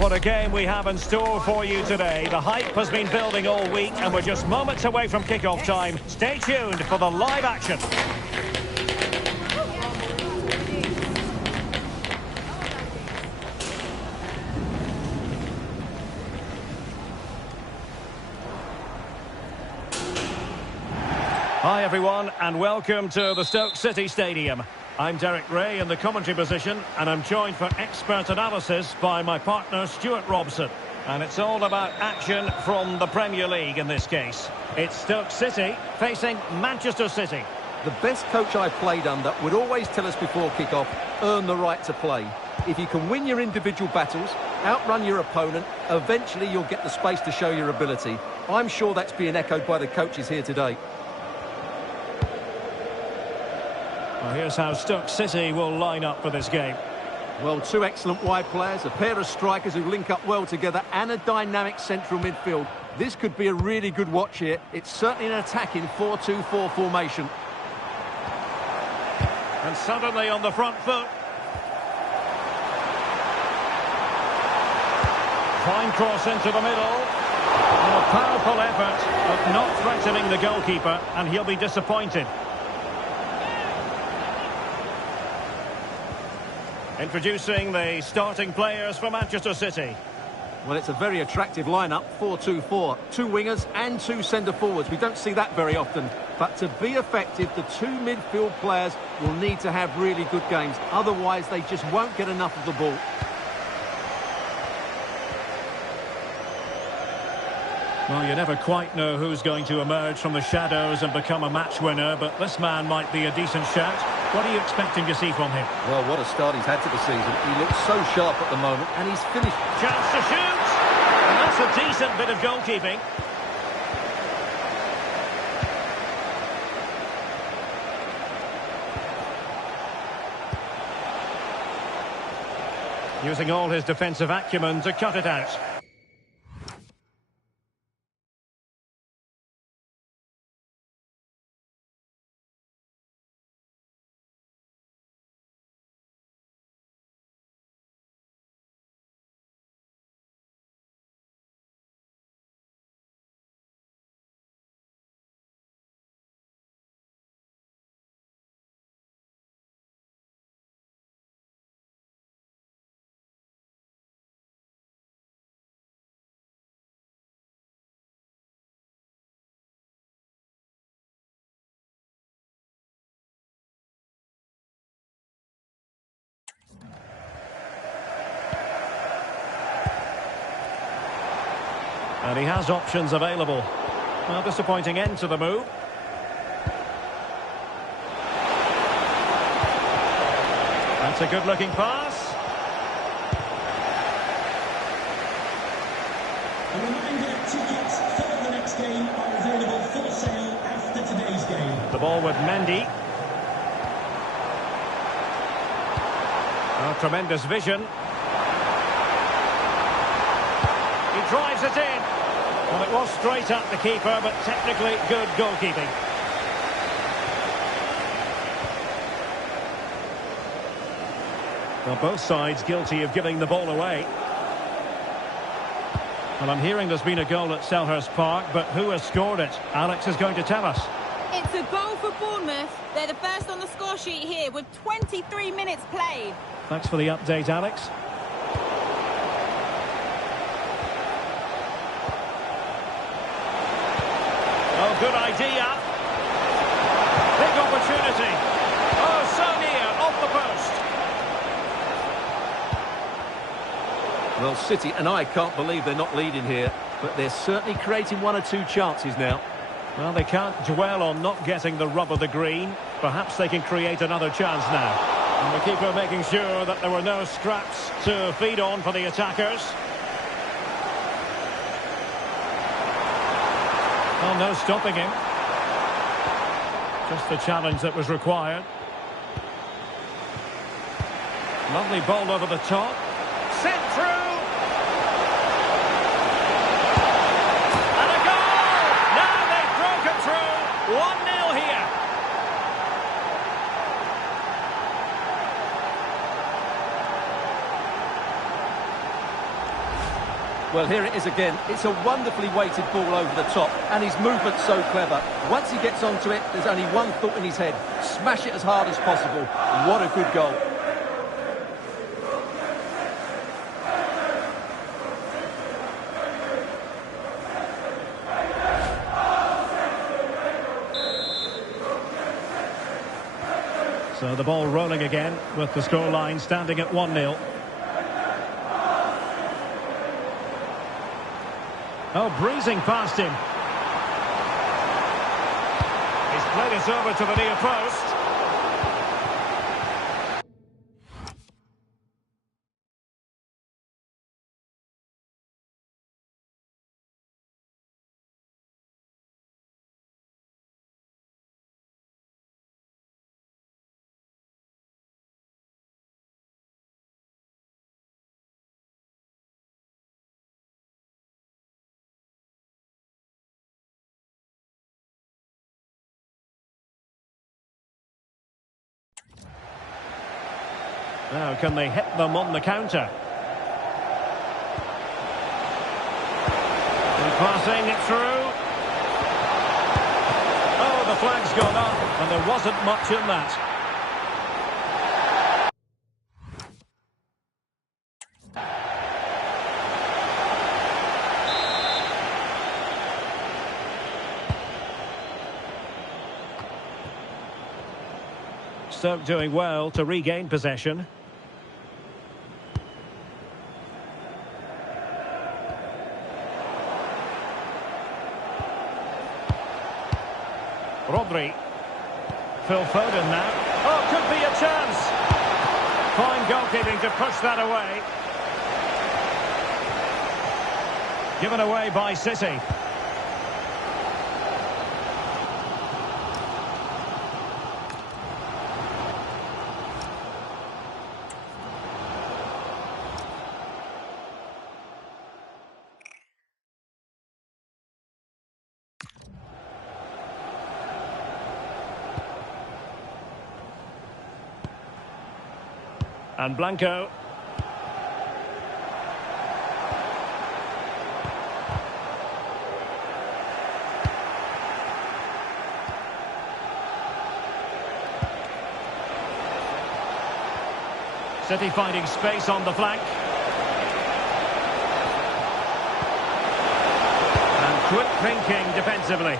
What a game we have in store for you today. The hype has been building all week and we're just moments away from kick-off time. Stay tuned for the live action. Hi everyone and welcome to the Stoke City Stadium. I'm Derek Ray in the commentary position and I'm joined for expert analysis by my partner Stuart Robson. And it's all about action from the Premier League in this case. It's Stoke City facing Manchester City. The best coach I played under would always tell us before kick-off, earn the right to play. If you can win your individual battles, outrun your opponent, eventually you'll get the space to show your ability. I'm sure that's being echoed by the coaches here today. Well, here's how Stoke City will line up for this game. Well, two excellent wide players, a pair of strikers who link up well together, and a dynamic central midfield. This could be a really good watch here. It's certainly an attacking 4-2-4 formation. And suddenly on the front foot. Fine cross into the middle. And a powerful effort, but not threatening the goalkeeper, and he'll be disappointed. Introducing the starting players for Manchester City. Well, it's a very attractive lineup, 4-2-4. Two wingers and two centre-forwards. We don't see that very often. But to be effective, the two midfield players will need to have really good games. Otherwise, they just won't get enough of the ball. Well, you never quite know who's going to emerge from the shadows and become a match winner, but this man might be a decent shout. What are you expecting to see from him? Well, what a start he's had to the season. He looks so sharp at the moment, and he's finished. Chance to shoot! And that's a decent bit of goalkeeping. Using all his defensive acumen to cut it out. And he has options available. Well, disappointing end to the move. That's a good-looking pass. A reminder, tickets for the next game are available for sale after today's game. The ball with Mendy. Oh, tremendous vision. He drives it in. Well, it was straight at the keeper, but technically good goalkeeping. Well, both sides guilty of giving the ball away. Well, I'm hearing there's been a goal at Selhurst Park, but who has scored it? Alex is going to tell us. It's a goal for Bournemouth. They're the first on the score sheet here with 23 minutes played. Thanks for the update, Alex. Oh, good idea. Big opportunity. Oh, so near, off the post. Well, City and I can't believe they're not leading here, but they're certainly creating one or two chances now. Well, they can't dwell on not getting the rub of the green. Perhaps they can create another chance now. And the keeper making sure that there were no scraps to feed on for the attackers. Well, no stopping him. Just the challenge that was required. Lovely ball over the top. Sent through. And a goal! Now they've broken through. 1-0 here. Well, here it is again. It's a wonderfully weighted ball over the top, and his movement's so clever. Once he gets onto it, there's only one thought in his head. Smash it as hard as possible. What a good goal. So the ball rolling again with the scoreline standing at 1-0. Oh, breezing past him. He's played it over to the near post. Now, can they hit them on the counter? And passing it through. Oh, the flag's gone up, and there wasn't much in that. Stoke doing well to regain possession. Rodri. Phil Foden now. Oh, could be a chance. Fine goalkeeping to push that away. Given away by City. And Blanco. City finding space on the flank. And quick thinking defensively.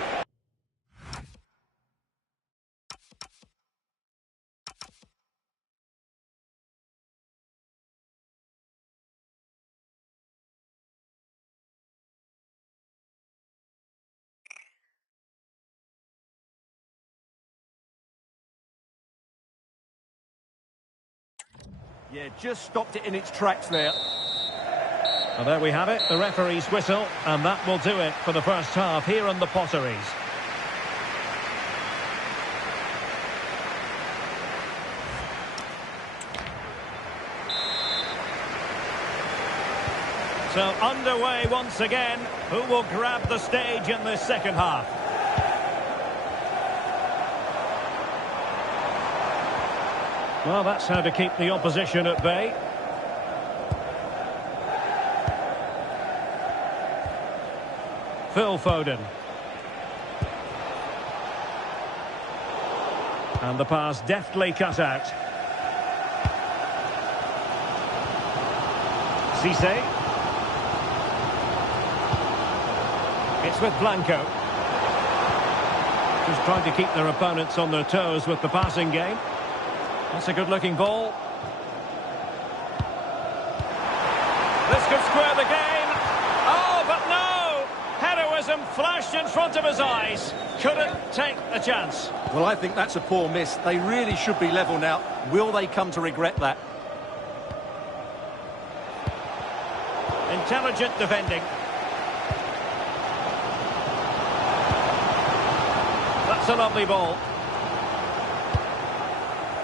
Yeah, just stopped it in its tracks there. Well, there we have it, the referee's whistle, and that will do it for the first half here in the Potteries. So underway once again. Who will grab the stage in this second half? Well, that's how to keep the opposition at bay. Phil Foden. And the pass deftly cut out. Cisse. It's with Blanco. Just trying to keep their opponents on their toes with the passing game. That's a good-looking ball. This could square the game. Oh, but no! Heroism flashed in front of his eyes. Couldn't take the chance. Well, I think that's a poor miss. They really should be level now. Will they come to regret that? Intelligent defending. That's a lovely ball.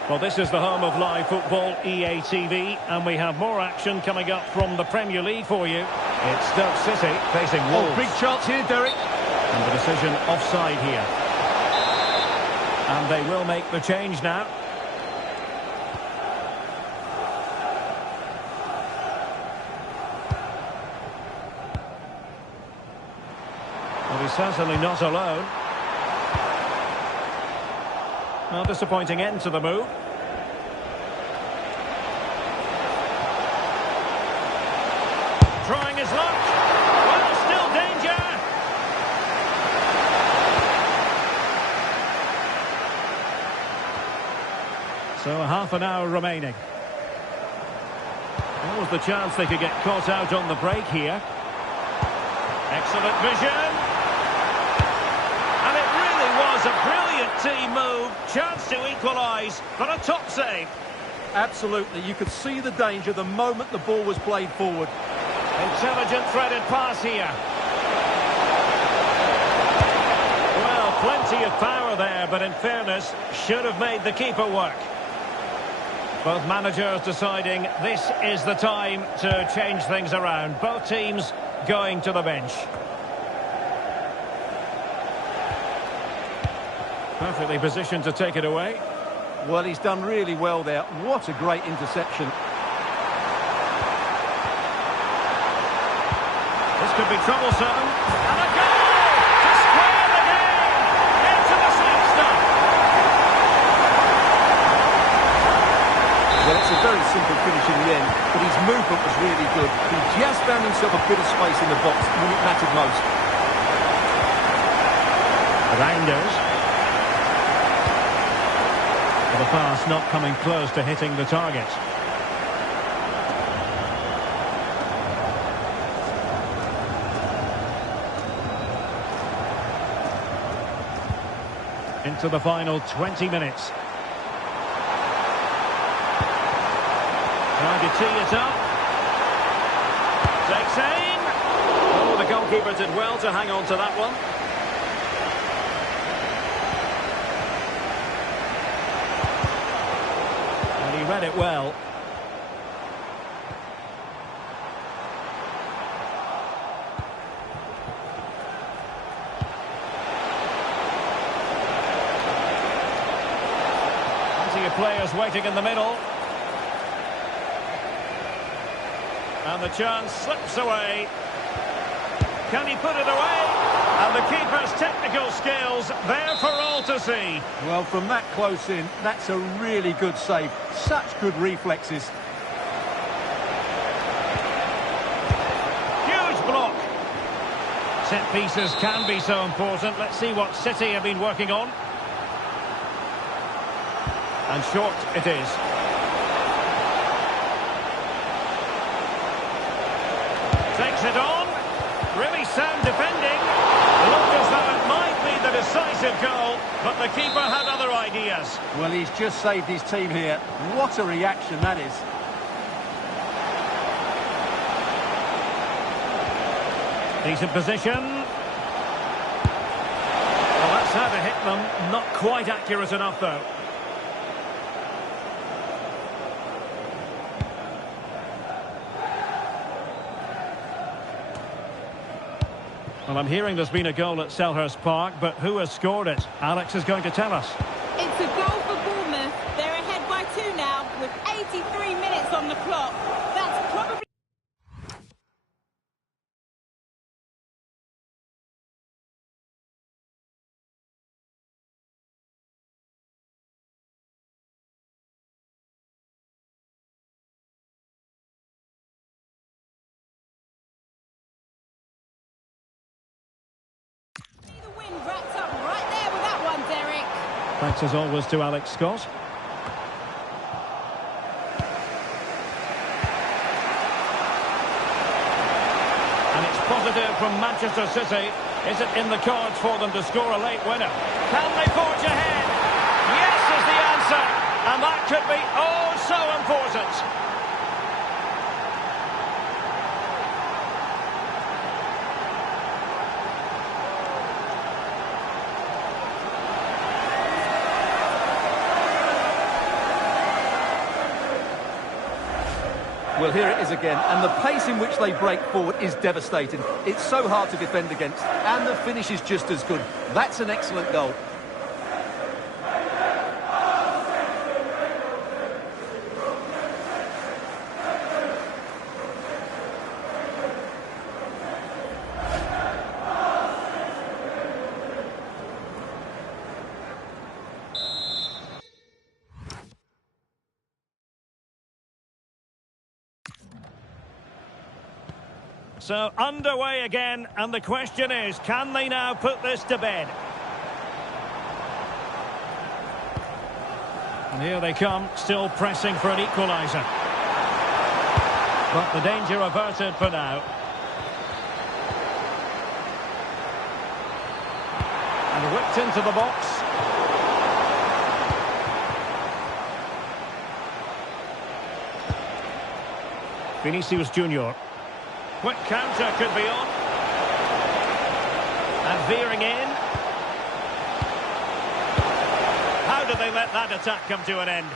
Well, this is the home of live football, EA TV, and we have more action coming up from the Premier League for you. It's Stoke City facing Wolves. Oh, big chance here, Derek. And the decision offside here. And they will make the change now. He's certainly not alone. Well, disappointing end to the move. Trying his luck. Well, still danger. So half an hour remaining. That was the chance they could get caught out on the break here. Excellent vision. And it really was a brilliant team move. Chance to equalise, but a top save. Absolutely, you could see the danger the moment the ball was played forward. Intelligent threaded pass here. Well, plenty of power there, but in fairness, should have made the keeper work. Both managers deciding this is the time to change things around. Both teams going to the bench. Perfectly positioned to take it away. Well, he's done really well there. What a great interception. This could be troublesome. And a goal to square the game into the sweet stuff. Well, it's a very simple finish in the end, but his movement was really good. He just found himself a bit of space in the box when it mattered most. Rounders. The pass not coming close to hitting the target. Into the final 20 minutes. Trying to tee it up. Takes aim. Oh, the goalkeeper did well to hang on to that one. And he read it well. Plenty of players waiting in the middle. And the chance slips away. Can he put it away? And the keeper's technical skills there for all to see. Well, from that close in, that's a really good save. Such good reflexes. Huge block. Set pieces can be so important. Let's see what City have been working on. And short it is. Takes it on. Really sound defending. Looked as though it might be the decisive goal, but the keeper had other ideas. Well, he's just saved his team here. What a reaction that is. Decent position. Well, that's how to hit them. Not quite accurate enough, though. Well, I'm hearing there's been a goal at Selhurst Park, but who has scored it? Alex is going to tell us. It's a goal for Bournemouth. They're ahead by 2 now, with 83 minutes on the clock. That's probably... The win wrapped up right there with that one, Derek. Thanks as always to Alex Scott. And it's positive from Manchester City. Is it in the cards for them to score a late winner? Can they forge ahead? Yes is the answer. And that could be oh so important. Well, here it is again, and the pace in which they break forward is devastating. It's so hard to defend against, and the finish is just as good. That's an excellent goal. So underway again, and the question is, can they now put this to bed? And here they come, still pressing for an equaliser. But the danger averted for now. And whipped into the box. Vinicius Junior. Quick counter could be on. And veering in. How did they let that attack come to an end?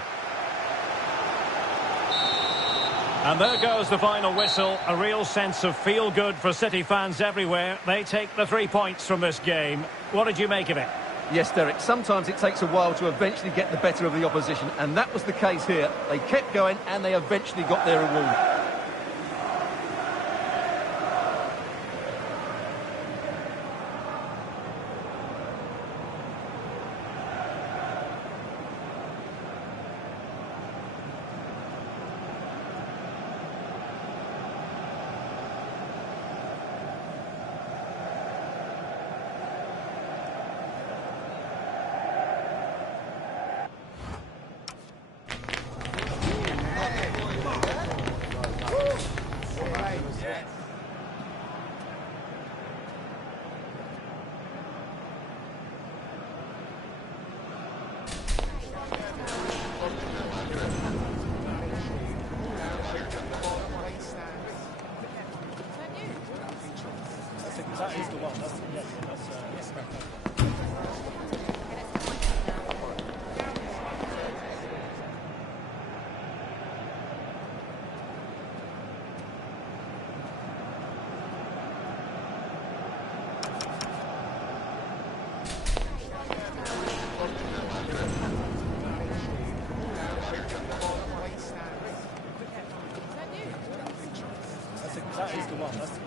And there goes the final whistle. A real sense of feel-good for City fans everywhere. They take the 3 points from this game. What did you make of it? Yes, Derek, sometimes it takes a while to eventually get the better of the opposition, and that was the case here. They kept going, and they eventually got their reward. That is the one. That's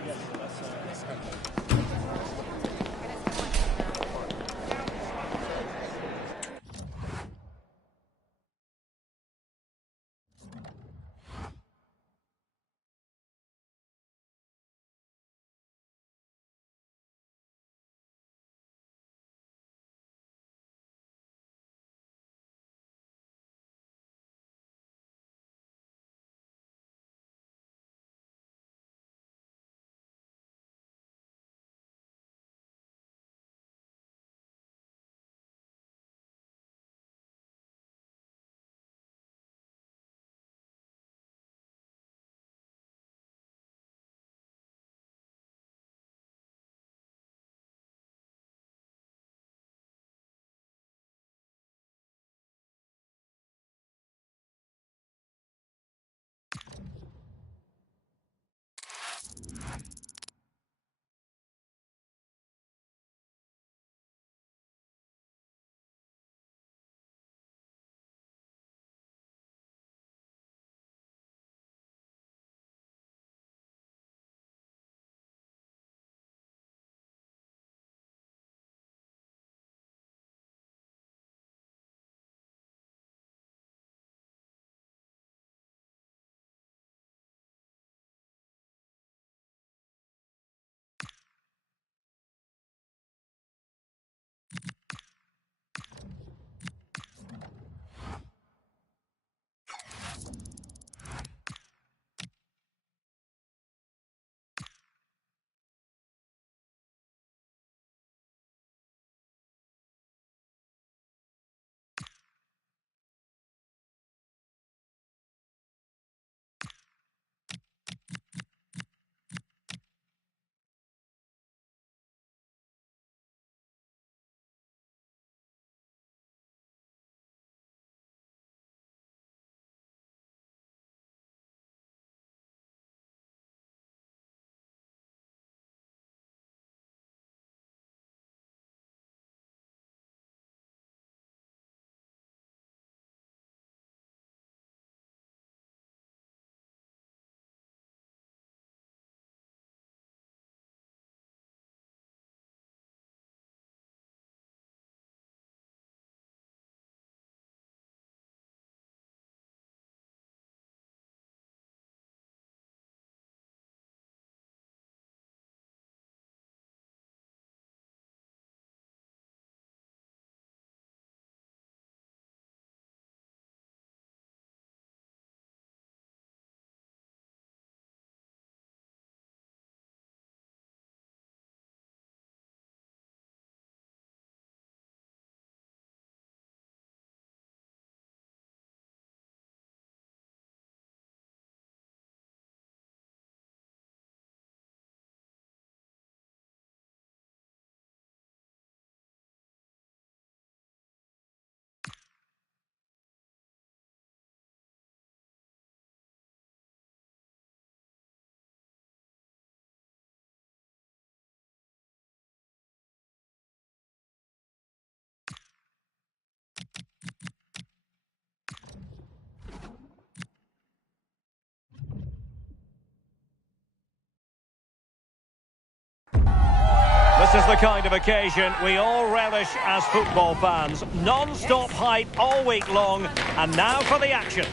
This is the kind of occasion we all relish as football fans. Non-stop hype all week long, and now for the action.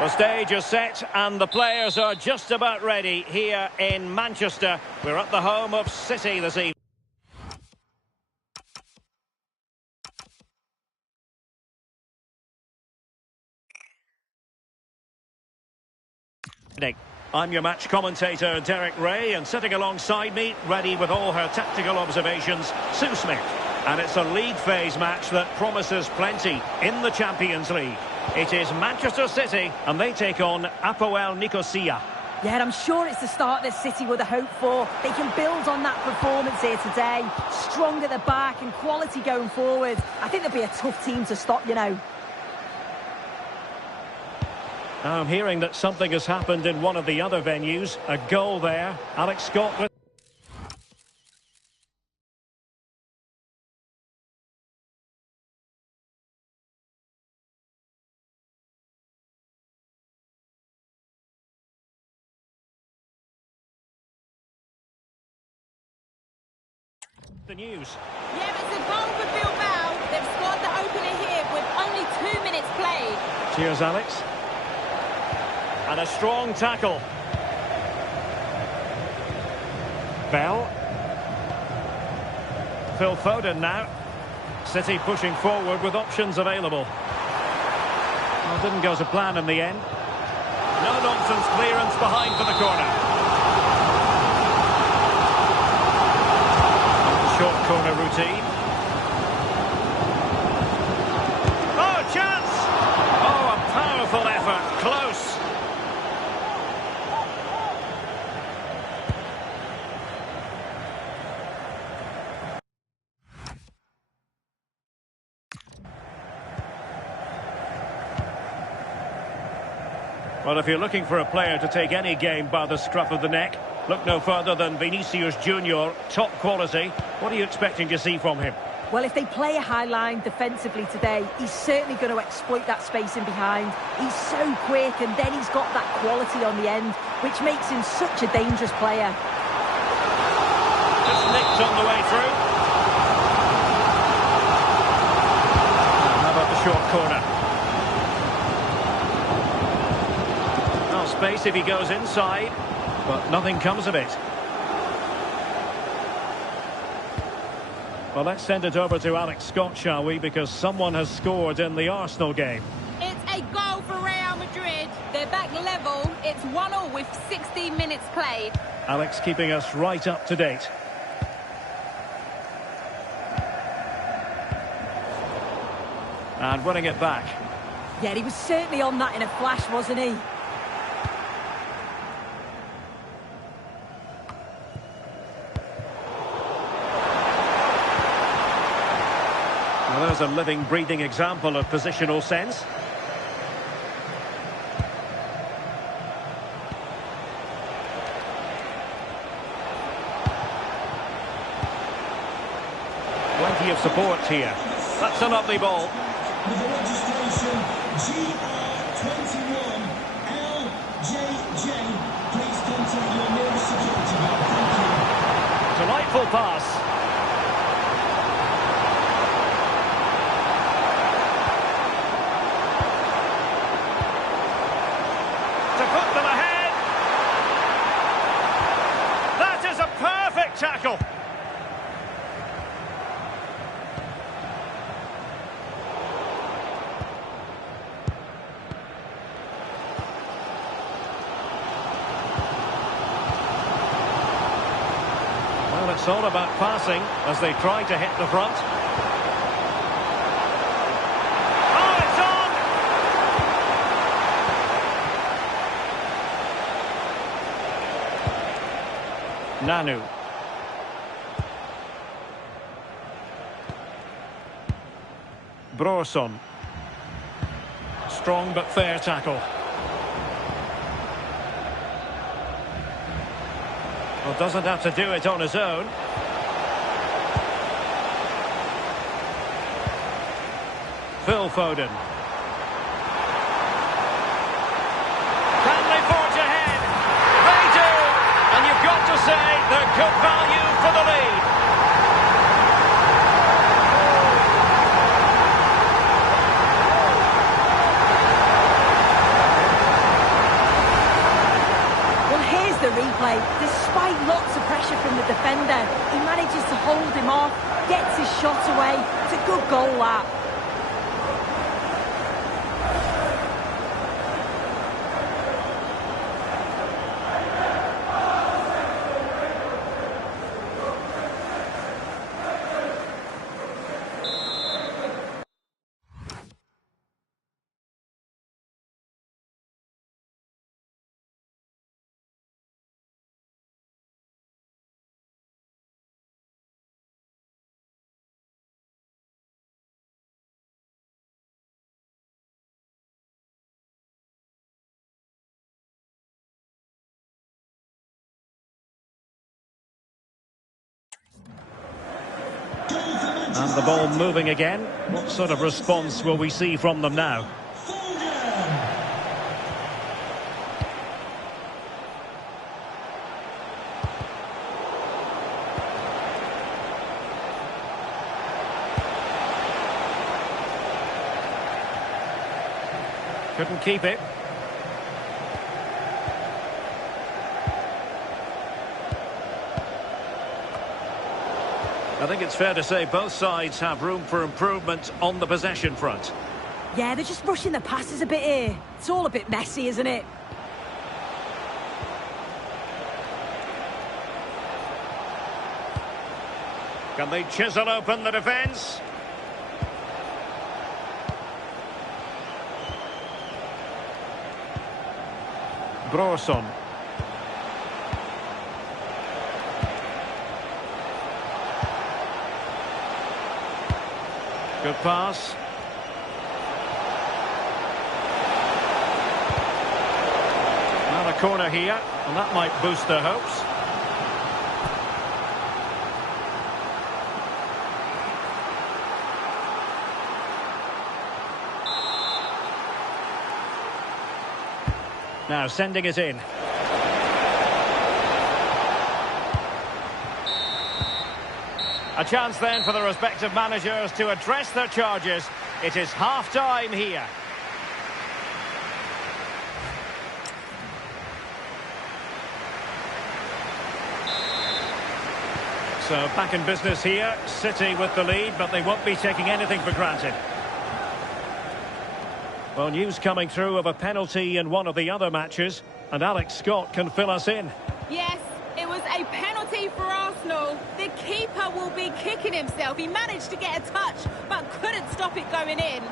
The stage is set and the players are just about ready here in Manchester. We're at the home of City this evening. I'm your match commentator, Derek Ray, and sitting alongside me, ready with all her tactical observations, Sue Smith. And it's a league phase match that promises plenty in the Champions League. It is Manchester City, and they take on Apoel Nicosia. Yeah, and I'm sure it's the start that City would have hoped for. They can build on that performance here today. Strong at the back and quality going forward. I think they'll be a tough team to stop, you know. Now I'm hearing that something has happened in one of the other venues. A goal there. Alex Scott with... the news. Yeah, it's a goal for Bilbao. They've scored the opener here with only 2 minutes played. Cheers, Alex. And a strong tackle. Bell. Phil Foden now. City pushing forward with options available. Well, didn't go to plan in the end. No-nonsense clearance behind for the corner. Short corner routine. Oh, chance! Oh, a powerful effort. Close. Well, if you're looking for a player to take any game by the scruff of the neck, look no further than Vinicius Junior, top quality. What are you expecting to see from him? Well, if they play a high line defensively today, he's certainly going to exploit that space in behind. He's so quick, and then he's got that quality on the end, which makes him such a dangerous player. Just nicked on the way through. How about the short corner? Well, space if he goes inside, but nothing comes of it. Well, let's send it over to Alex Scott, shall we? Because someone has scored in the Arsenal game. It's a goal for Real Madrid. They're back level. It's 1-1 with 16 minutes played. Alex keeping us right up to date. And winning it back. Yeah, he was certainly on that in a flash, wasn't he? Well, there's a living, breathing example of positional sense. Plenty of support here. That's a lovely ball. With the registration GR21 LJJ, please contact your nearest security guard. Thank you. Delightful pass. To put them ahead. That is a perfect tackle. Well, it's all about passing as they try to hit the front. Nanu. Brorson. Strong but fair tackle. Well, doesn't have to do it on his own. Phil Foden. Can they forge ahead? They do! And you've got to say they're good value for the lead. Well, here's the replay. Despite lots of pressure from the defender, he manages to hold him off, gets his shot away. It's a good goal, that. And the ball moving again. What sort of response will we see from them now? Couldn't keep it. I think it's fair to say both sides have room for improvement on the possession front. Yeah, they're just rushing the passes a bit here. It's all a bit messy, isn't it? Can they chisel open the defence? Brorson. Good pass. Now a corner here, and that might boost their hopes. Now sending it in. A chance then for the respective managers to address their charges. It is half-time here. So back in business here. City with the lead, but they won't be taking anything for granted. Well, news coming through of a penalty in one of the other matches, and Alex Scott can fill us in. Yes, it was a penalty for Arsenal. The keeper will be kicking himself. He managed to get a touch, but couldn't stop it going in.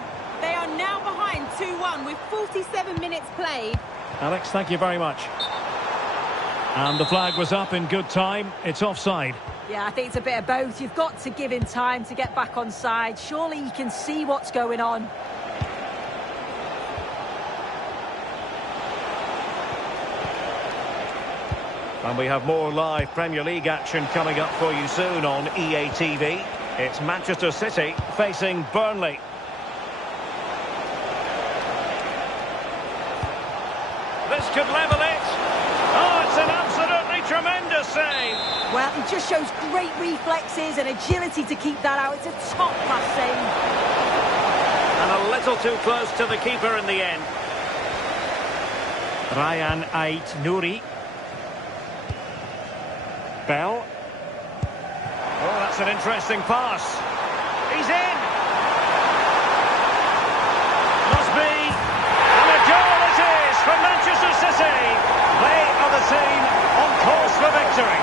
They are now behind 2-1 with 47 minutes played. Alex, thank you very much. And the flag was up in good time. It's offside. Yeah, I think it's a bit of both. You've got to give him time to get back on side. Surely he can see what's going on. And we have more live Premier League action coming up for you soon on EA TV. It's Manchester City facing Burnley. This could level it. Oh, it's an absolutely tremendous save. Well, he just shows great reflexes and agility to keep that out. It's a top-class save. And a little too close to the keeper in the end. Ryan Ait-Nouri. Bell. Oh, that's an interesting pass. He's in. Must be. And a goal it is for Manchester City. They are the team on course for victory.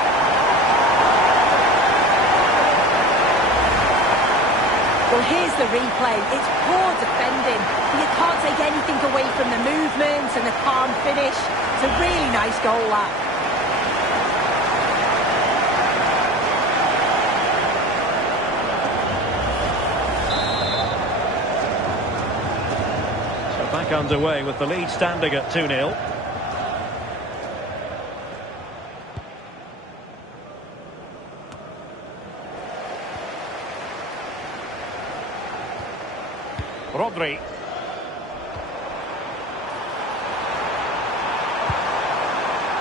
Well, here's the replay. It's poor defending. You can't take anything away from the movement and the calm finish. It's a really nice goal, that. back underway with the lead standing at 2-0. Rodri.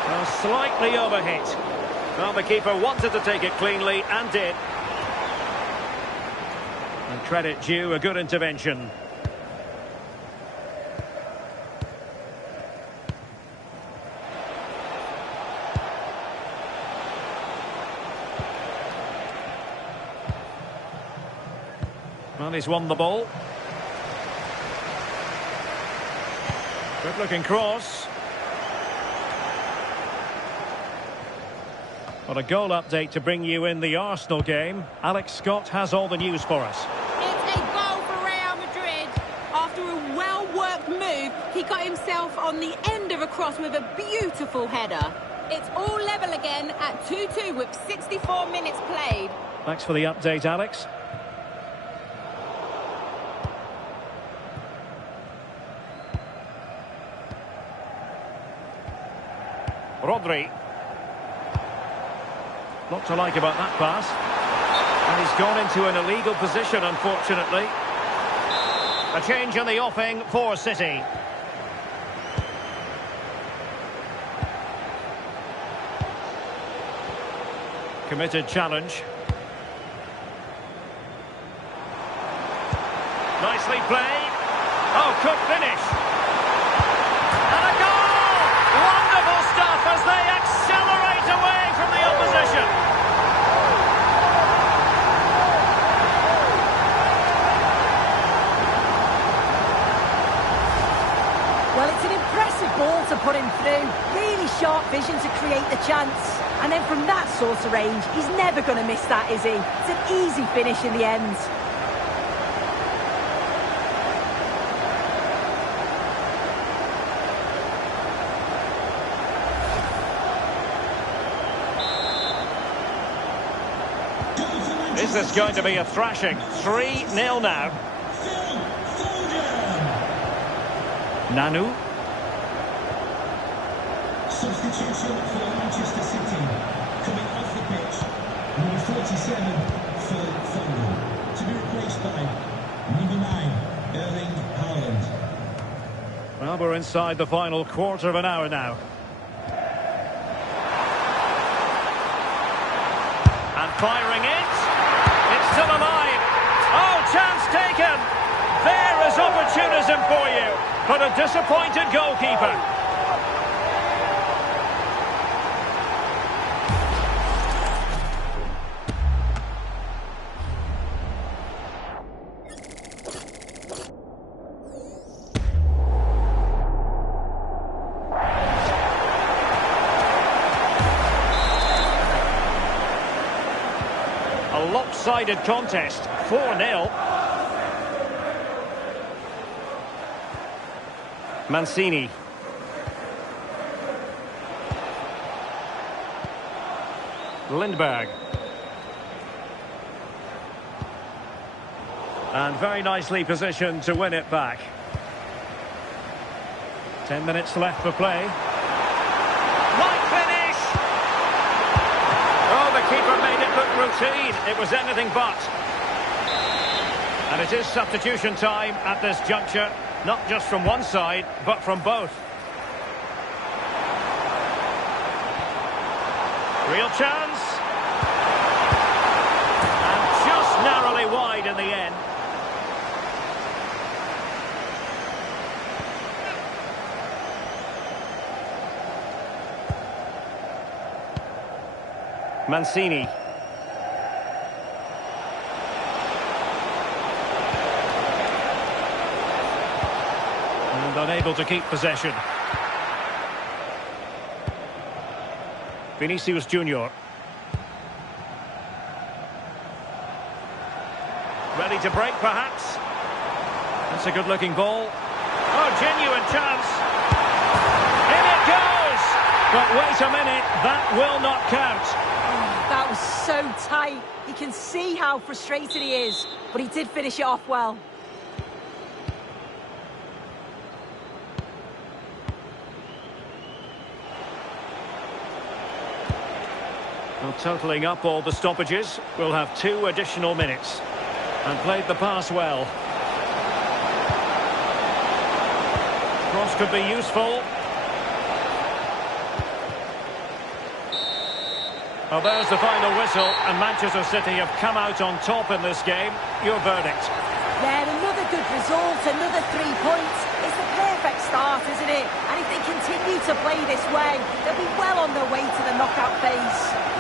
Well, slightly overhit. Well, the keeper wanted to take it cleanly and did. And credit due, a good intervention. Well, he's won the ball. Good looking cross. Well, a goal update to bring you in the Arsenal game. Alex Scott has all the news for us. It's a goal for Real Madrid. After a well-worked move, he got himself on the end of a cross with a beautiful header. It's all level again at 2-2 with 64 minutes played. Thanks for the update, Alex. Rodri. Lot to like about that pass. And he's gone into an illegal position, unfortunately. A change in the offing for City. Committed challenge. Nicely played. Oh, could finish. And a goal! Wonderful stuff as they accelerate away from the opposition. Well, it's an impressive ball to put him through. Really sharp vision to create the chance. And then from that sort of range, he's never going to miss that, is he? It's an easy finish in the end. Is this going to be a thrashing? 3-0 now. Nanu. Substitution for Manchester City. Coming off the pitch, number 47, Phil Foden. To be replaced by number 9, Erling Haaland. Well, we're inside the final quarter of an hour now. And firing it. It's still alive. Oh, chance taken. There is opportunism for you. But a disappointed goalkeeper. A lopsided contest, 4-0. Mancini. Lindberg. And very nicely positioned to win it back. 10 minutes left for play. Might finish! Oh, the keeper made it look routine. It was anything but. And it is substitution time at this juncture. Not just from one side, but from both. Real chance. And just narrowly wide in the end. Mancini. And unable to keep possession. Vinicius Junior. Ready to break, perhaps. That's a good-looking ball. Oh, genuine chance. In it goes! But wait a minute, that will not count. That was so tight. You can see how frustrated he is, but he did finish it off well. Well, totalling up all the stoppages, we'll have 2 additional minutes. And played the pass well. Cross could be useful. Well, there's the final whistle, and Manchester City have come out on top in this game. Your verdict? Yeah, another good result, another 3 points. It's the perfect start, isn't it? And if they continue to play this way, they'll be well on their way to the knockout phase.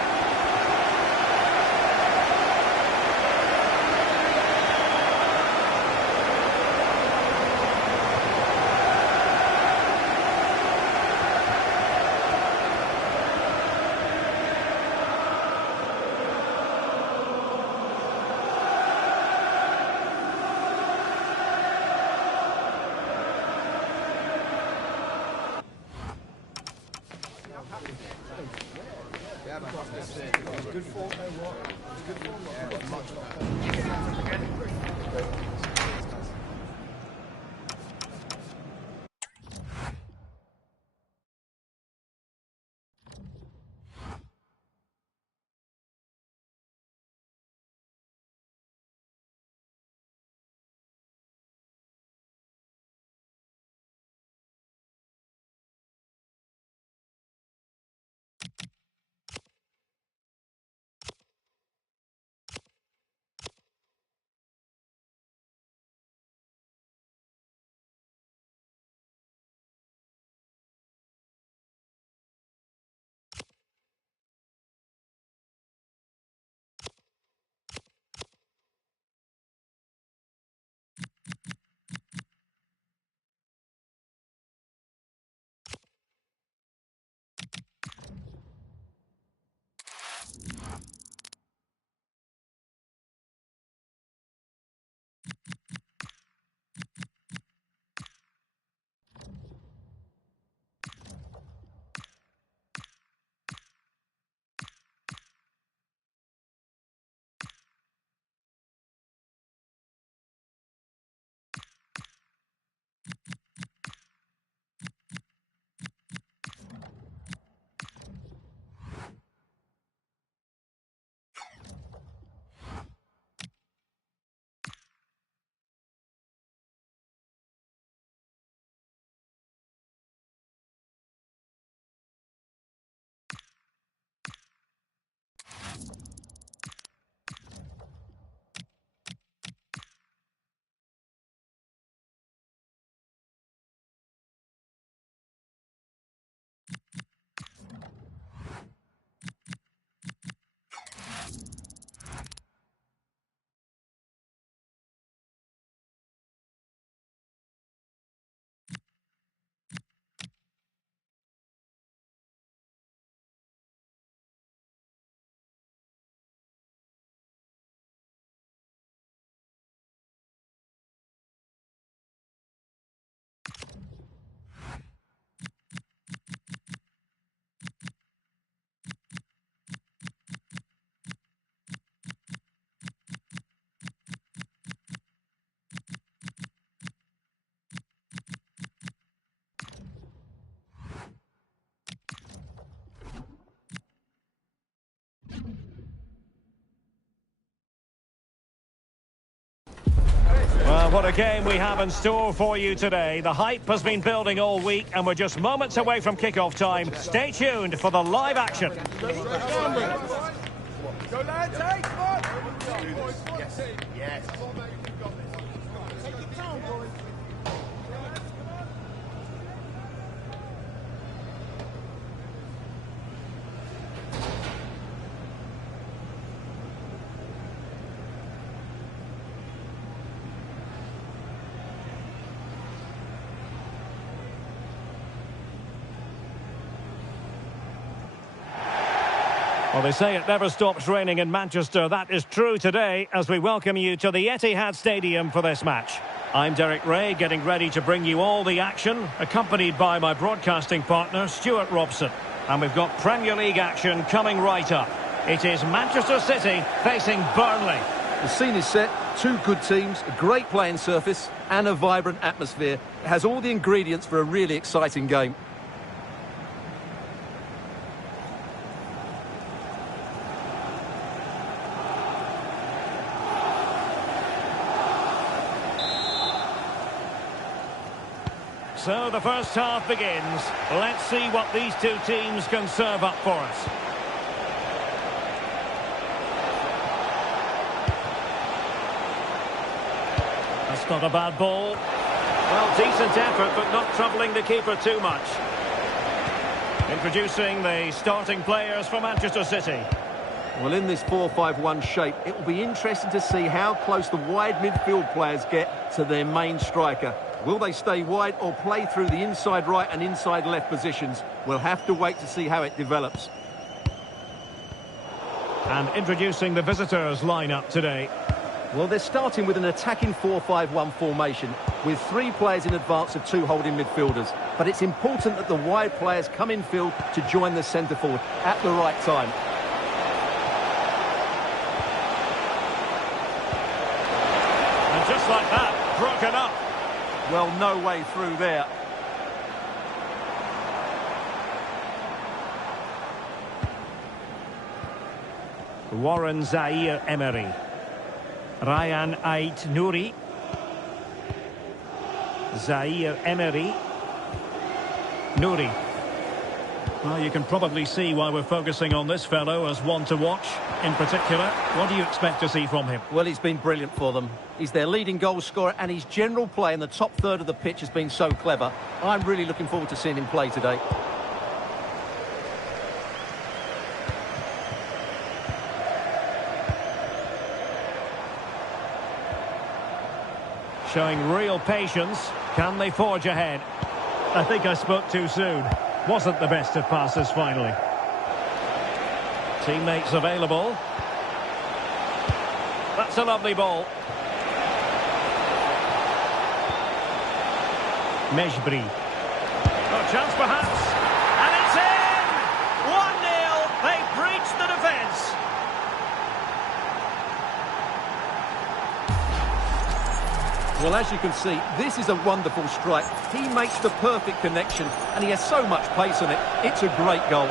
Well, what a game we have in store for you today. The hype has been building all week, and we're just moments away from kickoff time. Stay tuned for the live action. Go, lads, hey, come on! Yes. Take it down, boys. Well, they say it never stops raining in Manchester. That is true today as we welcome you to the Etihad Stadium for this match. I'm Derek Ray, getting ready to bring you all the action, accompanied by my broadcasting partner, Stuart Robson. And we've got Premier League action coming right up. It is Manchester City facing Burnley. The scene is set, 2 good teams, a great playing surface and a vibrant atmosphere. It has all the ingredients for a really exciting game. So the first half begins. Let's see what these two teams can serve up for us. That's not a bad ball. Well, decent effort, but not troubling the keeper too much. Introducing the starting players for Manchester City. Well, in this 4-5-1 shape, it will be interesting to see how close the wide midfield players get to their main striker. Will they stay wide or play through the inside right and inside left positions? We'll have to wait to see how it develops. And introducing the visitors lineup today. Well, they're starting with an attacking 4-5-1 formation with 3 players in advance of 2 holding midfielders. But it's important that the wide players come in field to join the centre forward at the right time. And just like that, broken up. Well, no way through there. Warren Zaire-Emery. Ryan Ait-Nouri. Zaire-Emery. Nouri. Well, you can probably see why we're focusing on this fellow as one to watch. In particular, what do you expect to see from him? Well, he's been brilliant for them. He's their leading goal scorer, and his general play in the top third of the pitch has been so clever. I'm really looking forward to seeing him play today. Showing real patience. Can they forge ahead? I think I spoke too soon. Wasn't the best of passes finally. Teammates available. That's a lovely ball. Mejbri. Oh, chance perhaps. And it's in! 1-0. They breached the defence. Well, as you can see, this is a wonderful strike. He makes the perfect connection, and he has so much pace on it. It's a great goal.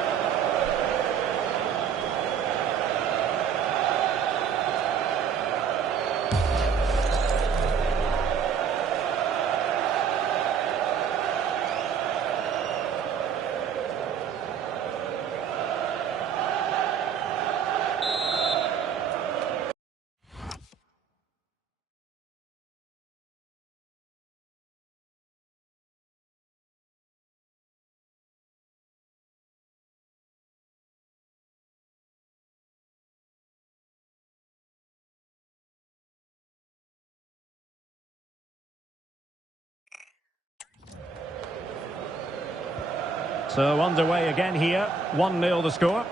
So underway again here. 1-0 the score.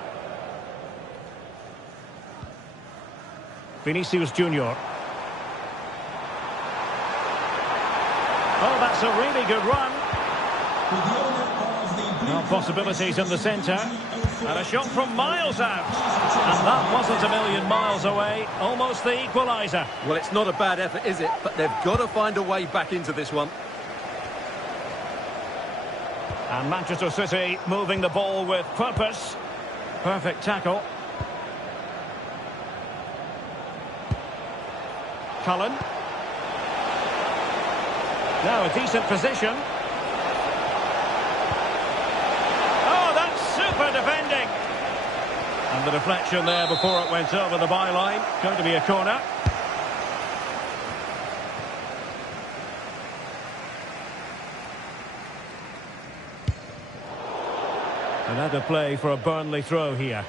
Vinicius Junior. Oh, that's a really good run. Now possibilities in the centre. And a shot from miles out. And that wasn't a million miles away. Almost the equaliser. Well, it's not a bad effort, is it? But they've got to find a way back into this one. And Manchester City moving the ball with purpose. Perfect tackle. Cullen. Now a decent position. Oh, that's super defending. And the deflection there before it went over the byline. Going to be a corner. Another play for a Burnley throw here.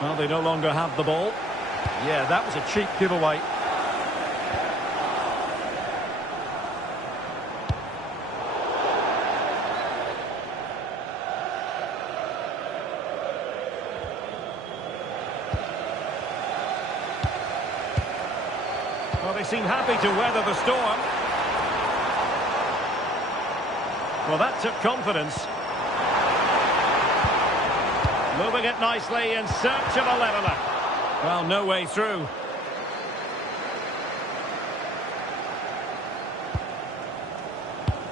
Well, they no longer have the ball. Yeah, that was a cheap giveaway. Well, they seem happy to weather the storm. Well, that took confidence. Moving it nicely in search of a leveller. Well, no way through.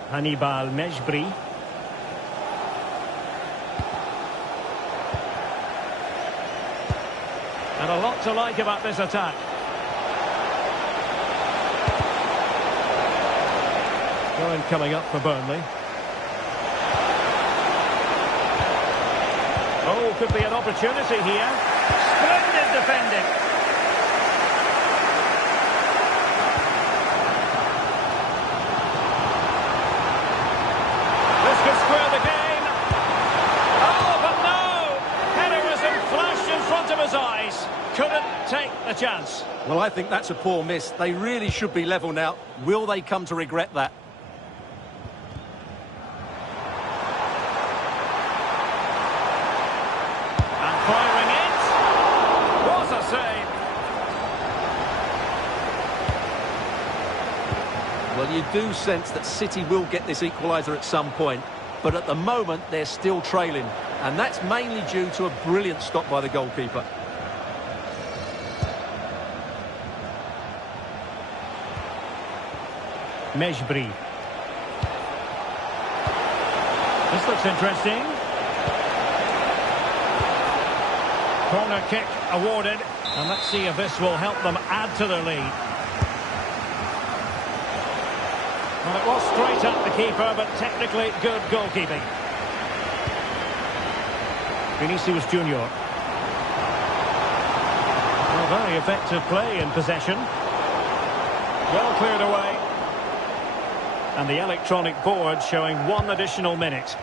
Hannibal Mejbri. And a lot to like about this attack. Throw-in coming up for Burnley. Oh, could be an opportunity here. Splendid defending. This could square the game. Oh, but no! Heroism flashed in front of his eyes. Couldn't take the chance. Well, I think that's a poor miss. They really should be level now. Will they come to regret that? And firing it. What a save. Well, you do sense that City will get this equaliser at some point, but at the moment they're still trailing, and that's mainly due to a brilliant stop by the goalkeeper. Mejbri. This looks interesting. Corner kick awarded, and let's see if this will help them add to their lead. Well, it was straight at the keeper, but technically good goalkeeping. Vinicius Junior. Well, very effective play in possession. Well cleared away. And the electronic board showing 1 additional minute.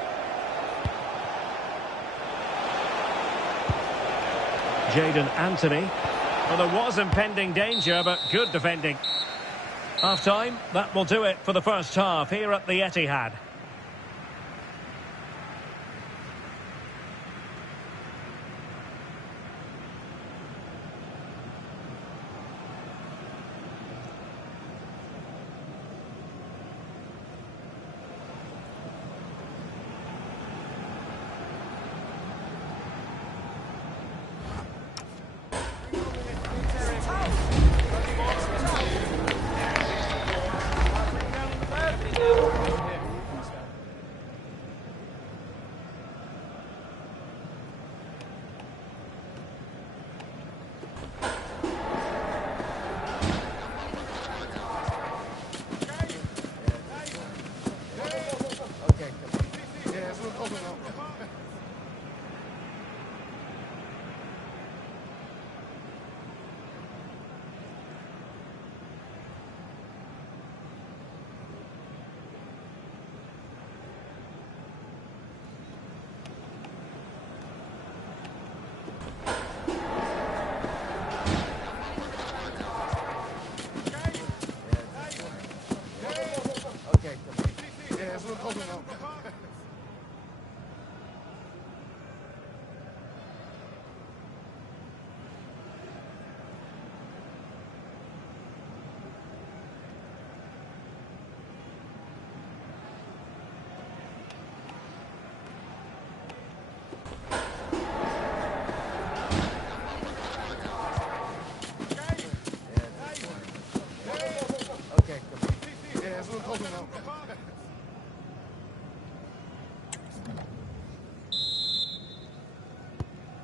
Jadon Anthony. Well, there was impending danger, but good defending. Half-time, that will do it for the first half here at the Etihad.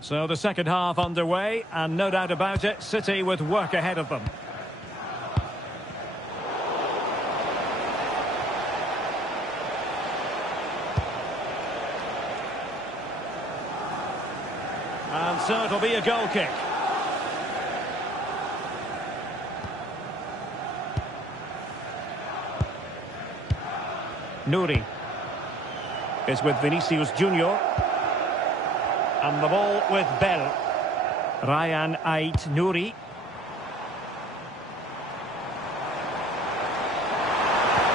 So the second half underway, and no doubt about it, City with work ahead of them. And so it'll be a goal kick. Nouri is with Vinicius Junior. And the ball with Bell. Ryan Ait Nouri.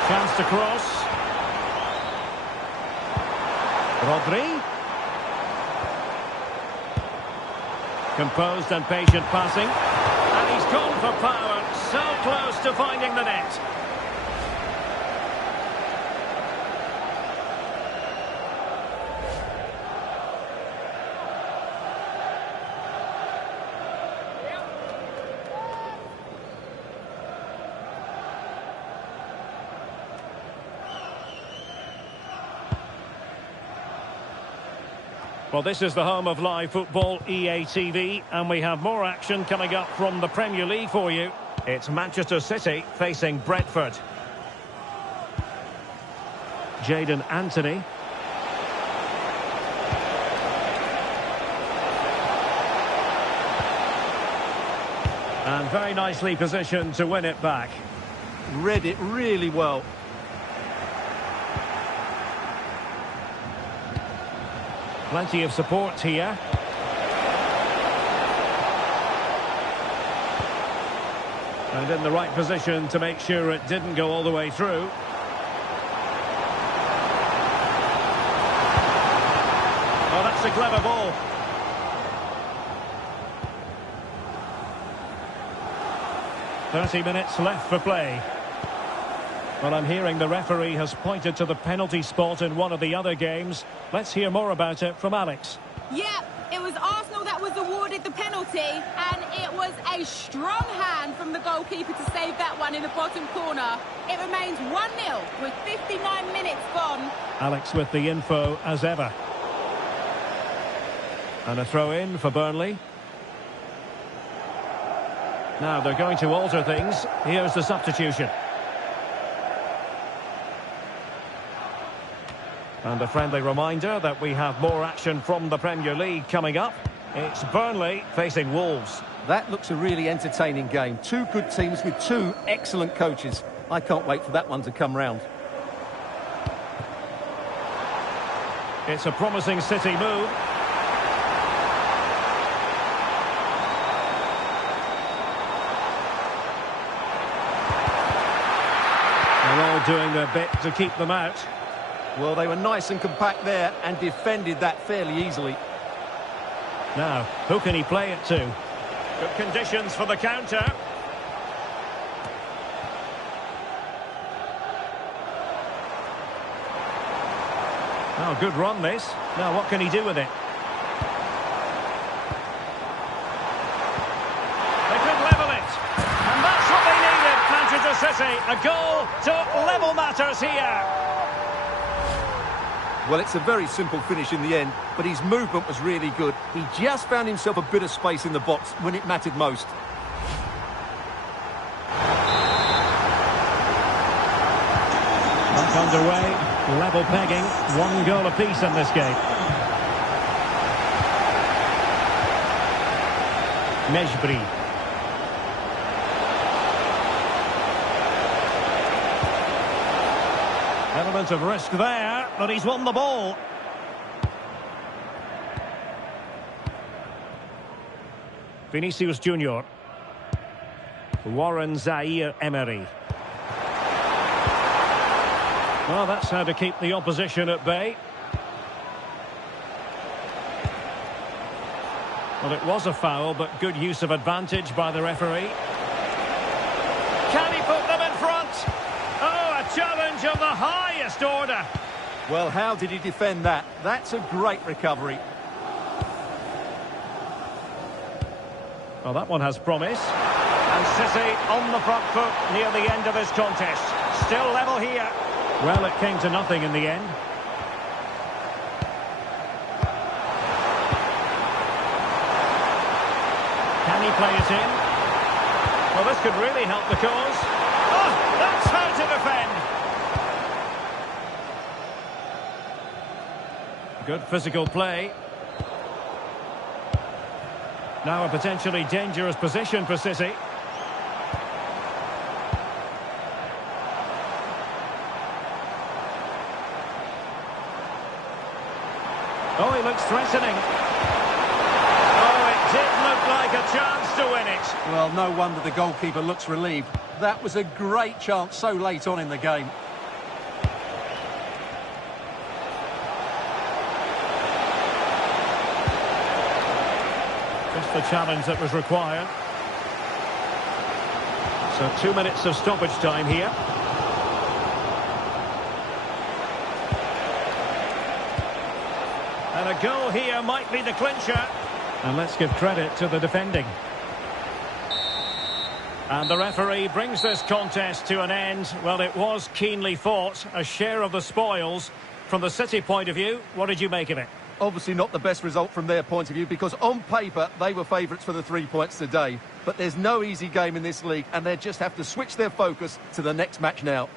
Chance to cross. Rodri. Composed and patient passing. And he's gone for power. So close to finding the net. Well, this is the home of live football, EA TV, and we have more action coming up from the Premier League for you. It's Manchester City facing Brentford. Jadon Anthony. And very nicely positioned to win it back. Read it really well. Plenty of support here. And in the right position to make sure it didn't go all the way through. Oh, that's a clever ball. "30 minutes left for play." Well, I'm hearing the referee has pointed to the penalty spot in one of the other games. Let's hear more about it from Alex. Yeah, it was Arsenal that was awarded the penalty, and it was a strong hand from the goalkeeper to save that one in the bottom corner. It remains 1-0 with 59 minutes gone. Alex with the info as ever. And a throw in for Burnley. Now they're going to alter things. Here's the substitution. And a friendly reminder that we have more action from the Premier League coming up. It's Burnley facing Wolves. That looks a really entertaining game. Two good teams with two excellent coaches. I can't wait for that one to come round. It's a promising City move. They're all doing their bit to keep them out. Well, they were nice and compact there and defended that fairly easily. Now, who can he play it to? Good conditions for the counter. Oh, good run this. Now, what can he do with it? They could level it. And that's what they needed, Manchester City. A goal to level matters here. Well, it's a very simple finish in the end, but his movement was really good. He just found himself a bit of space in the box when it mattered most. Back underway, level pegging, 1 goal apiece in this game. Mejbri. Element of risk there, but he's won the ball. Vinicius Junior. Warren Zaire-Emery. Well, that's how to keep the opposition at bay. Well, it was a foul, but good use of advantage by the referee. Can he put them in front? Oh, a challenge of the highest order. Well, how did he defend that? That's a great recovery. Well, that one has promise. And City on the front foot near the end of this contest. Still level here. Well, it came to nothing in the end. Can he play it in? Well, this could really help the cause. Oh, that's how to defend. Good physical play. Now a potentially dangerous position for City. Oh, he looks threatening. Oh, it did look like a chance to win it. Well, no wonder the goalkeeper looks relieved. That was a great chance so late on in the game. Just the challenge that was required. So 2 minutes of stoppage time here. And a goal here might be the clincher. And let's give credit to the defending. And the referee brings this contest to an end. Well, it was keenly fought, a share of the spoils. From the City point of view, what did you make of it? Obviously not the best result from their point of view, because on paper they were favourites for the 3 points today. But there's no easy game in this league, and they just have to switch their focus to the next match now.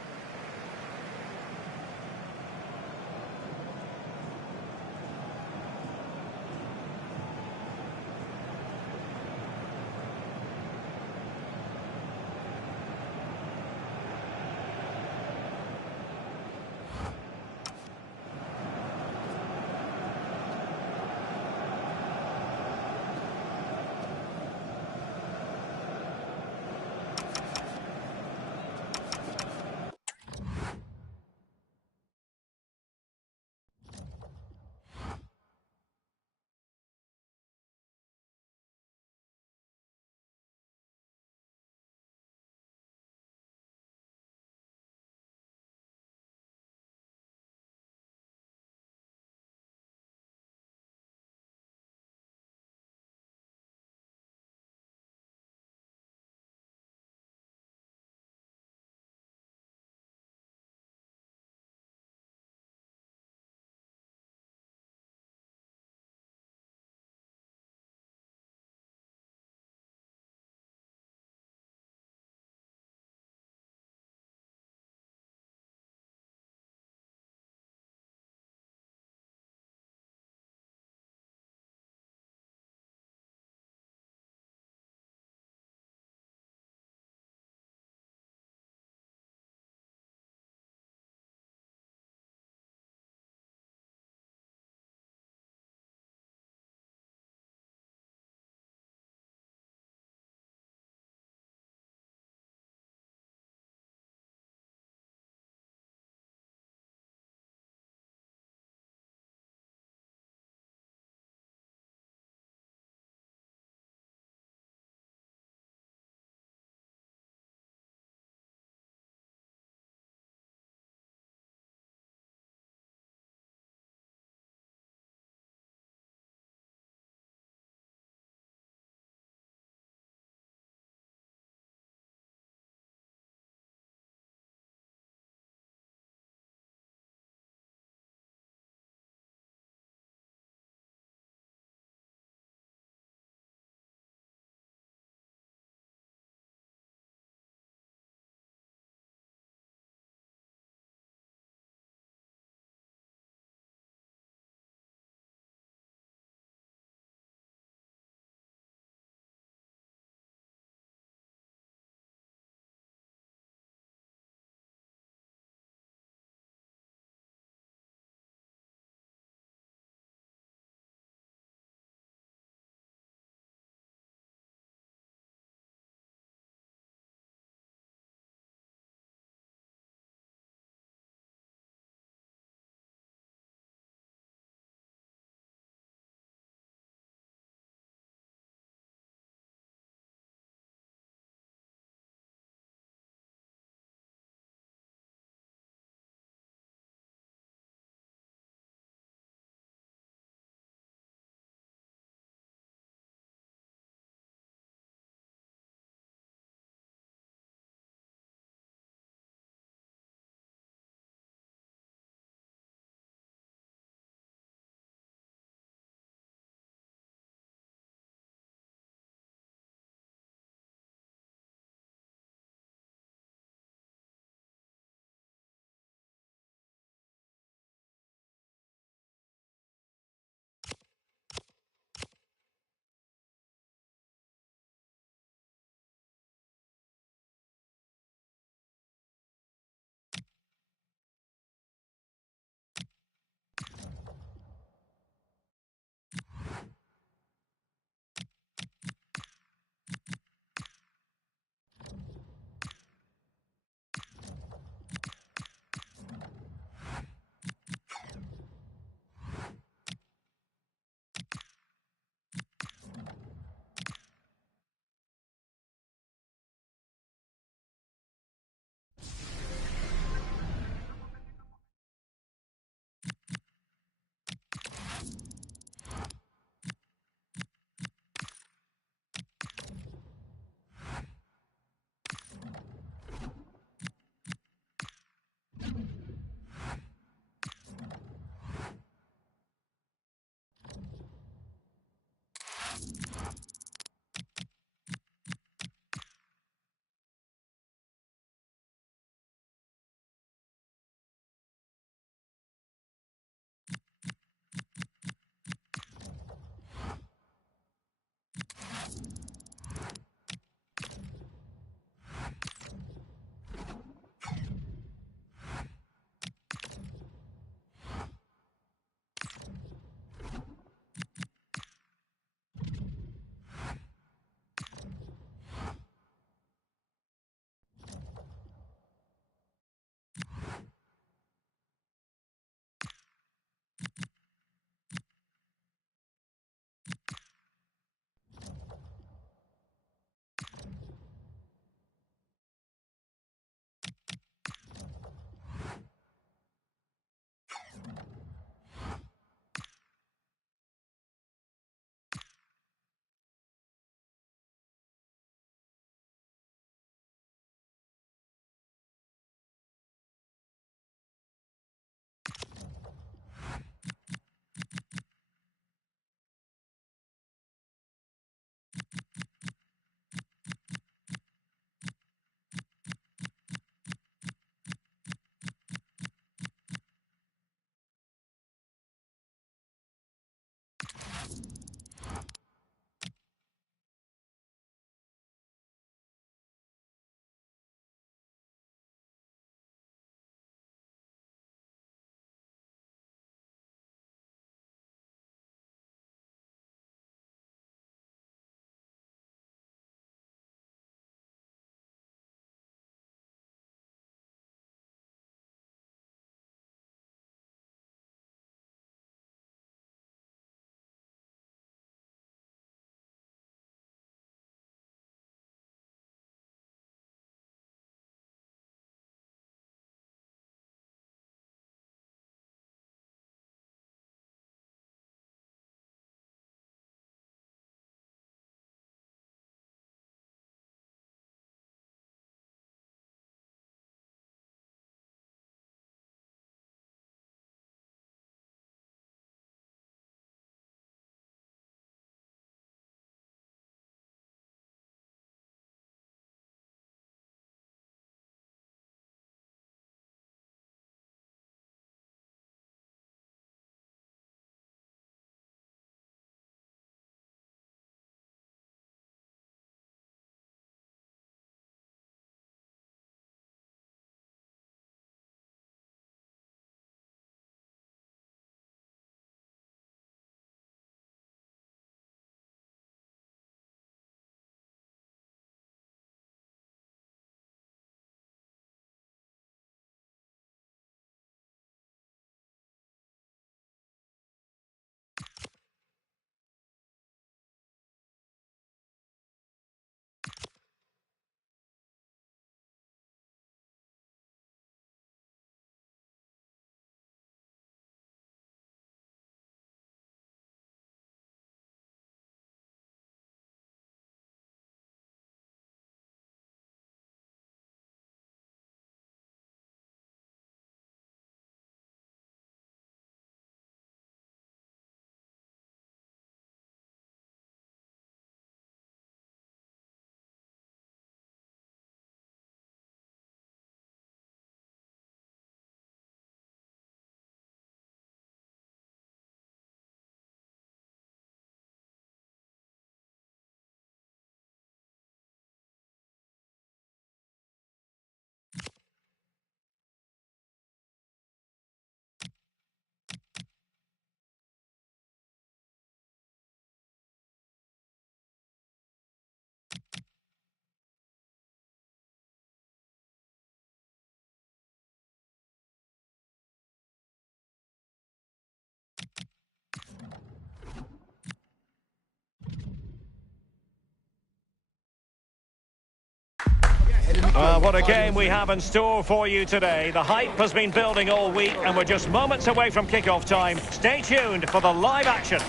Well, what a game we have in store for you today. The hype has been building all week, and we're just moments away from kick-off time. Stay tuned for the live action.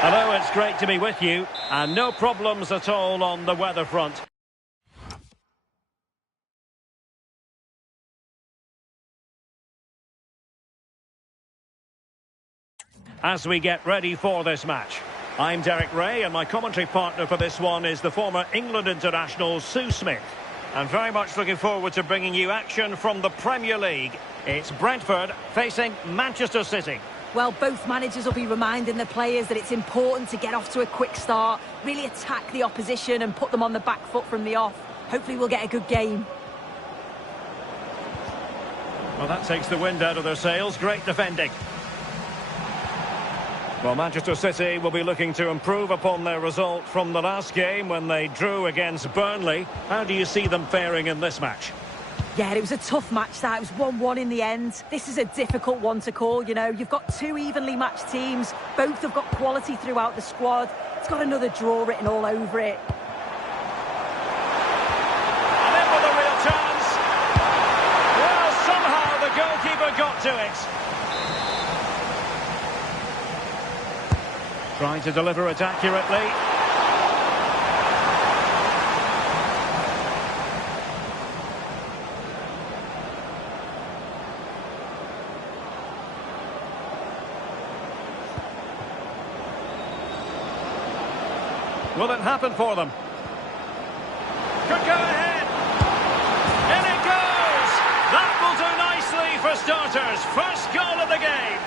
Hello, it's great to be with you, and no problems at all on the weather front. As we get ready for this match, I'm Derek Ray, and my commentary partner for this one is the former England international Sue Smith. And very much looking forward to bringing you action from the Premier League. It's Brentford facing Manchester City. Well, both managers will be reminding the players that it's important to get off to a quick start, really attack the opposition and put them on the back foot from the off. Hopefully we'll get a good game. Well, that takes the wind out of their sails. Great defending. Well, Manchester City will be looking to improve upon their result from the last game when they drew against Burnley. How do you see them faring in this match? Yeah, it was a tough match that. It was 1-1 in the end. This is a difficult one to call, you know. You've got two evenly matched teams. Both have got quality throughout the squad. It's got another draw written all over it. And in with a real chance. Well, somehow the goalkeeper got to it. Trying to deliver it accurately. Will it happen for them? Could go ahead. In it goes. That will do nicely for starters. First goal of the game.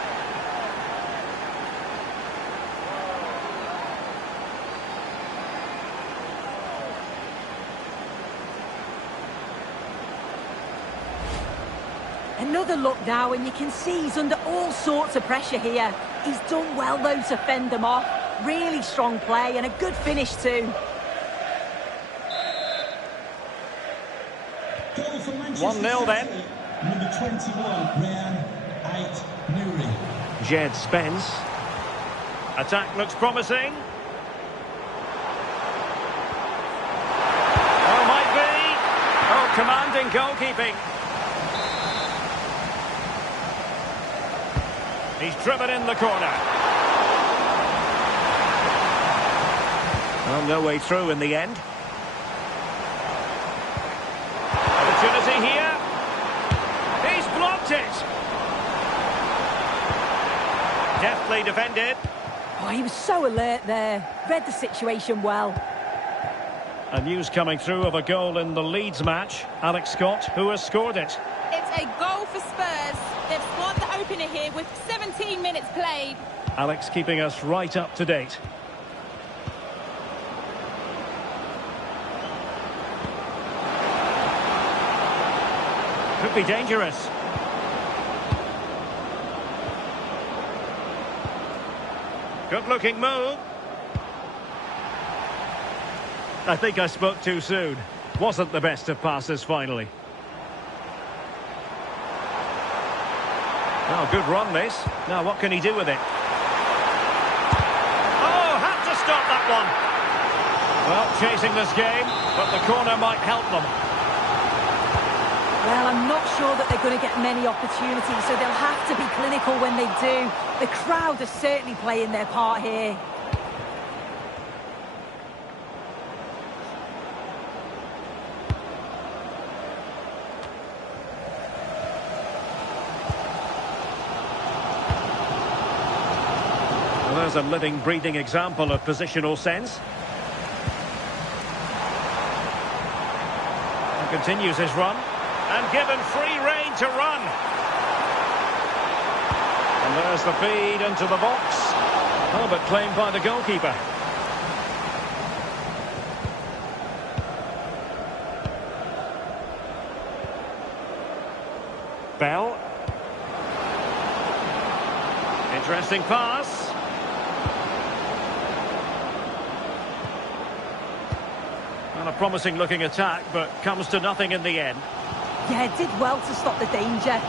Another look now, and you can see he's under all sorts of pressure here. He's done well, though, to fend them off. Really strong play and a good finish too. 1-0 then. Number 21, Ryan Ait-Nouri. Jed Spence. Attack looks promising. Oh, might be. Oh, commanding goalkeeping. He's driven in the corner. Well, no way through in the end. Opportunity here. He's blocked it. Deftly defended. Oh, he was so alert there. Read the situation well. And news coming through of a goal in the Leeds match. Alex Scott, who has scored it. It's a goal for Spurs. They've scored the opener here with 17 minutes played. Alex keeping us right up to date. Could be dangerous. Good looking move. I think I spoke too soon. Wasn't the best of passes finally. Oh, good run this. Now what can he do with it? Oh, had to stop that one. Well, chasing this game, but the corner might help them. Well, I'm not sure that they're going to get many opportunities, so they'll have to be clinical when they do. The crowd are certainly playing their part here. Well, there's a living, breathing example of positional sense. And continues his run. And given free rein to run. And there's the feed into the box. Oh, but claimed by the goalkeeper. Bell. Interesting pass. And a promising looking attack, but comes to nothing in the end. Yeah, did well to stop the danger.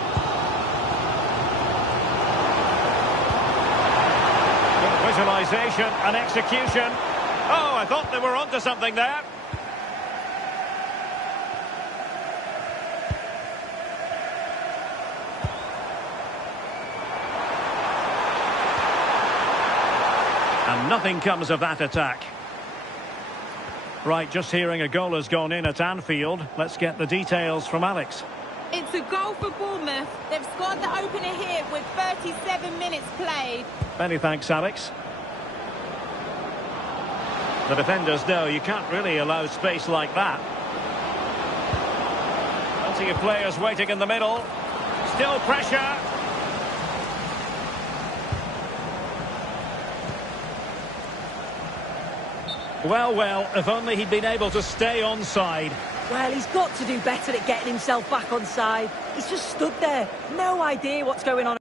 Good visualisation and execution. Oh, I thought they were onto something there. And nothing comes of that attack. Right, just hearing a goal has gone in at Anfield. Let's get the details from Alex. It's a goal for Bournemouth. They've scored the opener here with 37 minutes played. Many thanks, Alex. The defenders know you can't really allow space like that. Plenty of players waiting in the middle. Still pressure. Well, if only he'd been able to stay onside. Well, he's got to do better at getting himself back onside. He's just stood there. No idea what's going on.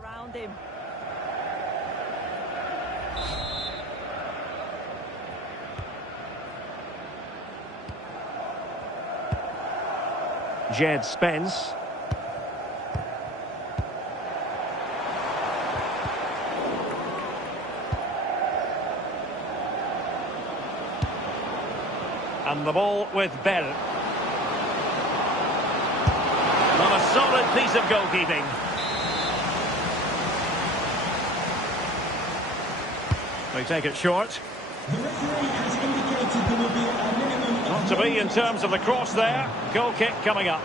Around him. Jed Spence. And the ball with Bell. Not a solid piece of goalkeeping. They take it short. The referee has indicated there will be a minimum of... Not to be in terms of the cross there. Goal kick coming up.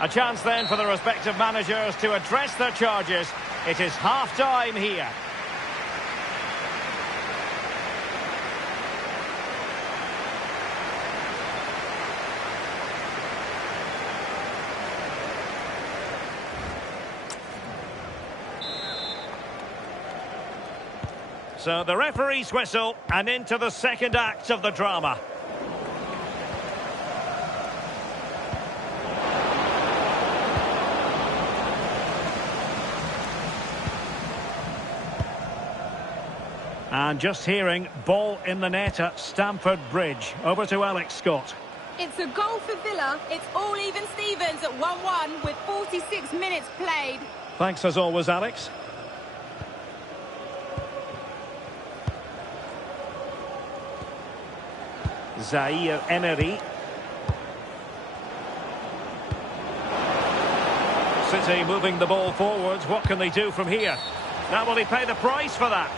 A chance then for the respective managers to address their charges. It is half-time here. So the referee's whistle and into the second act of the drama. And just hearing, ball in the net at Stamford Bridge. Over to Alex Scott. It's a goal for Villa. It's all even Stevens at 1-1 with 46 minutes played. Thanks as always, Alex. Zaire Emery. City moving the ball forwards. What can they do from here? Now will he pay the price for that?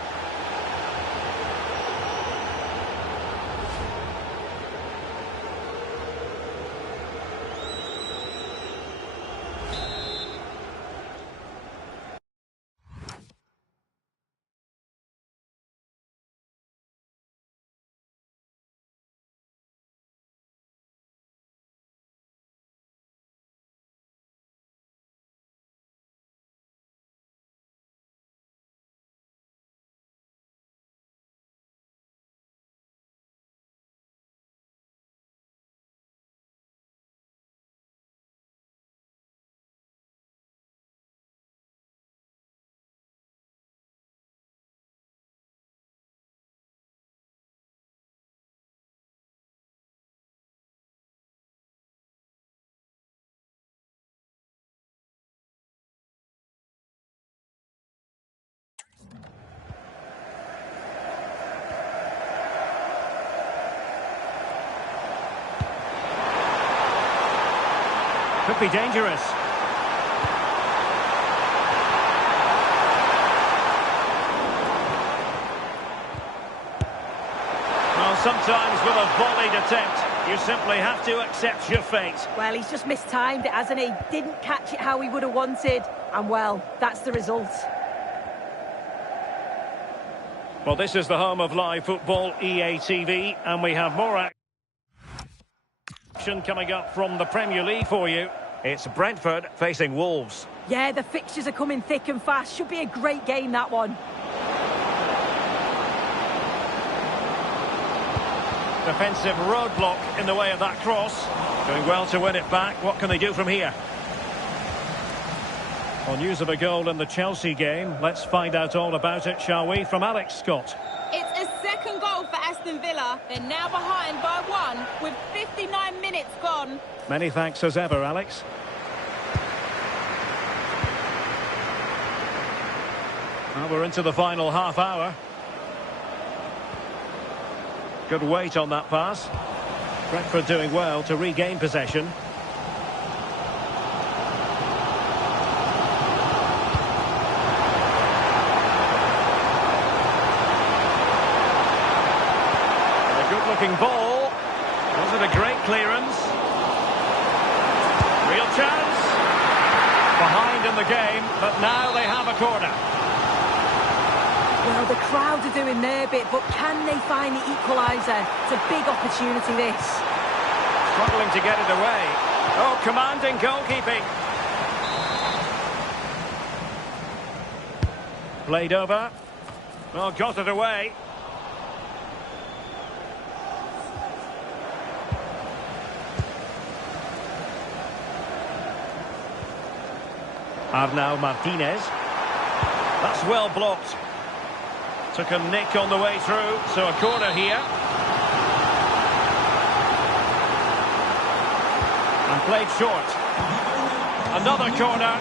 Could be dangerous. Well, sometimes with a volleyed attempt, you simply have to accept your fate. Well, he's just mistimed it, hasn't he? Didn't catch it how he would have wanted. And, well, that's the result. Well, this is the home of live football, EA TV, and we have more action coming up from the Premier League for you. It's Brentford facing Wolves. Yeah, the fixtures are coming thick and fast. Should be a great game, that one. Defensive roadblock in the way of that cross. Doing well to win it back. What can they do from here? Well, news of a goal in the Chelsea game. Let's find out all about it, shall we, from Alex Scott. It's a second goal for Aston Villa. They're now behind by 1 with 59 minutes gone. Many thanks as ever, Alex. Well, we're into the final half hour. Good weight on that pass. Brentford doing well to regain possession. Good-looking ball. Was it a great clearance? Real chance. Behind in the game, but now they have a corner. Well, the crowd are doing their bit, but can they find the equaliser? It's a big opportunity, this. Struggling to get it away. Oh, commanding goalkeeping. Played over. Well, got it away. Arnau Martinez. That's well blocked. Took a nick on the way through, so a corner here. And played short. Another corner.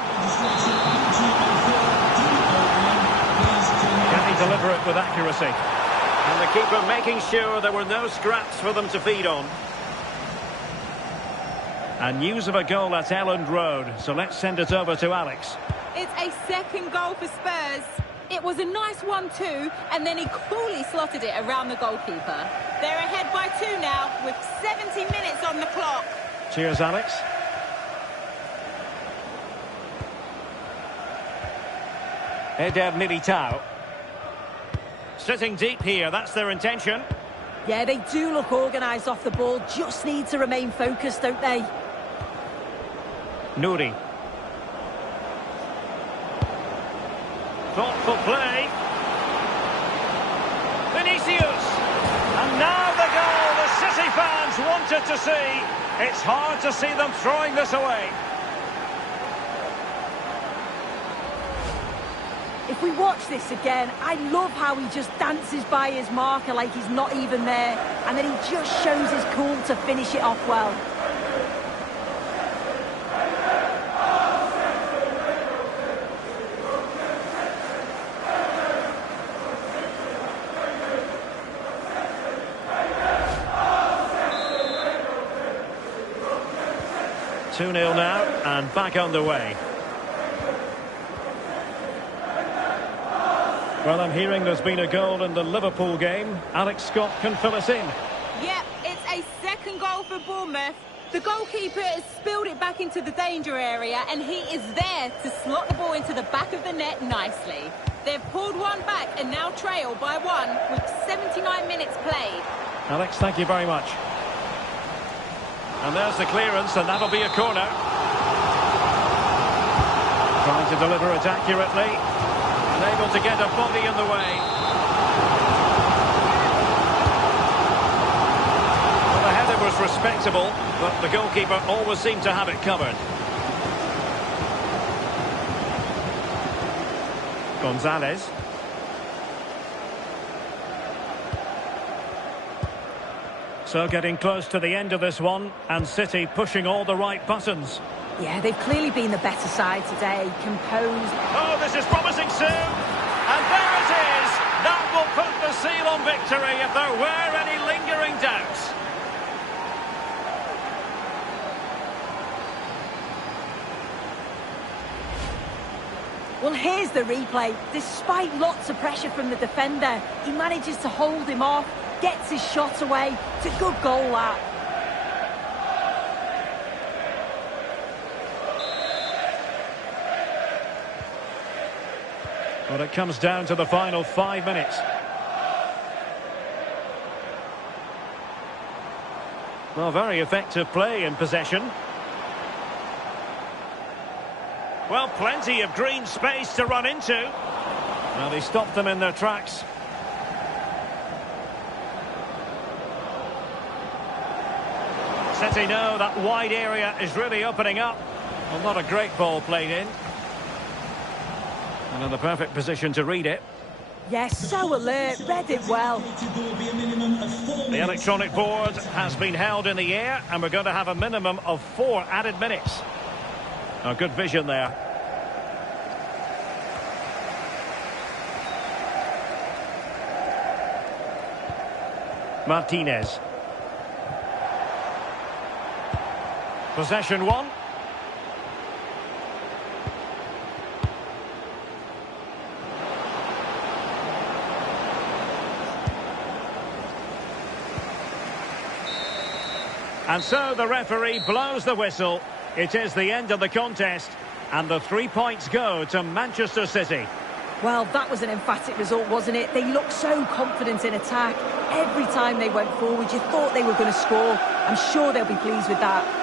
Can he deliver it with accuracy? And the keeper making sure there were no scraps for them to feed on. And news of a goal at Elland Road, so let's send it over to Alex. It's a second goal for Spurs. It was a nice 1-2, and then he coolly slotted it around the goalkeeper. They're ahead by 2 now, with 70 minutes on the clock. Cheers, Alex. Eder Militao. Sitting deep here, that's their intention. Yeah, they do look organised off the ball, just need to remain focused, don't they? Nouri. Thoughtful play. Vinicius. And now the goal the City fans wanted to see. It's hard to see them throwing this away. If we watch this again, I love how he just dances by his marker like he's not even there, and then he just shows his cool to finish it off well. Two 2-0 now, and back underway. Well, I'm hearing there's been a goal in the Liverpool game. Alex Scott can fill us in. Yep, it's a second goal for Bournemouth. The goalkeeper has spilled it back into the danger area, and he is there to slot the ball into the back of the net nicely. They've pulled one back and now trail by 1 with 79 minutes played. Alex, thank you very much. And there's the clearance, and that'll be a corner. Trying to deliver it accurately. Unable to get a body in the way. Well, the header was respectable, but the goalkeeper always seemed to have it covered. Gonzalez. So getting close to the end of this one, and City pushing all the right buttons. Yeah, they've clearly been the better side today, composed. Oh, this is promising soon. And there it is. That will put the seal on victory if there were any lingering doubts. Well, here's the replay. Despite lots of pressure from the defender, he manages to hold him off, gets his shot away. It's a good goal, that. Well, it comes down to the final 5 minutes. Well, very effective play in possession. Well, plenty of green space to run into. Well, he stopped them in their tracks. City know that wide area is really opening up. Well, not a great ball played in. And in the perfect position to read it. Yes, so alert, read it well. The electronic board has been held in the air, and we're going to have a minimum of 4 added minutes. Oh, good vision there. Martinez. Possession 1. And so the referee blows the whistle. It is the end of the contest, and the 3 points go to Manchester City. Well, that was an emphatic result, wasn't it? They looked so confident in attack. Every time they went forward, you thought they were going to score. I'm sure they'll be pleased with that.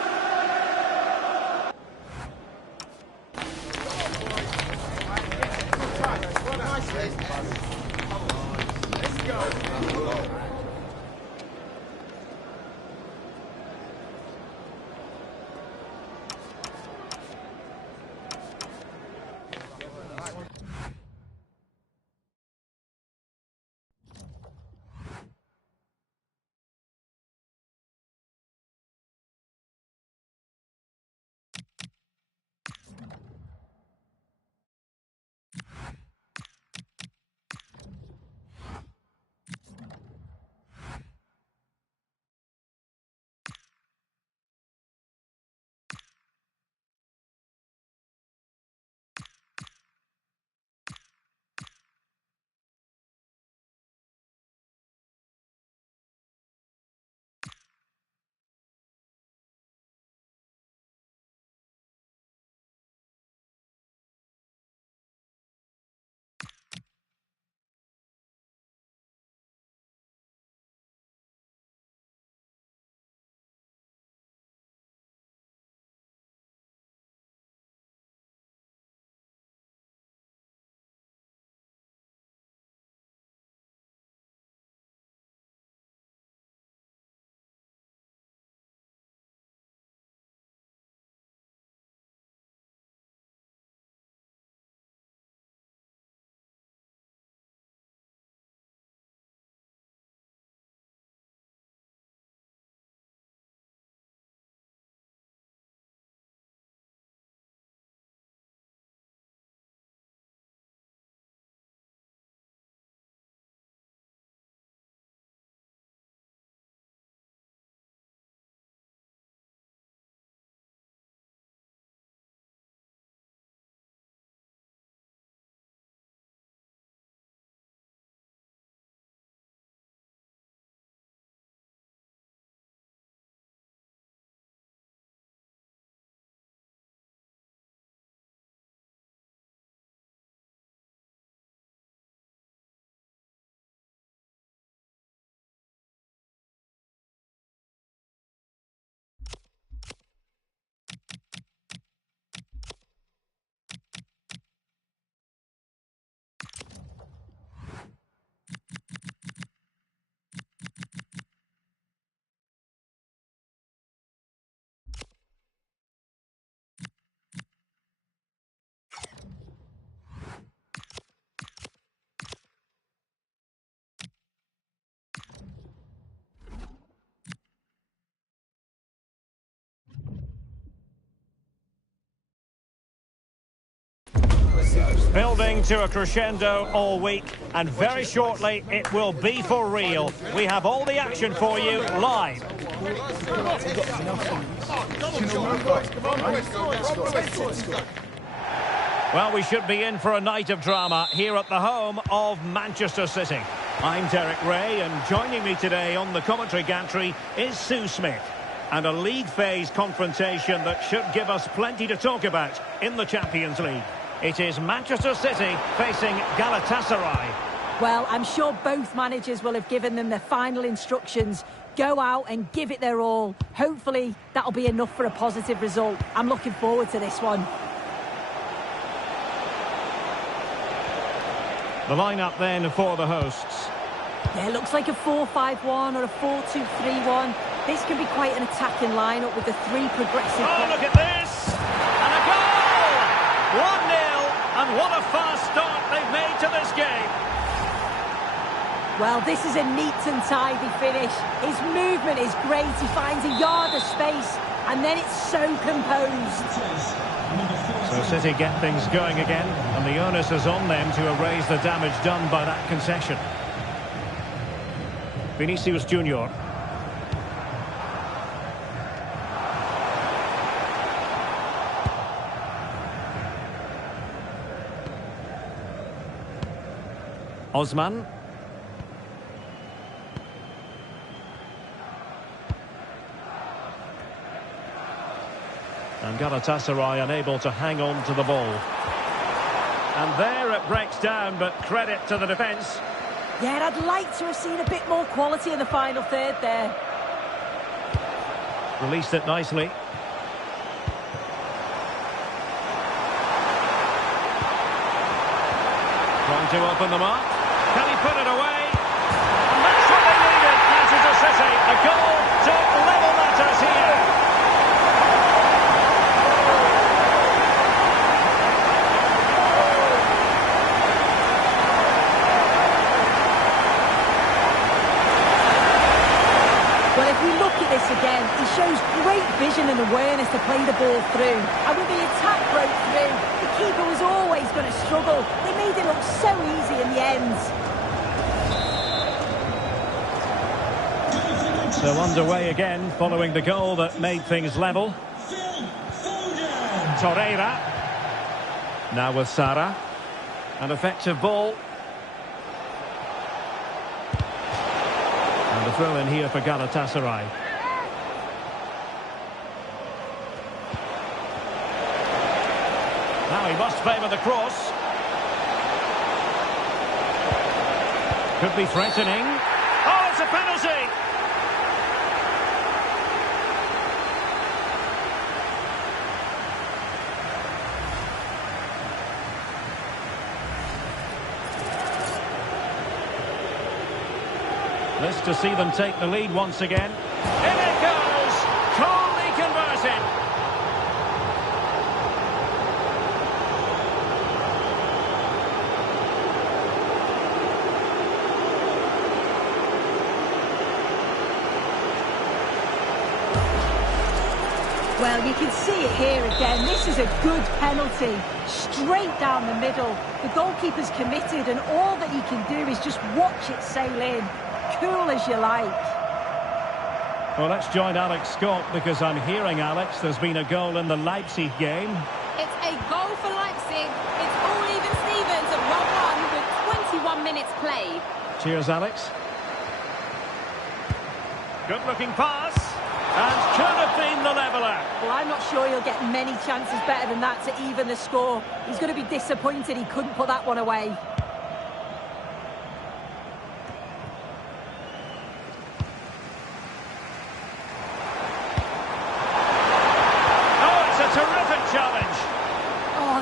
Building to a crescendo all week, and very shortly it will be for real. We have all the action for you live. Well, we should be in for a night of drama here at the home of Manchester City. I'm Derek Ray, and joining me today on the commentary gantry is Sue Smith. And a league phase confrontation that should give us plenty to talk about in the Champions League. It is Manchester City facing Galatasaray. Well, I'm sure both managers will have given them their final instructions. Go out and give it their all. Hopefully, that'll be enough for a positive result. I'm looking forward to this one. The lineup then for the hosts. Yeah, it looks like a 4-5-1 or a 4-2-3-1. This can be quite an attacking lineup with the three progressive... Oh, look at this! And a goal! 1-0, and what a fast start they've made to this game. Well, this is a neat and tidy finish. His movement is great. He finds a yard of space, and then it's so composed. So City get things going again, and the onus is on them to erase the damage done by that concession. Vinicius Junior. Osman. And Galatasaray unable to hang on to the ball. And there it breaks down, but credit to the defence. Yeah, I'd like to have seen a bit more quality in the final third there. Released it nicely. Trying to open them up. Can he put it away? And that's what they needed, Manchester City. A goal to level matters here. Well, if we look at this again, he shows great vision and awareness to play the ball through. And when the attack broke through, the keeper was always going to struggle. They made it look so easy in the end. So underway again, following the goal that made things level. Torreira. Now with Sara. An effective ball. And a throw in here for Galatasaray. Now he must favour the cross. Could be threatening. Oh, it's a penalty! This to see them take the lead once again. In it goes! Coldly converted! Well, you can see it here again. This is a good penalty. Straight down the middle. The goalkeeper's committed, and all that he can do is just watch it sail in. Cool as you like. Well, let's join Alex Scott, because I'm hearing, Alex, there's been a goal in the Leipzig game. It's a goal for Leipzig. It's all even Stevens at 1-1 with 21 minutes played. Cheers, Alex. Good-looking pass. And could have been the leveller. Well, I'm not sure he'll get many chances better than that to even the score. He's going to be disappointed he couldn't put that one away.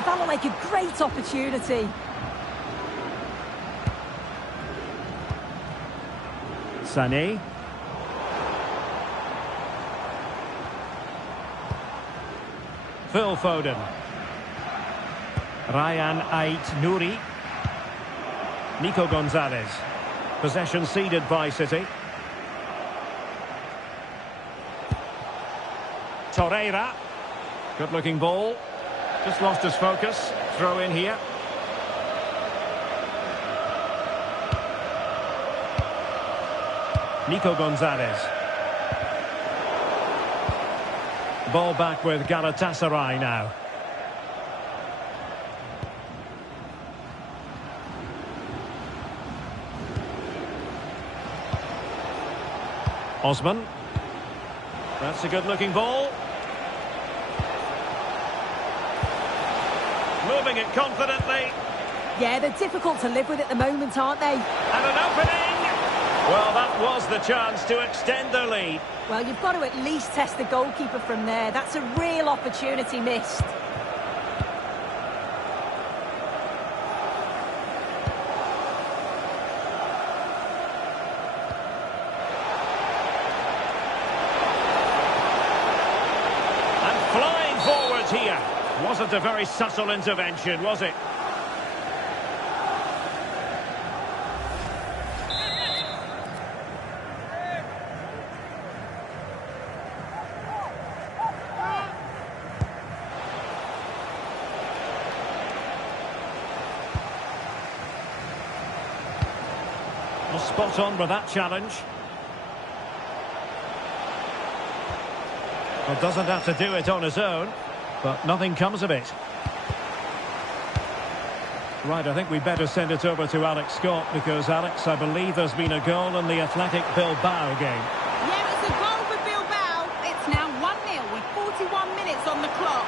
That looked like a great opportunity. Sané. Phil Foden. Ryan Ait-Nouri. Nico Gonzalez. Possession ceded by City. Torreira. Good looking ball. Just lost his focus. Throw in here. Nico Gonzalez. Ball back with Galatasaray now. Osman. That's a good-looking ball. Moving it confidently. Yeah, they're difficult to live with at the moment, aren't they? And an opening! Well, that was the chance to extend their lead. Well, you've got to at least test the goalkeeper from there. That's a real opportunity missed. And flying forwards here. Wasn't a very subtle intervention, was it? Well, spot on with that challenge. Well, doesn't have to do it on his own, but nothing comes of it. Right, I think we better send it over to Alex Scott, because, Alex, I believe there's been a goal in the Athletic Bilbao game. Yeah, it's a goal for Bilbao. It's now 1-0 with 41 minutes on the clock.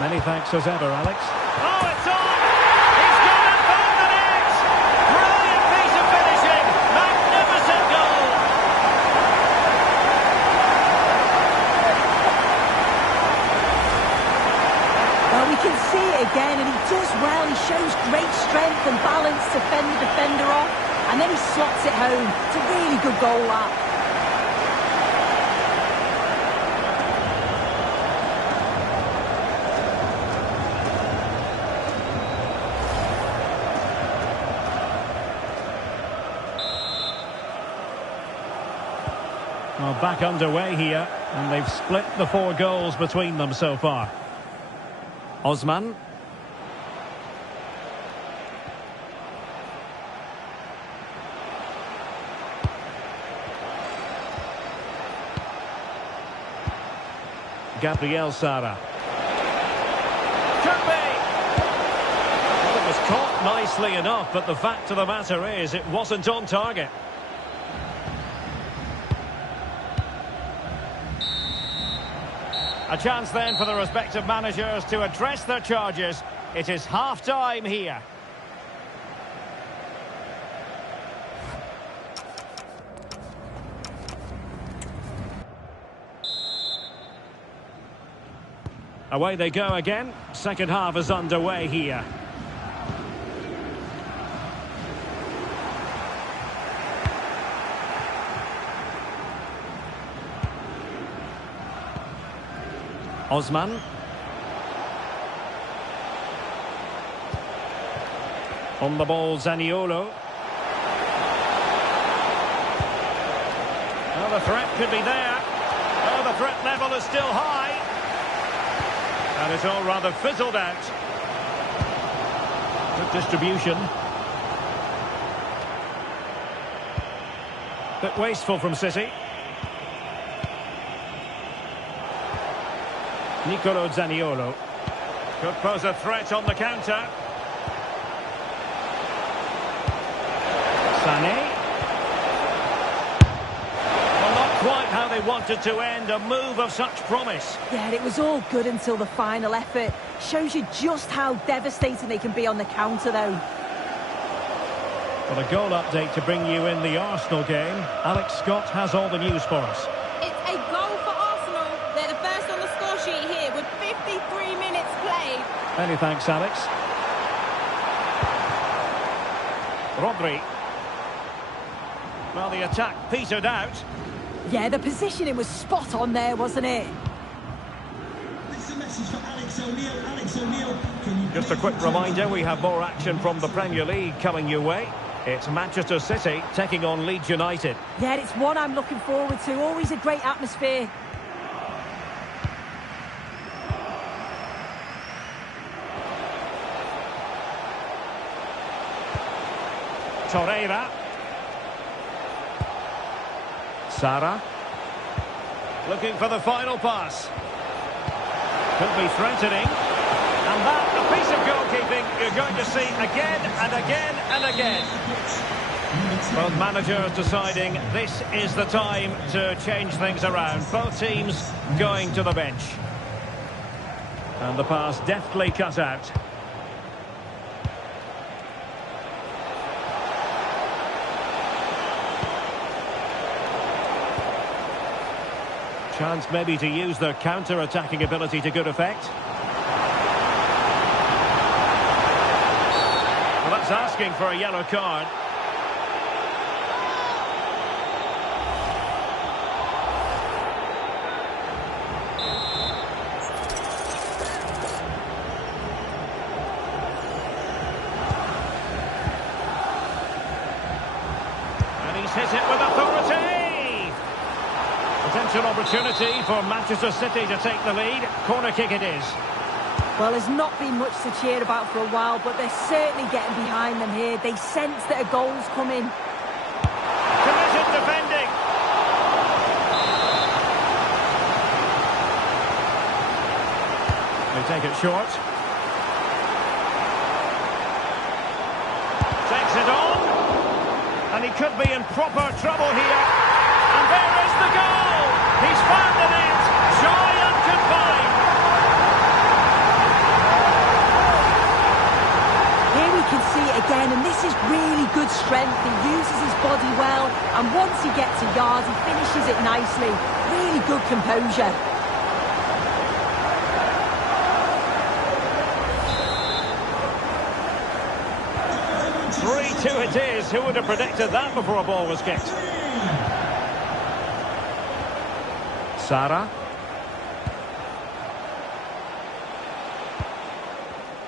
Many thanks as ever, Alex. Oh, it's on! He's got it from the net! Brilliant piece of finishing! Magnificent goal! Well, we can see it again, and he does well. He shows great strength and balance to fend the defender off, and then he slots it home. It's a really good goal, that. Well, back underway here, and they've split the 4 goals between them so far. Osman. Gabriel Sara. Could be! Well, it was caught nicely enough, but the fact of the matter is it wasn't on target. A chance then for the respective managers to address their charges. It is half-time here. Away they go again. Second half is underway here. Osman. On the ball, Zaniolo. Well, the threat could be there. Oh, the threat level is still high. And it's all rather fizzled out. Good distribution. Bit wasteful from City. Nicolo Zaniolo. Could pose a threat on the counter. Sané. Well, not quite how they wanted to end a move of such promise. Yeah, it was all good until the final effort. Shows you just how devastating they can be on the counter, though. Well, a goal update to bring you in the Arsenal game. Alex Scott has all the news for us. It's a goal for Arsenal. They're the first on the score sheet here with 53 minutes played. Many thanks, Alex. Rodri. Well, the attack petered out. Yeah, the positioning was spot on there, wasn't it? This is a message for Alex O'Neill. Alex O'Neill, can you... Just a quick reminder, we have more action from the Premier League coming your way. It's Manchester City taking on Leeds United. Yeah, it's one I'm looking forward to. Always a great atmosphere. Torreira. Sara. Looking for the final pass. Could be threatening. And that, a piece of goalkeeping you're going to see again and again and again. Number 10. Both managers deciding this is the time to change things around. Both teams going to the bench. And the pass deftly cut out. Chance maybe to use their counter-attacking ability to good effect. Well, that's asking for a yellow card. And he's hit it with authority. Potential opportunity for Manchester City to take the lead. Corner kick it is. Well, there's not been much to cheer about for a while, but they're certainly getting behind them here. They sense that a goal's coming. Committed defending. They take it short. Takes it on. And he could be in proper trouble here. And there is the goal. He's found the net. Joy unconfined. Here we can see it again, and this is really good strength. He uses his body well, and once he gets a yard, he finishes it nicely. Really good composure. It is. Who would have predicted that before a ball was kicked? Sara.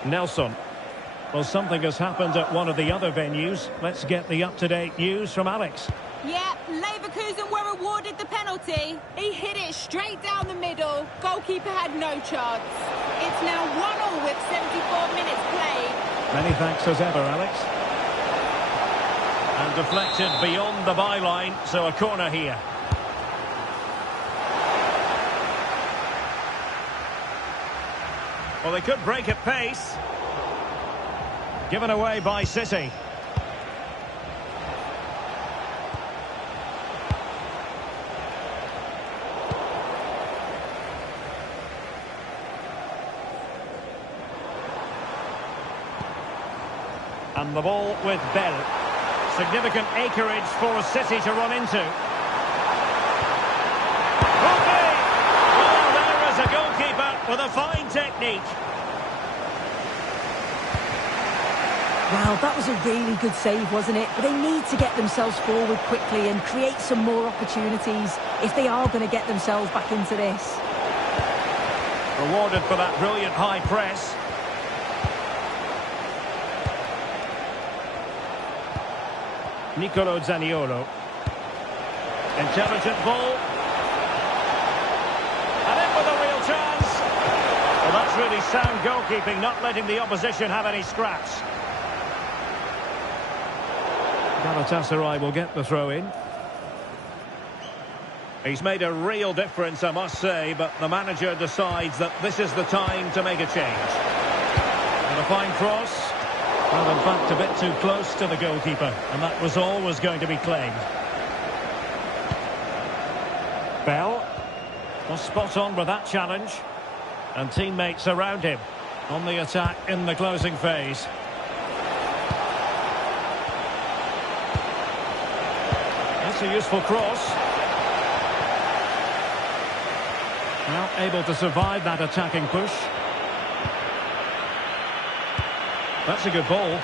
Nelson. Well, something has happened at one of the other venues. Let's get the up-to-date news from Alex. Yeah, Leverkusen were awarded the penalty. He hit it straight down the middle. Goalkeeper had no chance. It's now 1-1 with 74 minutes played. Many thanks as ever, Alex. And deflected beyond the byline, so a corner here. Well, they could break at pace. Given away by City. And the ball with Bell. Significant acreage for City to run into. Okay. Well, there is a goalkeeper with a fine technique. Wow, that was a really good save, wasn't it? But they need to get themselves forward quickly and create some more opportunities if they are going to get themselves back into this. Rewarded for that brilliant high press. Nicolo Zaniolo. Intelligent ball. And in with a real chance. Well, that's really sound goalkeeping, not letting the opposition have any scraps. Galatasaray will get the throw in. He's made a real difference, I must say, but the manager decides that this is the time to make a change. And a fine cross. Well, in fact, a bit too close to the goalkeeper, and that was always going to be claimed. Bell was spot on with that challenge, and teammates around him on the attack in the closing phase. That's a useful cross. Now able to survive that attacking push. That's a good ball.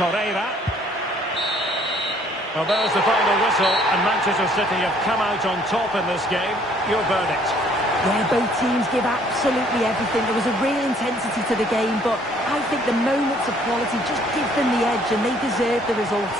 Torreira. Well, there's the final whistle, and Manchester City have come out on top in this game. Your verdict? Yeah, both teams give absolutely everything. There was a real intensity to the game, but I think the moments of quality just give them the edge, and they deserve the result.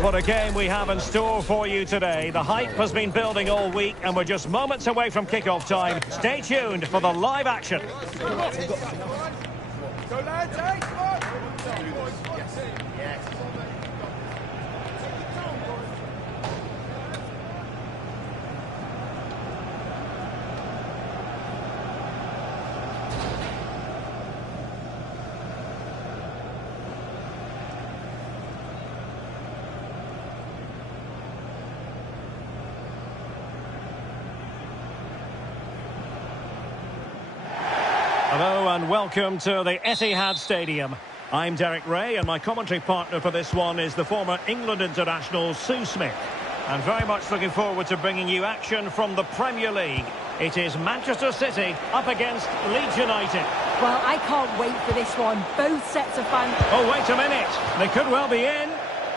Well, what a game we have in store for you today. The hype has been building all week, and we're just moments away from kick-off time. Stay tuned for the live action. Go lads, hey, come on! Yes. Hello and welcome to the Etihad Stadium. I'm Derek Ray, and my commentary partner for this one is the former England international Sue Smith. I'm very much looking forward to bringing you action from the Premier League. It is Manchester City up against Leeds United. Well, I can't wait for this one. Both sets of fans... Oh, wait a minute. They could well be in.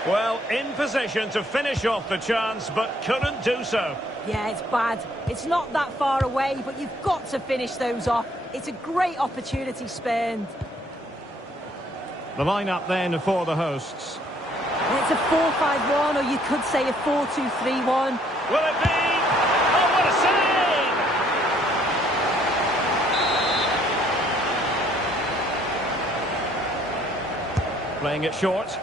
Well, in position to finish off the chance, but couldn't do so. Yeah, it's bad. It's not that far away, but you've got to finish those off. It's a great opportunity spurned. The lineup then for the hosts. It's a 4-5-1, or you could say a 4-2-3-1. Will it be? Oh, what a save! Playing it short.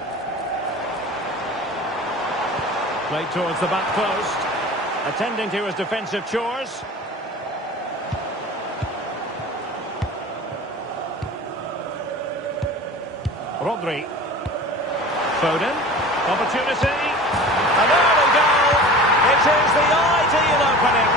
Played towards the back post. Attending to his defensive chores. Rodri. Foden. Opportunity. And there we go. It is the ideal opening.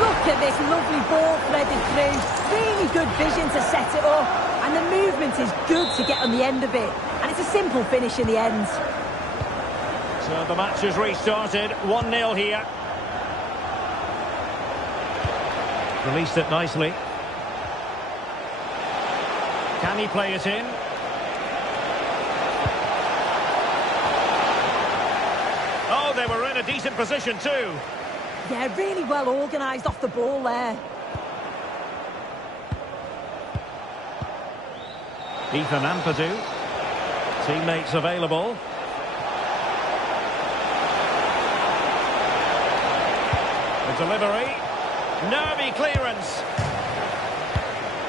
Look at this lovely ball threaded through. Really good vision to set it up. And the movement is good to get on the end of it. And it's a simple finish in the end. So the match has restarted. 1-0 here. Released it nicely. Can he play it in? Oh, they were in a decent position too. Yeah, really well organised off the ball there. Ethan Ampadu. Teammates available. The delivery. Nervy clearance.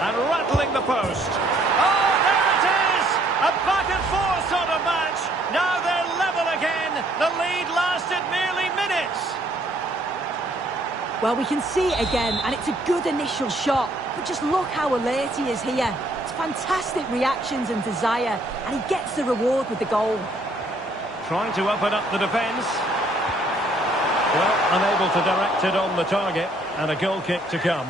And rattling the post. Oh, there it is! A back and forth sort of match. Now they're level again. The lead lasted merely minutes. Well, we can see it again, and it's a good initial shot. But just look how alert he is here. It's fantastic reactions and desire, and he gets the reward with the goal. Trying to open up the defence. Well, unable to direct it on the target, and a goal kick to come.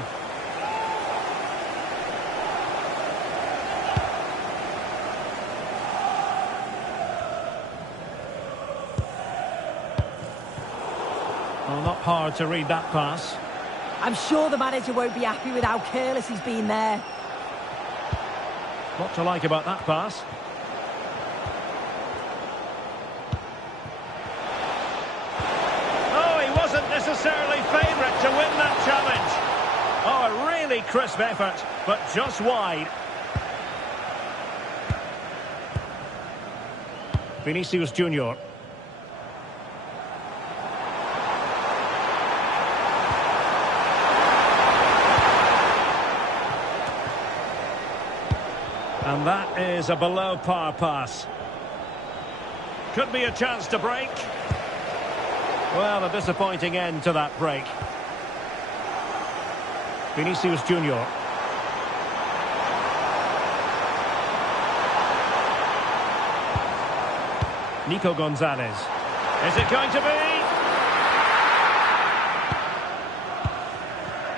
Well, not hard to read that pass. I'm sure the manager won't be happy with how careless he's been there. What to like about that pass? Oh, he wasn't necessarily favourite to win that challenge. Oh, a really crisp effort, but just wide. Vinicius Junior. And that is a below-par pass. Could be a chance to break. Well, a disappointing end to that break. Vinicius Junior. Nico Gonzalez. Is it going to be?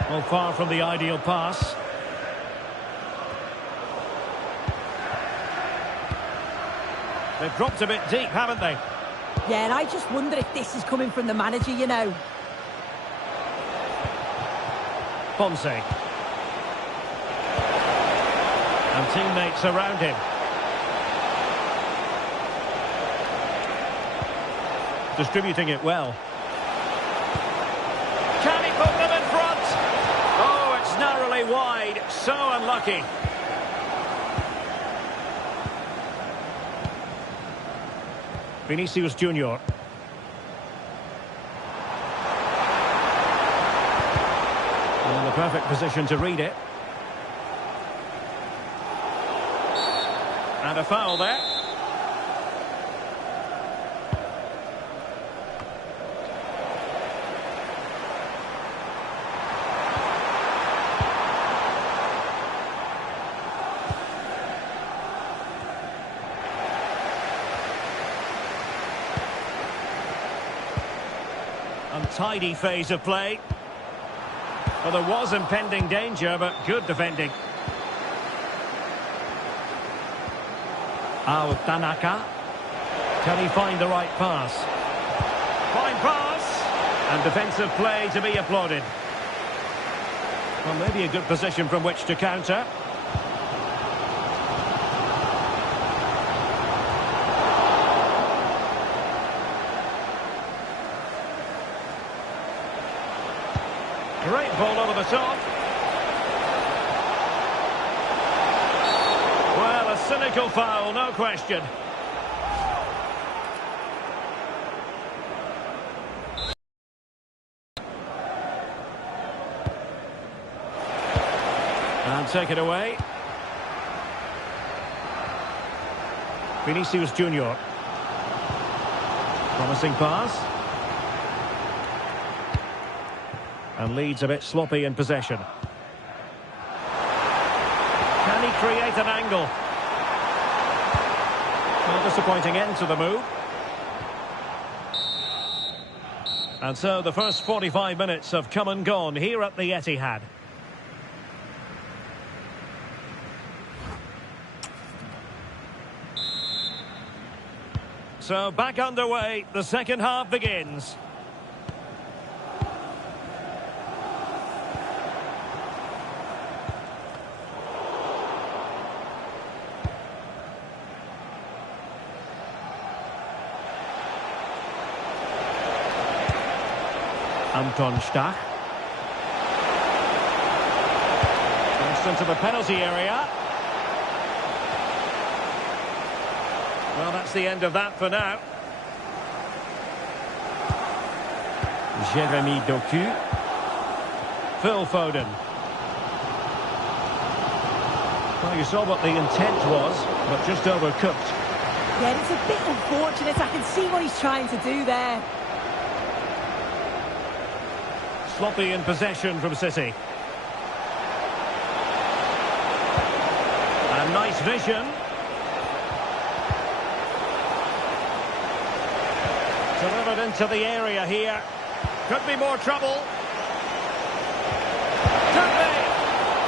Well, far from the ideal pass. They've dropped a bit deep, haven't they? Yeah, and I just wonder if this is coming from the manager, you know. Ponce. And teammates around him. Distributing it well. so unlucky. Vinicius Junior. In the perfect position to read it. And a foul there. Untidy phase of play. Well, there was impending danger, but good defending. Tanaka. Can he find the right pass? Fine pass. And defensive play to be applauded. Well, maybe a good position from which to counter. Great ball over the top. Well, a cynical foul, no question. And take it away. Vinicius Junior. Promising pass. And Leeds a bit sloppy in possession. Can he create an angle? Well, disappointing end to the move. And so the first 45 minutes have come and gone here at the Etihad. So back underway, the second half begins. Anton Stach. Goes into the penalty area. Well, that's the end of that for now. Jeremy Doku. Phil Foden. Well, you saw what the intent was, but just overcooked. Yeah, it's a bit unfortunate. I can see what he's trying to do there. Sloppy in possession from City. And nice vision. Delivered into the area here. Could be more trouble. Could be.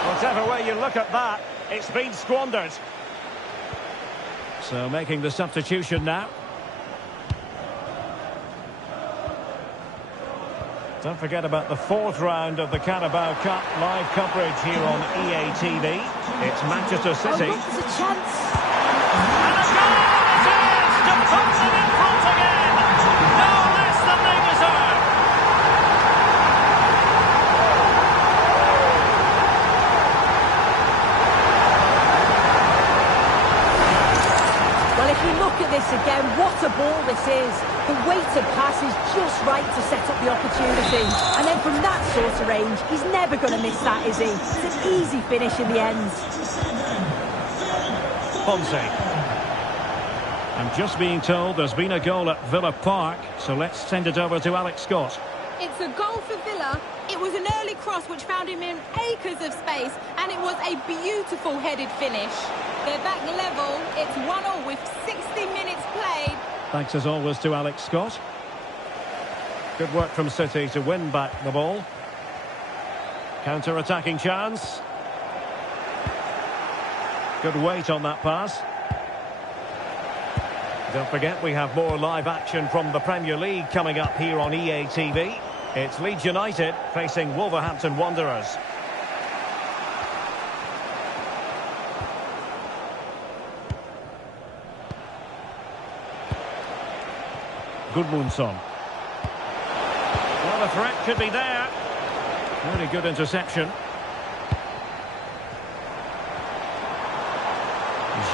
Whatever way you look at that, it's been squandered. So making the substitution now. Don't forget about the fourth round of the Carabao Cup live coverage here on EA TV. It's Manchester City. Oh, there's a chance. And a goal it is to put them in front again. No less than they deserve. Well, if you look at this again, what a ball this is. The weighted pass is just right to set up the opportunity. And then from that sort of range, he's never going to miss that, is he? It's an easy finish in the end. Ponce. I'm just being told there's been a goal at Villa Park, so let's send it over to Alex Scott. It's a goal for Villa. It was an early cross which found him in acres of space, and it was a beautiful headed finish. They're back level. It's 1-1 with 60 minutes played. Thanks as always to Alex Scott. Good work from City to win back the ball. Counter-attacking chance. Good weight on that pass. Don't forget we have more live action from the Premier League coming up here on EA TV. It's Leeds United facing Wolverhampton Wanderers. Gudmundsson. Well, the threat could be there. Really good interception.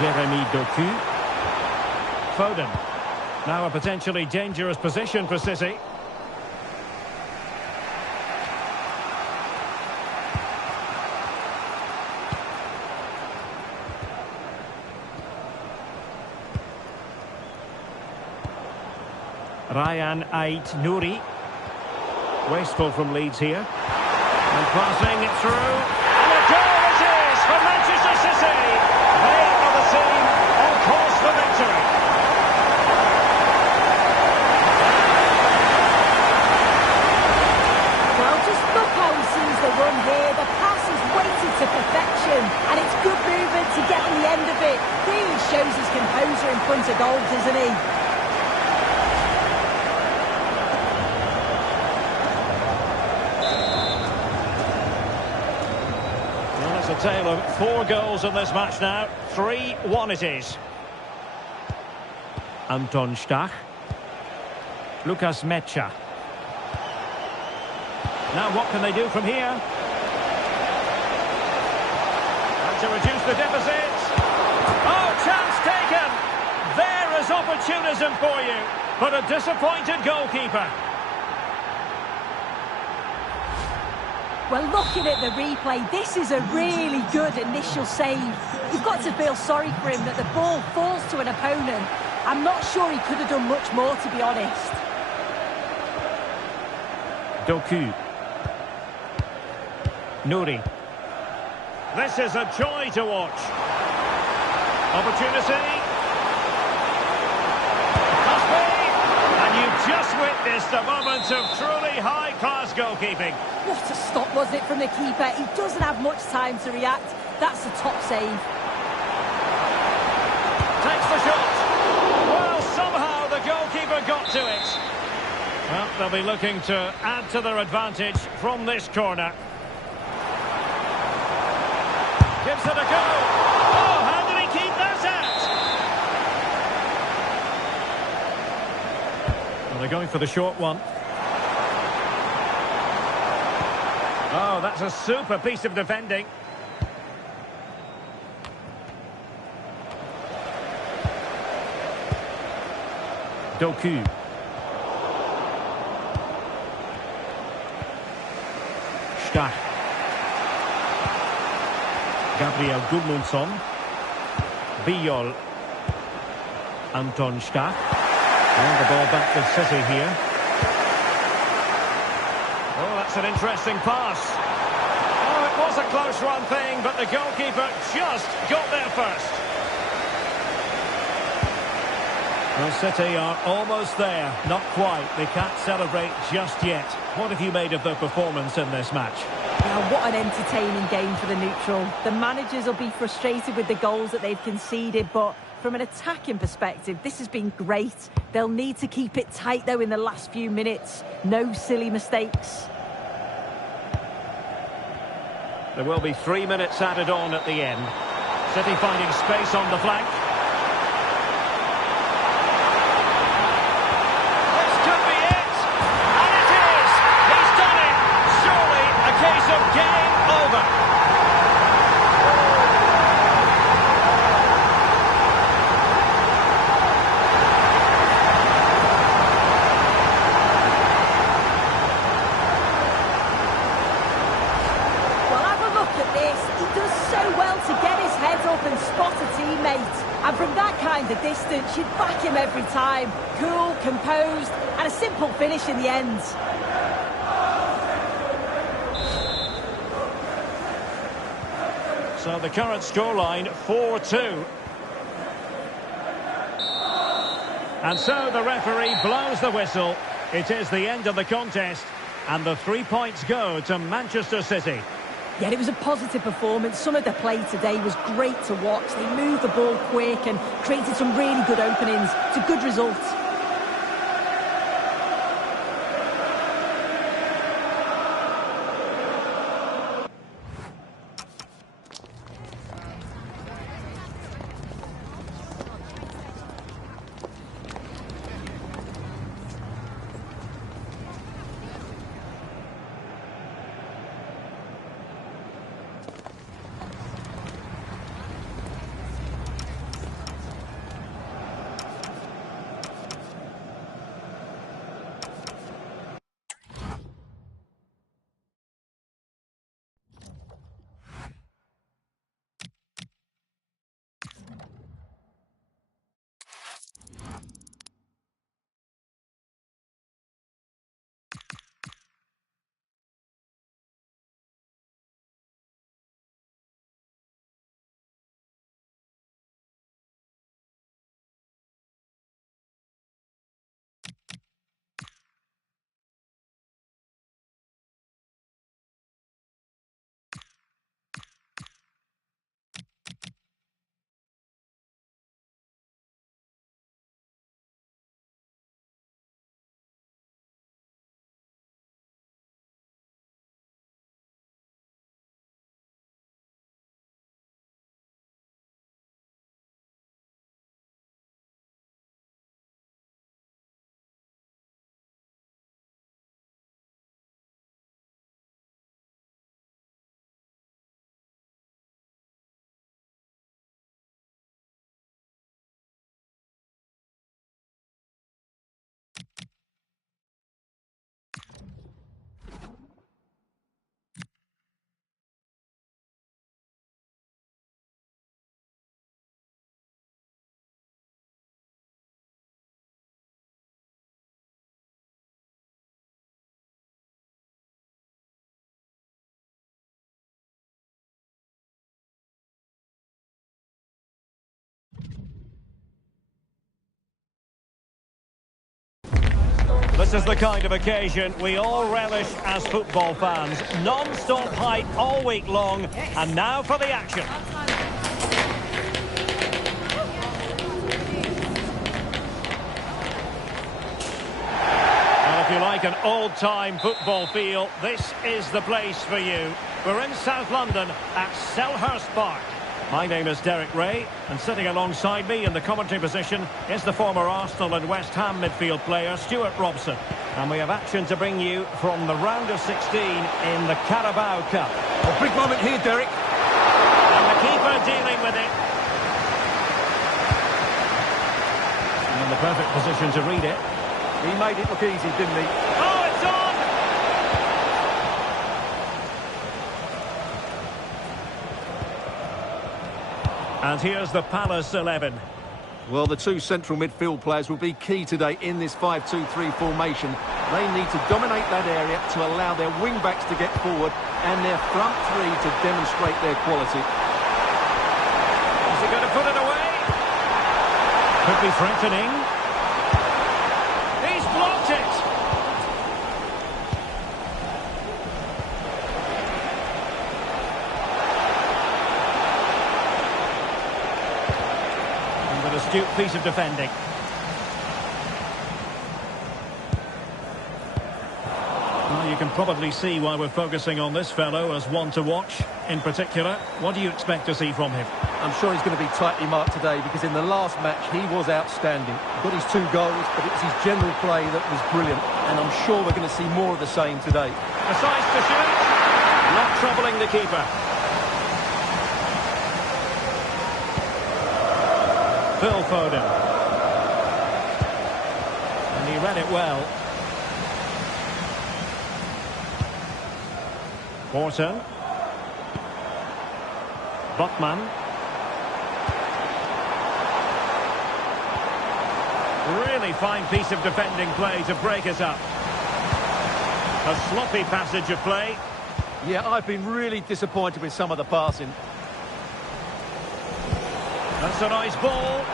Jeremy Doku. Foden. Now a potentially dangerous position for City. Ryan Ait-Nouri. Wasteful from Leeds here. And passing it through. And a goal it is for Manchester City. They are the team on course for victory. Well, just look how he sees the run here. The pass is weighted to perfection. And it's good movement to get on the end of it. Really shows his composure in front of goals, isn't he? A tale of 4 goals in this match now. 3-1 it is. Anton Stach. Lucas Mecha. Now what can they do from here? And to reduce the deficit. Oh, chance taken! There is opportunism for you. But a disappointed goalkeeper. Well, looking at the replay, this is a really good initial save. You've got to feel sorry for him that the ball falls to an opponent. I'm not sure he could have done much more, to be honest. Doku. Nouri. This is a joy to watch. Opportunity. Must be. And you've just witnessed a moment of truly high-class goalkeeping. What a stop, wasn't it, from the keeper? He doesn't have much time to react. That's a top save. Takes the shot. Well, somehow the goalkeeper got to it. Well, they'll be looking to add to their advantage from this corner. Gives it a go. Oh, how did he keep that out? Well, they're going for the short one. Oh, that's a super piece of defending. Doku. Stach. Gabriel Gudmundsson. Biol. Anton Stach. And the ball back with City here. Oh, that's an interesting pass. Oh, it was a close run thing, but the goalkeeper just got there first. Well, City are almost there. Not quite. They can't celebrate just yet. What have you made of their performance in this match? Now, what an entertaining game for the neutral. The managers will be frustrated with the goals that they've conceded, but from an attacking perspective, this has been great. They'll need to keep it tight, though, in the last few minutes. No silly mistakes. There will be 3 minutes added on at the end. City finding space on the flank. This could be it! And it is! He's done it! Surely a case of game over. And spot a teammate, and from that kind of distance you'd back him every time. Cool, composed, and a simple finish in the end. So the current scoreline 4-2. And so the referee blows the whistle. It is the end of the contest, and the 3 points go to Manchester City. Yeah, it was a positive performance. Some of the play today was great to watch. They moved the ball quick and created some really good openings. It's a good result. This is the kind of occasion we all relish as football fans. Non-stop hype all week long, and now for the action. And if you like an old-time football feel, this is the place for you. We're in South London at Selhurst Park. My name is Derek Ray, and sitting alongside me in the commentary position is the former Arsenal and West Ham midfield player Stuart Robson. And we have action to bring you from the round of 16 in the Carabao Cup. A big moment here, Derek. And the keeper dealing with it. And in the perfect position to read it. He made it look easy, didn't he? Oh, it's on! And here's the Palace 11. Well, the two central midfield players will be key today in this 5-2-3 formation. They need to dominate that area to allow their wing-backs to get forward and their front three to demonstrate their quality. Is he going to put it away? Could be threatening. He's blocked it! An astute piece of defending. Well, you can probably see why we're focusing on this fellow as one to watch. In particular, what do you expect to see from him? I'm sure he's going to be tightly marked today because in the last match he was outstanding. He got his 2 goals, but it was his general play that was brilliant. And I'm sure we're going to see more of the same today. Decides to shoot. Not troubling the keeper. Phil Foden. And he read it well. Wharton. Botman. Really fine piece of defending play to break us up. A sloppy passage of play. Yeah, I've been really disappointed with some of the passing. That's a nice ball.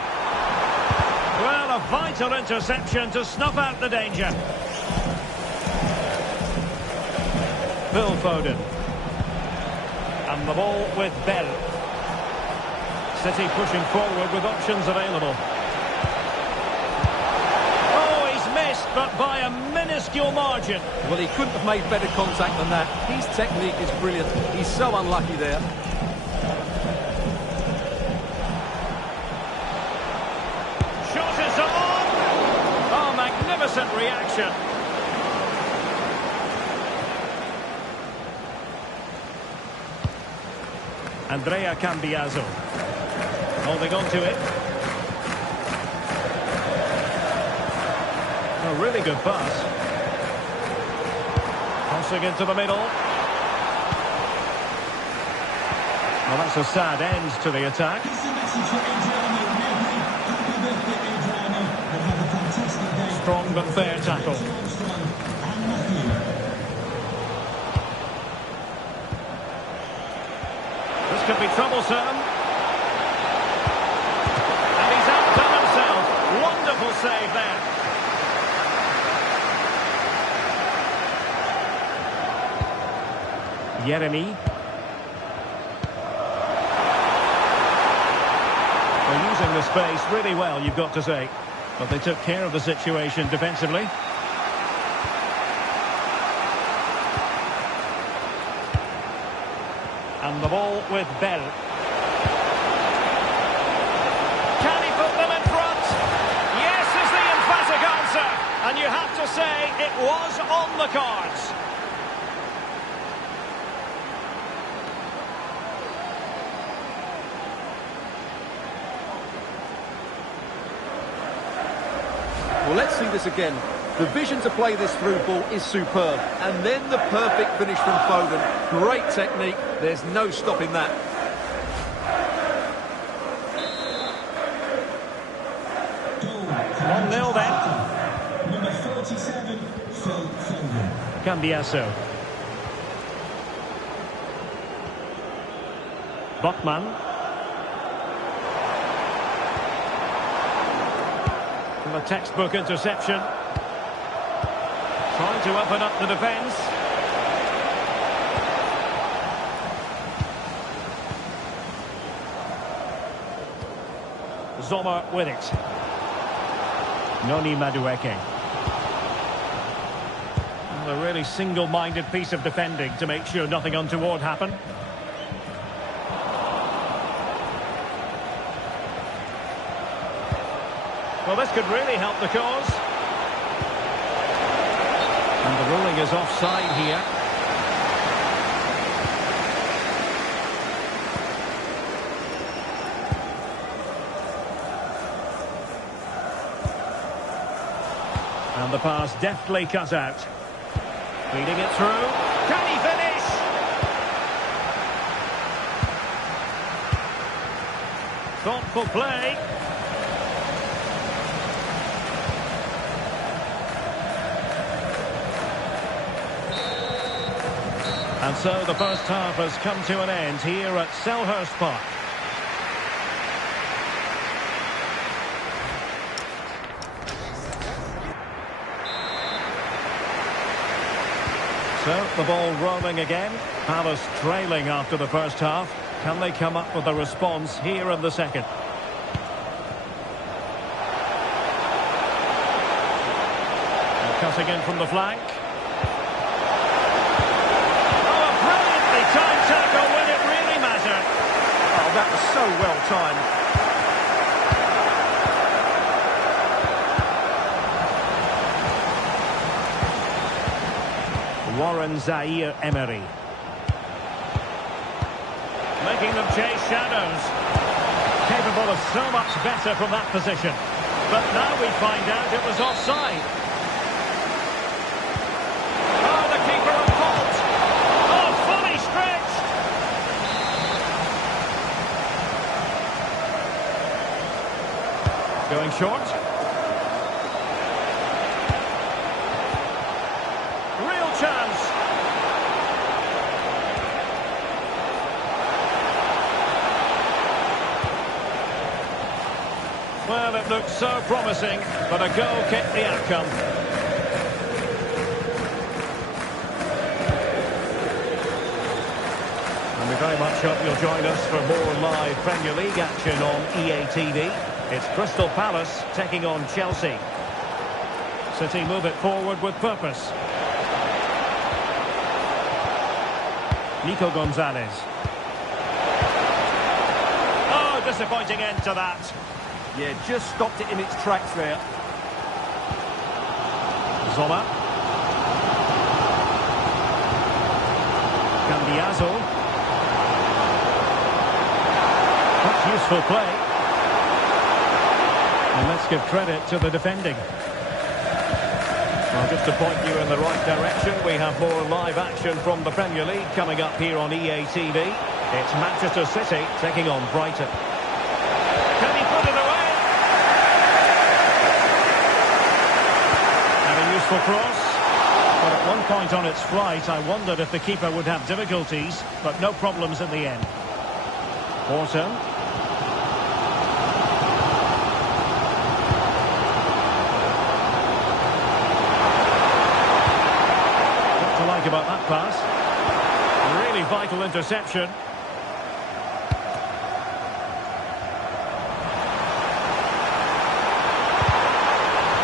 Well, a vital interception to snuff out the danger. Phil Foden. And the ball with Bell. City pushing forward with options available. Oh, he's missed, but by a minuscule margin. Well, he couldn't have made better contact than that. His technique is brilliant. He's so unlucky there. Shot is on! Oh, magnificent reaction. Andrea Cambiaso. Holding on to it. A really good pass. Crossing into the middle. Well, that's a sad end to the attack. It's a message for Adriano. Happy birthday, Adriano. And have a fantastic day. Strong but fair tackle. Armstrong and Matthew. This could be troublesome. And he's outdone himself. Wonderful save there. Yeremy. They're using the space really well, you've got to say. But they took care of the situation defensively. And the ball with Bell. Can he put them in front? Yes is the emphatic answer. And you have to say it was on the cards. Well, let's see this again. The vision to play this through ball is superb. And then the perfect finish from Foden. Great technique. There's no stopping that. 1-0 then. Number 47, Phil Foden. Cambiaso. Botman. And a textbook interception. Trying to open up the defence. Sommer with it. Noni Madueke. A really single-minded piece of defending to make sure nothing untoward happened. Well, this could really help the cause. And the ruling is offside here. And the pass deftly cut out. Feeding it through. Can he finish? Thoughtful play. And so the first half has come to an end here at Selhurst Park. So, the ball rolling again. Palace trailing after the first half. Can they come up with a response here in the second? And cutting in from the flank. Oh, a brilliantly timed tackle when it really mattered. Oh, that was so well timed. Warren Zaire-Emery. Making them chase shadows. Capable of so much better from that position. But now we find out it was offside. Oh, the keeper on fault. Oh, fully stretched. Going short. Chance. Well, it looked so promising, but a goal kept the outcome. And we very much hope you'll join us for more live Premier League action on EA TV. It's Crystal Palace taking on Chelsea. City move it forward with purpose. Nico Gonzalez. Oh, disappointing end to that. Yeah, just stopped it in its tracks there. Zola. Cambiaso. That's useful play. And let's give credit to the defending. Well, just to point you in the right direction, we have more live action from the Premier League coming up here on EA TV. It's Manchester City taking on Brighton. Can he put it away? And a useful cross. But at one point on its flight, I wondered if the keeper would have difficulties, but no problems in the end. Porto. About that pass. A really vital interception.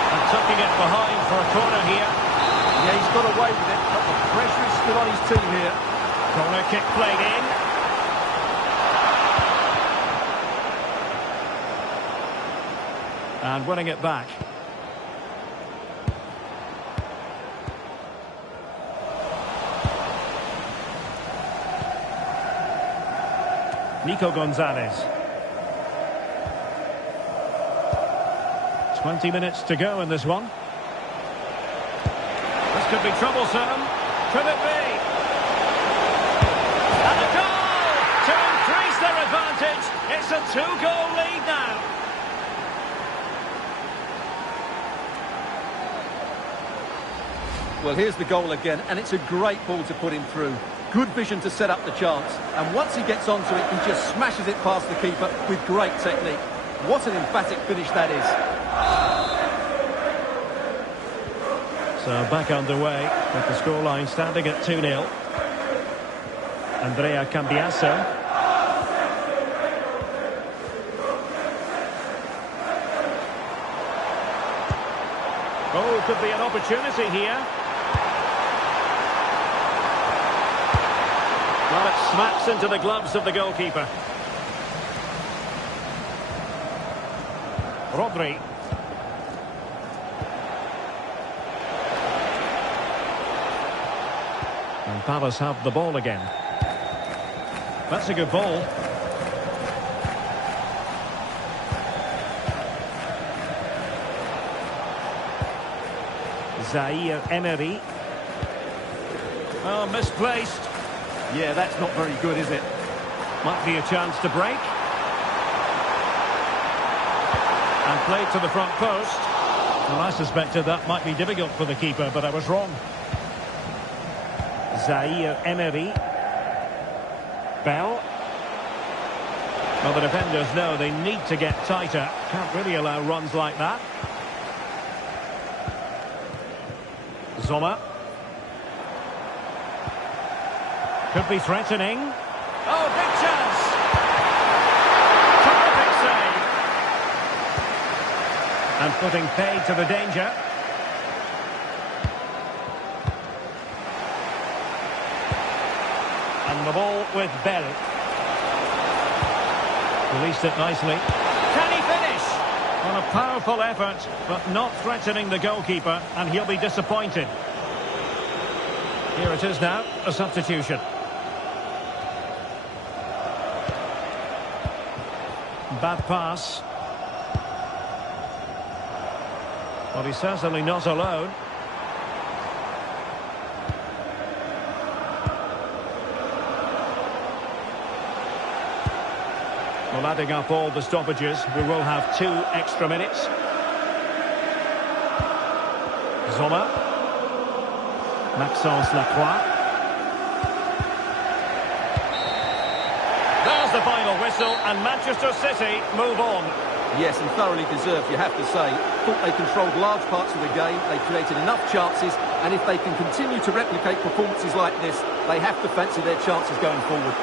And tucking it behind for a corner here. Yeah, he's got away with it, but the pressure is still on his team here. Corner kick played in. And winning it back. Nico Gonzalez. 20 minutes to go in this one. This could be troublesome. Could it be? And a goal to increase their advantage. It's a 2-goal lead now. Well, here's the goal again, and it's a great ball to put him through. Good vision to set up the chance, and once he gets onto it, he just smashes it past the keeper with great technique. What an emphatic finish that is. So back underway with the scoreline standing at 2-0. Andrea Cambiasso. Oh, could be an opportunity here. Well, it smacks into the gloves of the goalkeeper. Rodri. And Palace have the ball again. That's a good ball. Zaire Emery. Oh, misplaced. Yeah, that's not very good, is it? Might be a chance to break. And played to the front post. Well, I suspected that might be difficult for the keeper, but I was wrong. Zaire Emery. Bell. Well, the defenders know they need to get tighter. Can't really allow runs like that. Zola. Could be threatening. Oh, big chance! Terrific save. And putting paid to the danger. And the ball with Bell. Released it nicely. Can he finish? Well, a powerful effort, but not threatening the goalkeeper, and he'll be disappointed. Here it is now, a substitution. Bad pass. Well, he's certainly not alone. Well, adding up all the stoppages, we will have 2 extra minutes. Zola. Maxence Lacroix. There's the final whistle, and Manchester City move on. Yes, and thoroughly deserved, you have to say. Thought they controlled large parts of the game, they created enough chances, and if they can continue to replicate performances like this, they have to fancy their chances going forward.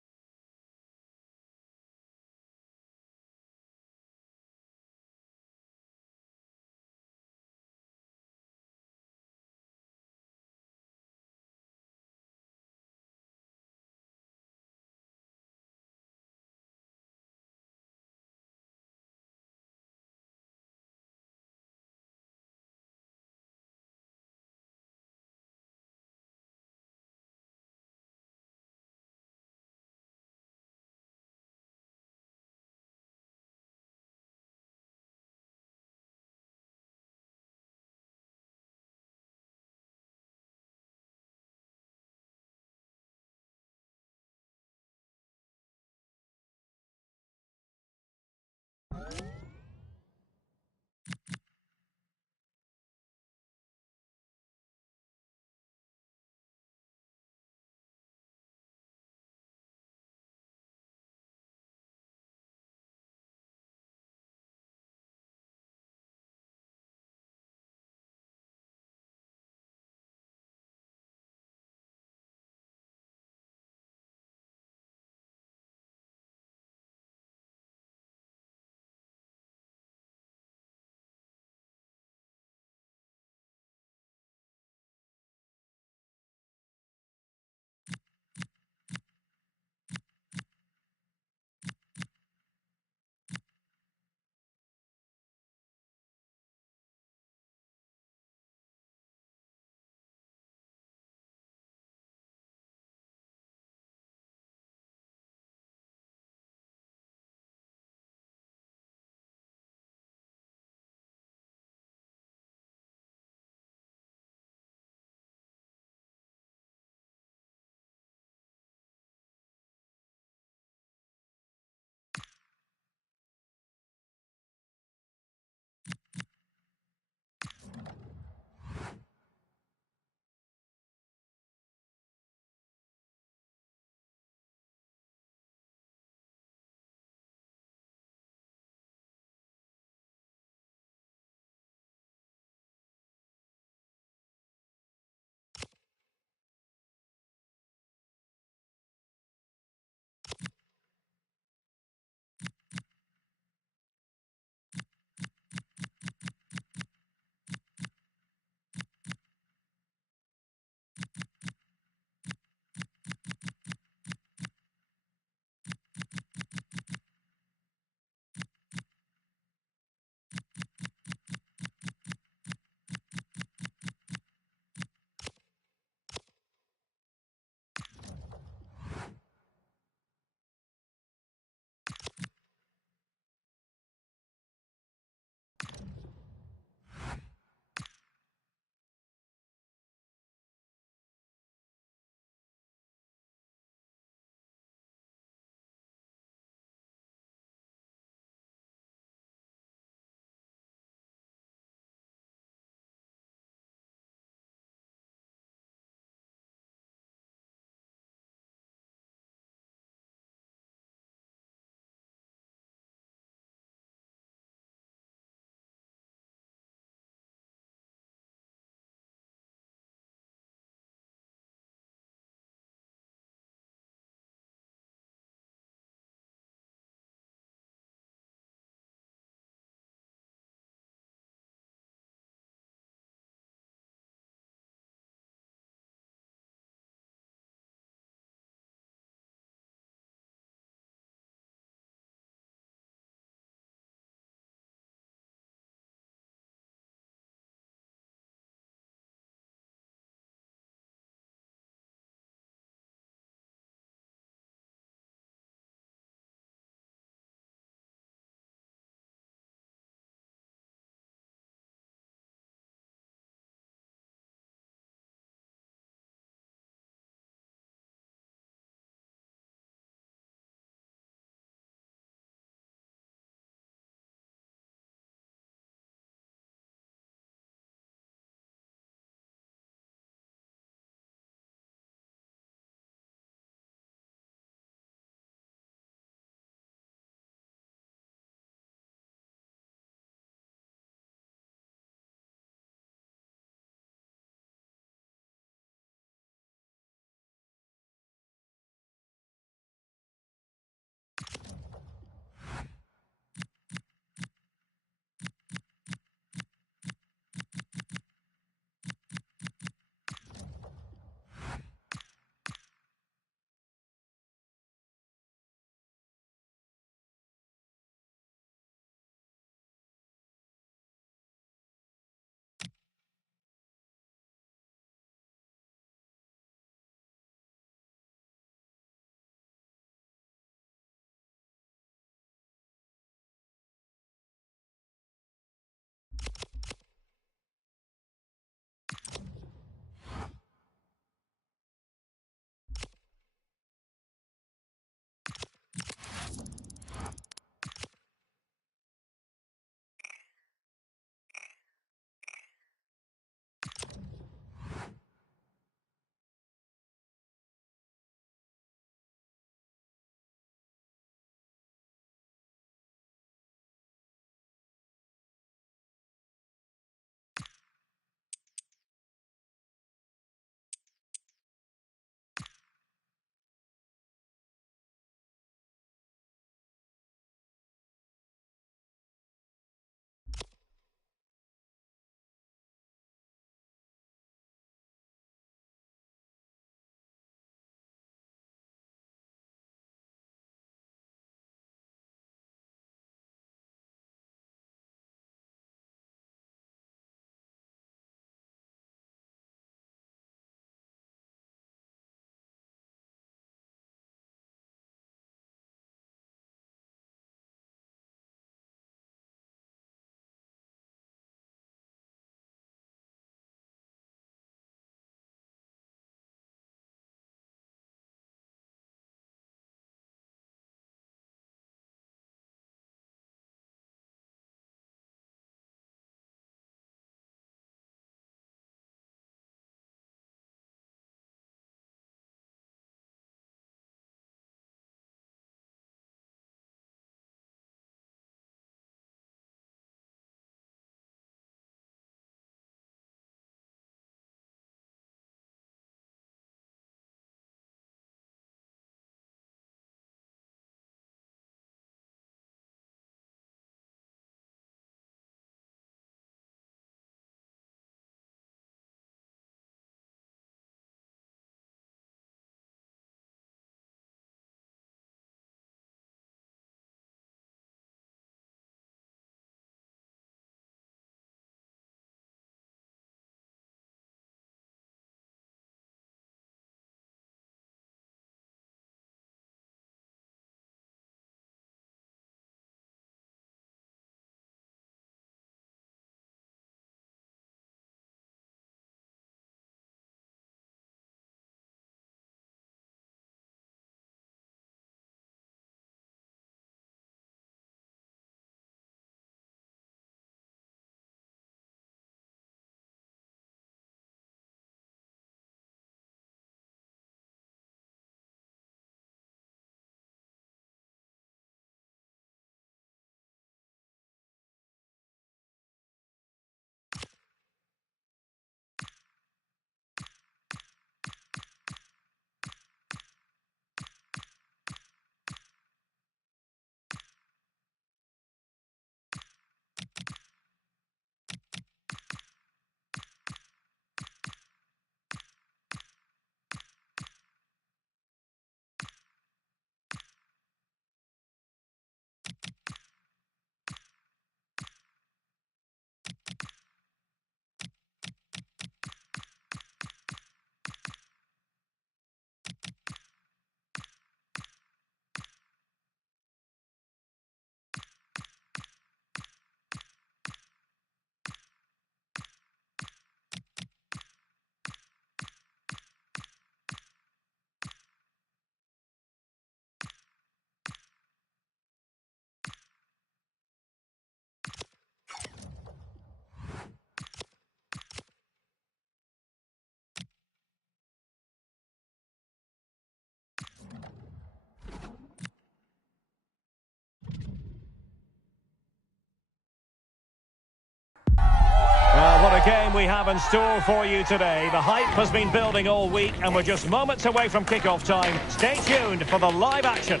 a game we have in store for you today. The hype has been building all week and we're just moments away from kick-off time. Stay tuned for the live action.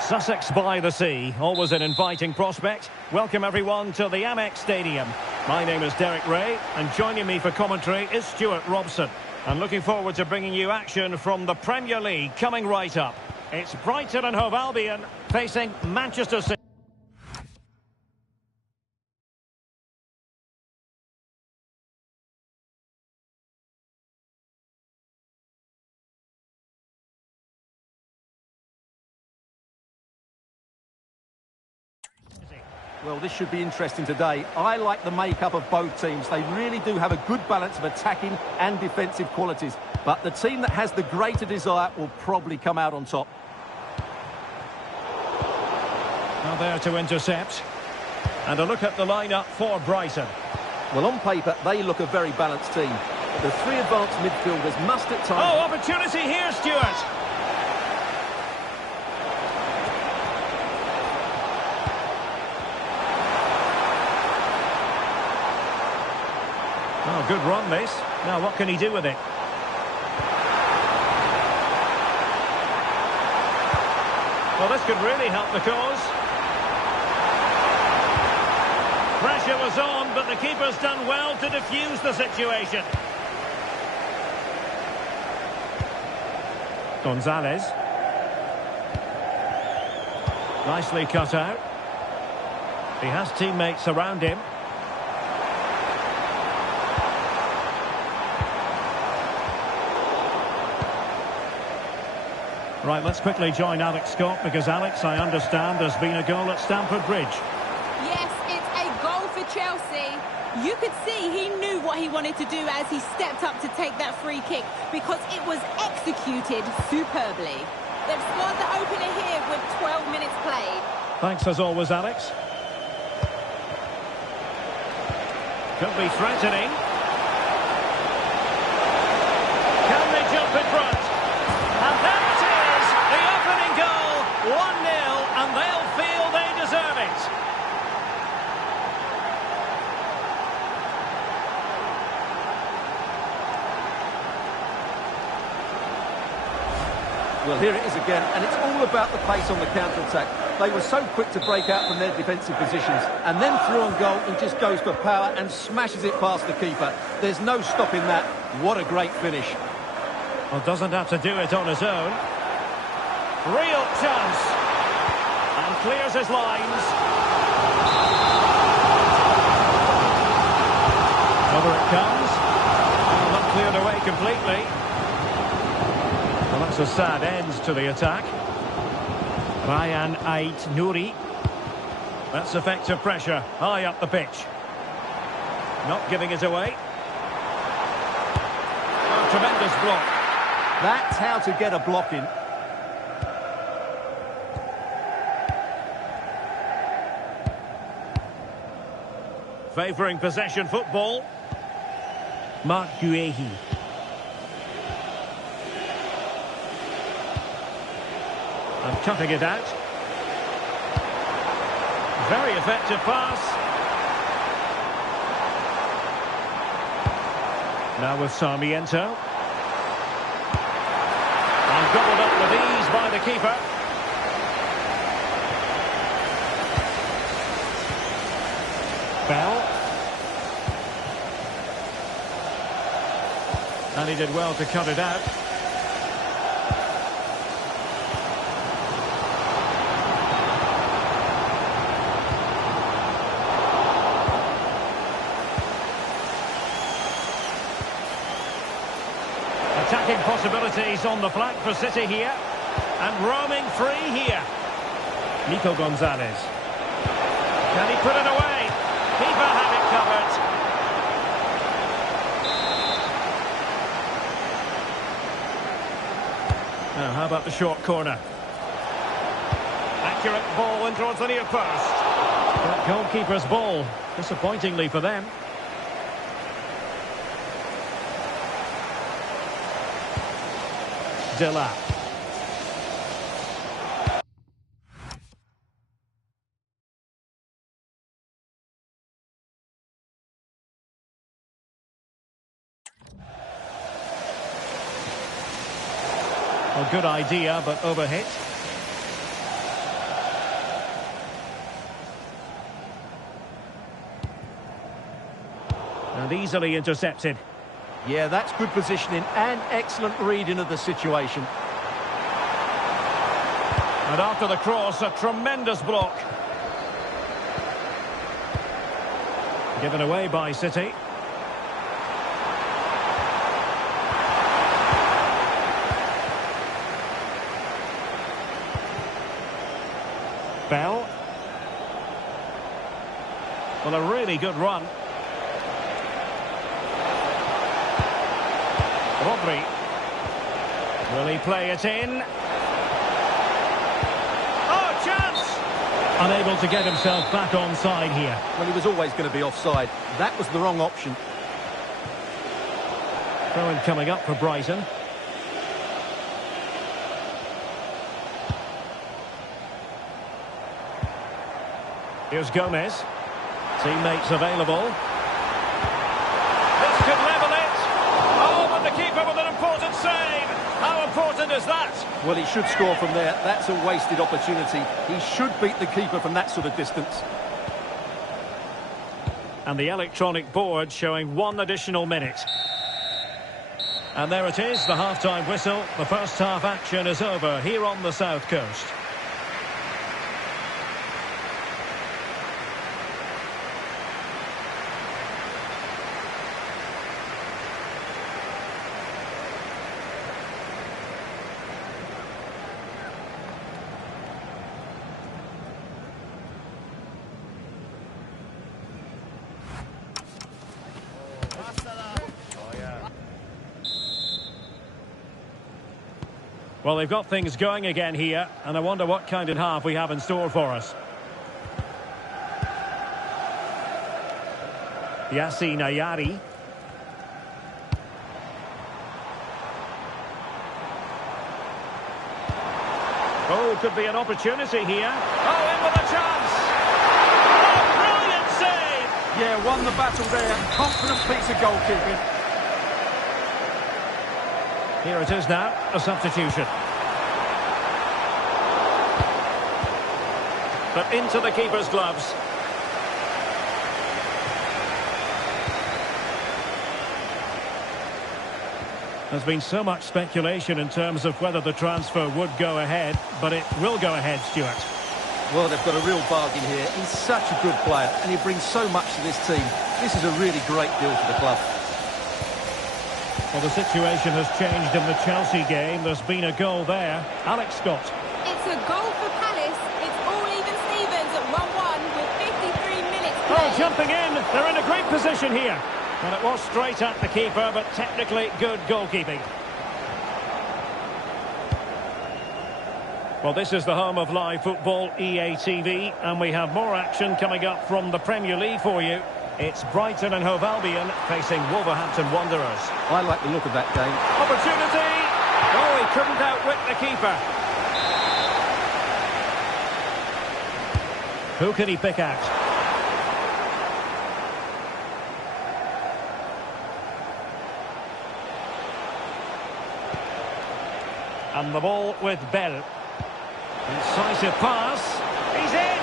Sussex by the sea, always an inviting prospect. Welcome everyone to the Amex Stadium. My name is Derek Ray and joining me for commentary is Stuart Robson. And looking forward to bringing you action from the Premier League coming right up. It's Brighton and Hove Albion facing Manchester City. Well, this should be interesting today. I like the makeup of both teams. They really do have a good balance of attacking and defensive qualities. But the team that has the greater desire will probably come out on top. Now there to intercept. And a look at the lineup for Brighton. Well, on paper, they look a very balanced team. But the three advanced midfielders must at times... Oh, opportunity here, Stuart! Oh, good run, this. Now, what can he do with it? Well, this could really help the cause. Pressure was on, but the keeper's done well to defuse the situation. Gonzalez. Nicely cut out. He has teammates around him. Right, let's quickly join Alex Scott, because Alex, I understand there's been a goal at Stamford Bridge. Yes, it's a goal for Chelsea. You could see he knew what he wanted to do as he stepped up to take that free kick, because it was executed superbly. They've scored the opener here with 12 minutes played. Thanks as always, Alex. Could be threatening. Can they jump in front? And there it is, the opening goal, 1-0, and they'll feel they deserve it. Well, here it is again, and it's all about the pace on the counter-attack. They were so quick to break out from their defensive positions, and then through on goal, he just goes for power and smashes it past the keeper. There's no stopping that. What a great finish. Well, doesn't have to do it on his own. Real chance. And clears his lines. Over it comes. Well, not cleared away completely. Well, that's a sad end to the attack. Ryan Ait Nouri. That's effective pressure high up the pitch. Not giving it away. Oh, tremendous block. That's how to get a block in. Favouring possession football. Mark Guehi. And cutting it out. Very effective pass. Now with Sarmiento. And gobbled up with ease by the keeper. Bell. And he did well to cut it out. Attacking possibilities on the flank for City here. And roaming free here. Nico Gonzalez. Can he put it away? Keeper had it covered. Now, how about the short corner? Accurate ball in towards the near post. That goalkeeper's ball, disappointingly for them. Delap. A good idea, but overhit. And easily intercepted. Yeah, that's good positioning and excellent reading of the situation. And after the cross, a tremendous block. Given away by City. Bell. Well, a really good run. Rodri. Will he play it in? Oh, chance! Unable to get himself back onside here. Well, he was always going to be offside. That was the wrong option. Throw-in coming up for Brighton. Here's Gomez. Teammates available. This could level it. Oh, and the keeper with an important save. How important is that? Well, he should score from there. That's a wasted opportunity. He should beat the keeper from that sort of distance. And the electronic board showing 1 additional minute. And there it is, the half-time whistle. The first half action is over here on the South Coast. Well, they've got things going again here, and I wonder what kind of half we have in store for us. Yassi Nayari. Oh, could be an opportunity here. Oh, in with a chance! Oh, brilliant save! Yeah, won the battle there. Confident piece of goalkeeping. Here it is now, a substitution. But into the keeper's gloves. There's been so much speculation in terms of whether the transfer would go ahead, but it will go ahead, Stuart. Well, they've got a real bargain here. He's such a good player, and he brings so much to this team. This is a really great deal for the club. Well, the situation has changed in the Chelsea game. There's been a goal there. Alex Scott. It's a goal for Palace. It's all even Stevens at 1-1 with 53 minutes Oh, played. jumping in. They're in a great position here. And it was straight at the keeper, but technically good goalkeeping. Well, this is the home of live football, EA TV, and we have more action coming up from the Premier League for you. It's Brighton and Hove Albion facing Wolverhampton Wanderers. I like the look of that game. Opportunity! Oh, he couldn't outwit the keeper. Who can he pick out? And the ball with Bell. Incisive pass. He's in!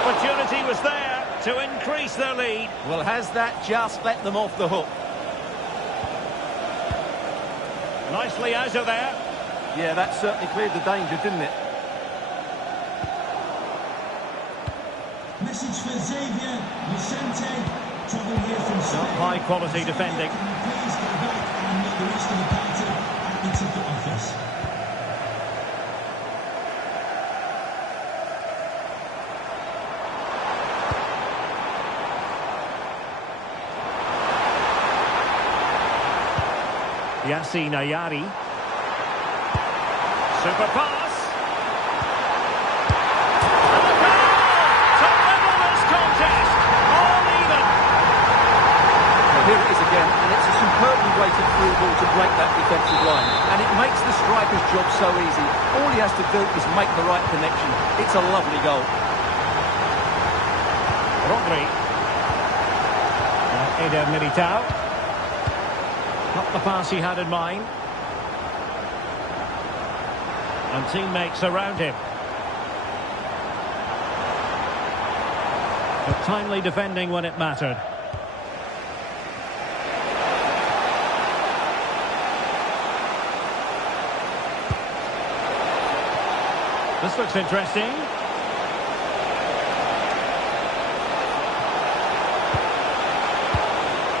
Opportunity was there to increase their lead. Well, has that just let them off the hook? Nicely out of there. Yeah, that certainly cleared the danger, didn't it? Message for Xavier Vicente, travelling here from Spain. High quality defending. Can you please go back and meet the rest of the party at the ticket office? Yassi Nayari. Super pass. And a goal to level this contest. All even. Well, here it is again, and it's a superbly weighted through ball to break that defensive line. And it makes the striker's job so easy. All he has to do is make the right connection. It's a lovely goal. Rodri. Eder Militao. Not the pass he had in mind. And teammates around him. But timely defending when it mattered. This looks interesting.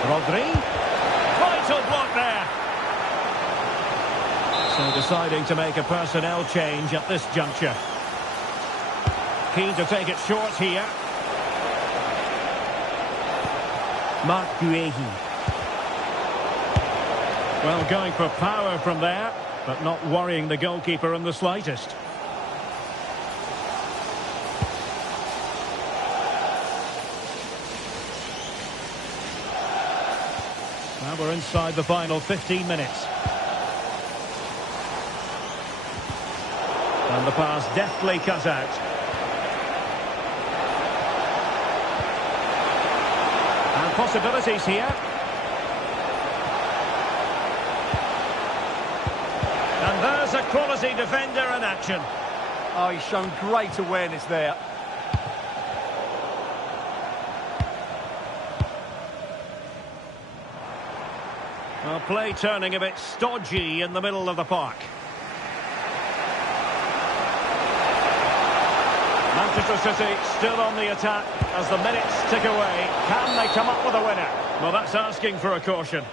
Rodri. Vital block there. So deciding to make a personnel change at this juncture. Keen to take it short here. Mark Guehi. Well, going for power from there, but not worrying the goalkeeper in the slightest. Now we're inside the final 15 minutes. And the pass deftly cut out. And possibilities here. And there's a quality defender in action. Oh, he's shown great awareness there. Well, play turning a bit stodgy in the middle of the park. Manchester City still on the attack as the minutes tick away. Can they come up with a winner? Well, that's asking for a caution.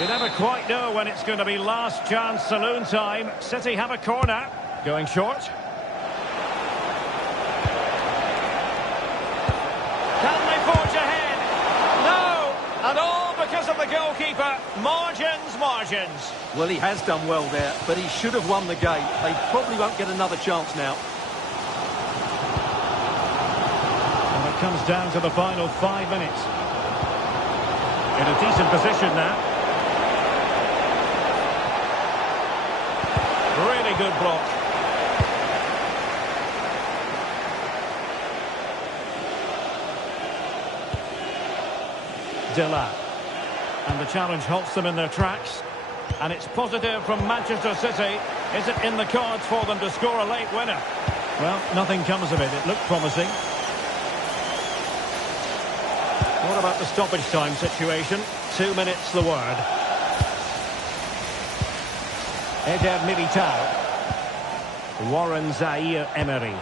You never quite know when it's going to be last chance saloon time. City have a corner. Going short. Can they forge ahead? No! And all because of the goalkeeper. Margins. Well, he has done well there, but he should have won the game. They probably won't get another chance now. And it comes down to the final 5 minutes. In a decent position now. Really good block. Dilla. And the challenge halts them in their tracks. And it's positive from Manchester City. Is it in the cards for them to score a late winner? Well, nothing comes of it. It looked promising. What about the stoppage time situation? 2 minutes the word. Eder Militao. Warren Zaire-Emery.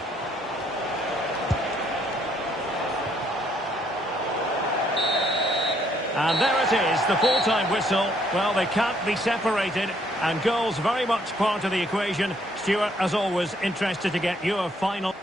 And there it is, the full-time whistle. Well, they can't be separated, and goals very much part of the equation. Stuart, as always, interested to get your final...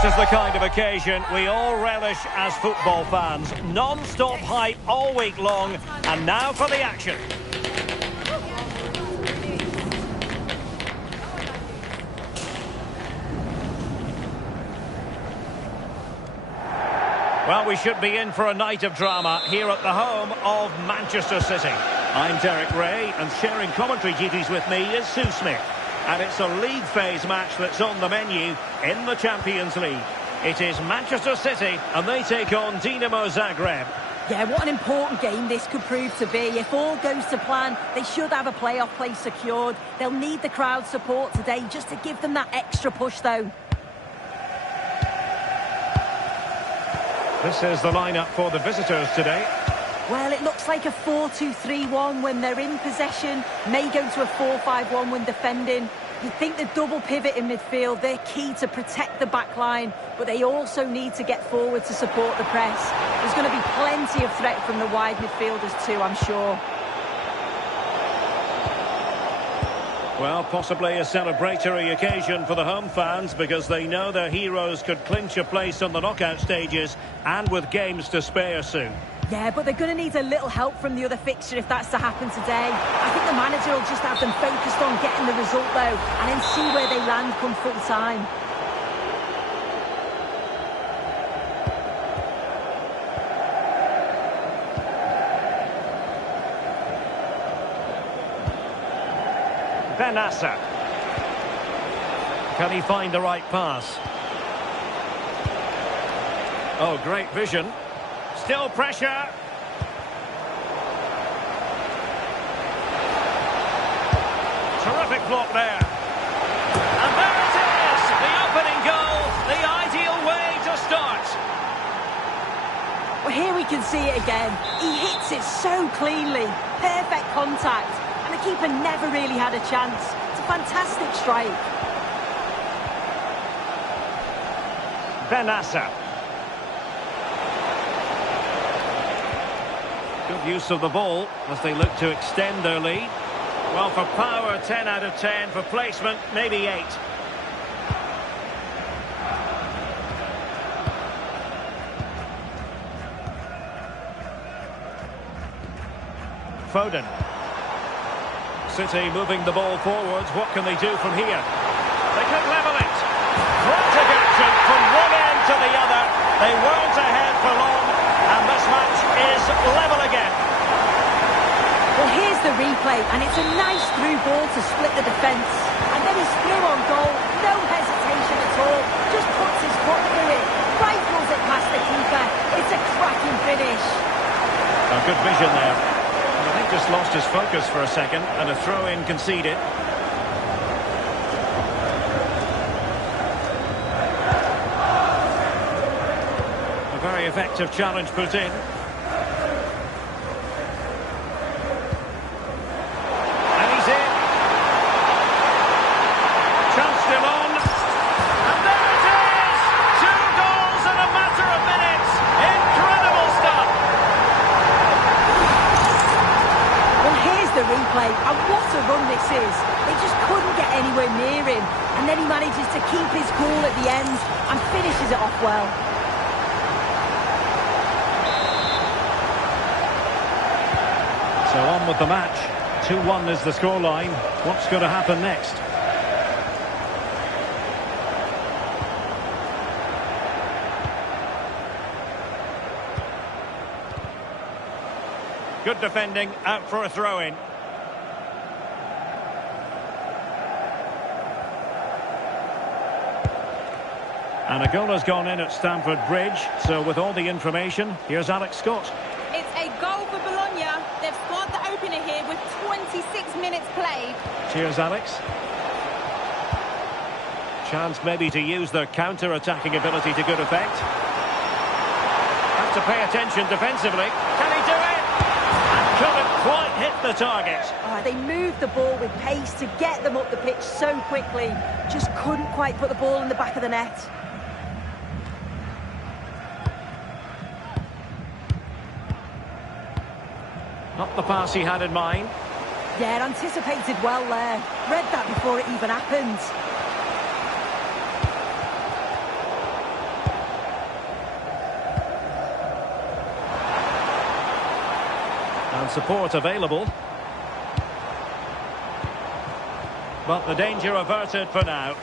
This is the kind of occasion we all relish as football fans. Non-stop hype all week long, and now for the action. Well, we should be in for a night of drama here at the home of Manchester City. I'm Derek Ray, and sharing commentary duties with me is Sue Smith. And it's a league phase match that's on the menu in the Champions League. It is Manchester City, and they take on Dinamo Zagreb. Yeah, what an important game this could prove to be. If all goes to plan, they should have a playoff place secured. They'll need the crowd support today just to give them that extra push, though. This is the lineup for the visitors today. Well, it looks like a 4-2-3-1 when they're in possession. May go to a 4-5-1 when defending. You think the double pivot in midfield, they're key to protect the back line, but they also need to get forward to support the press. There's going to be plenty of threat from the wide midfielders too, I'm sure. Well, possibly a celebratory occasion for the home fans because they know their heroes could clinch a place on the knockout stages and with games to spare soon. Yeah, but they're going to need a little help from the other fixture if that's to happen today. I think the manager will just have them focused on getting the result, though, and then see where they land come full time. Benassa. Can he find the right pass? Oh, great vision. Still pressure. Terrific block there. And there it is! The opening goal, the ideal way to start. Well, here we can see it again. He hits it so cleanly. Perfect contact. And the keeper never really had a chance. It's a fantastic strike. Benassa. Good use of the ball as they look to extend their lead. Well, for power, 10 out of 10. For placement, maybe 8. Foden. City moving the ball forwards. What can they do from here? They could level it. Frantic action from one end to the other. They weren't ahead for long, and this match is level again. Well, here's the replay, and it's a nice through ball to split the defence. And then he's through on goal, no hesitation at all. Just puts his foot through it, rifles it past the keeper. It's a cracking finish. A good vision there. I think just lost his focus for a second, and a throw-in conceded. A very effective challenge put in. And he's in. Chance still on. And there it is! 2 goals in a matter of minutes. Incredible stuff. Well, here's the replay, and what a run this is. They just couldn't get anywhere near him, and then he manages to keep his cool at the end and finishes it off well. So on with the match. 2-1 is the scoreline. What's going to happen next? Good defending, out for a throw-in. And a goal has gone in at Stamford Bridge. So with all the information, here's Alex Scott. It's a goal for Bologna. They've scored the opener here with 26 minutes played. Cheers, Alex. Chance maybe to use their counter-attacking ability to good effect. Have to pay attention defensively. Can he do it? And couldn't quite hit the target. Oh, they moved the ball with pace to get them up the pitch so quickly. Just couldn't quite put the ball in the back of the net. Not the pass he had in mind. Yeah, anticipated well there. Read that before it even happened. And support available. But the danger averted for now.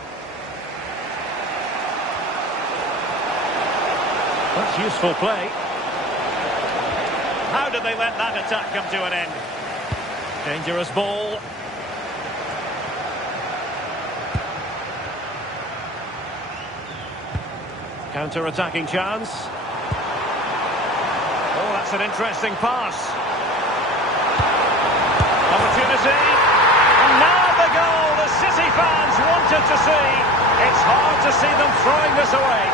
That's useful play. How did they let that attack come to an end? Dangerous ball. Counter-attacking chance. Oh, that's an interesting pass. Opportunity. And now the goal the City fans wanted to see. It's hard to see them throwing this away.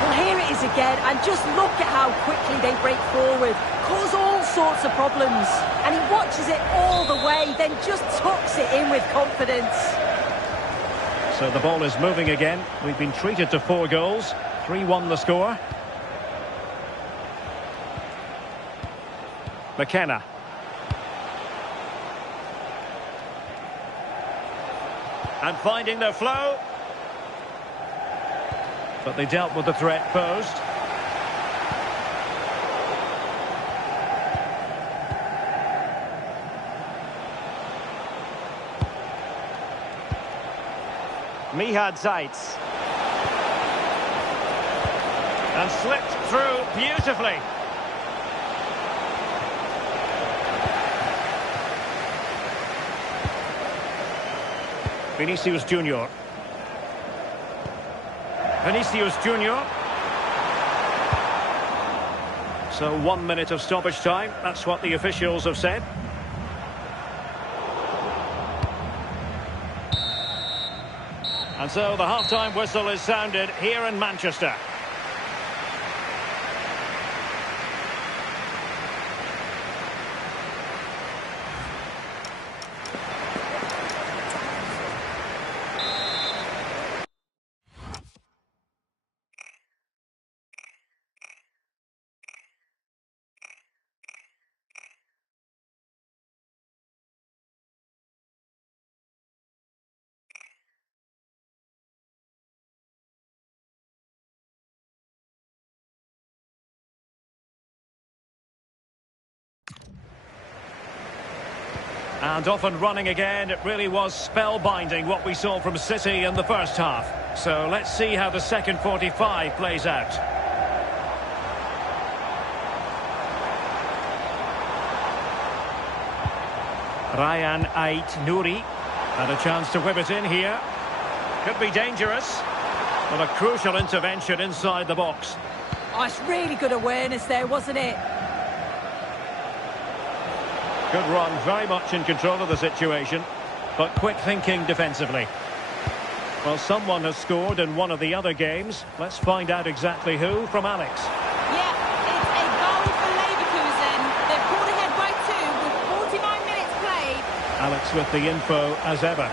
Well, here it is again, and just look at how quickly they break forward. Cause all sorts of problems. And he watches it all the way, then just tucks it in with confidence. So the ball is moving again. We've been treated to 4 goals. 3-1 the score. McKenna. And finding their flow. But they dealt with the threat posed. Mihad Zaitz. And slipped through beautifully. Vinicius Junior. Vinicius Junior. So 1 minute of stoppage time. That's what the officials have said. And so the half-time whistle is sounded here in Manchester. And off and running again. It really was spellbinding what we saw from City in the first half. So let's see how the second 45 plays out. Ryan Ait Nouri had a chance to whip it in here. Could be dangerous. But a crucial intervention inside the box. Oh, it's really good awareness there, wasn't it? Good run, very much in control of the situation, but quick thinking defensively. Well, someone has scored in one of the other games. Let's find out exactly who from Alex. Yeah, it's a goal for Leverkusen. They're pulled ahead by 2 with 49 minutes played. Alex with the info as ever.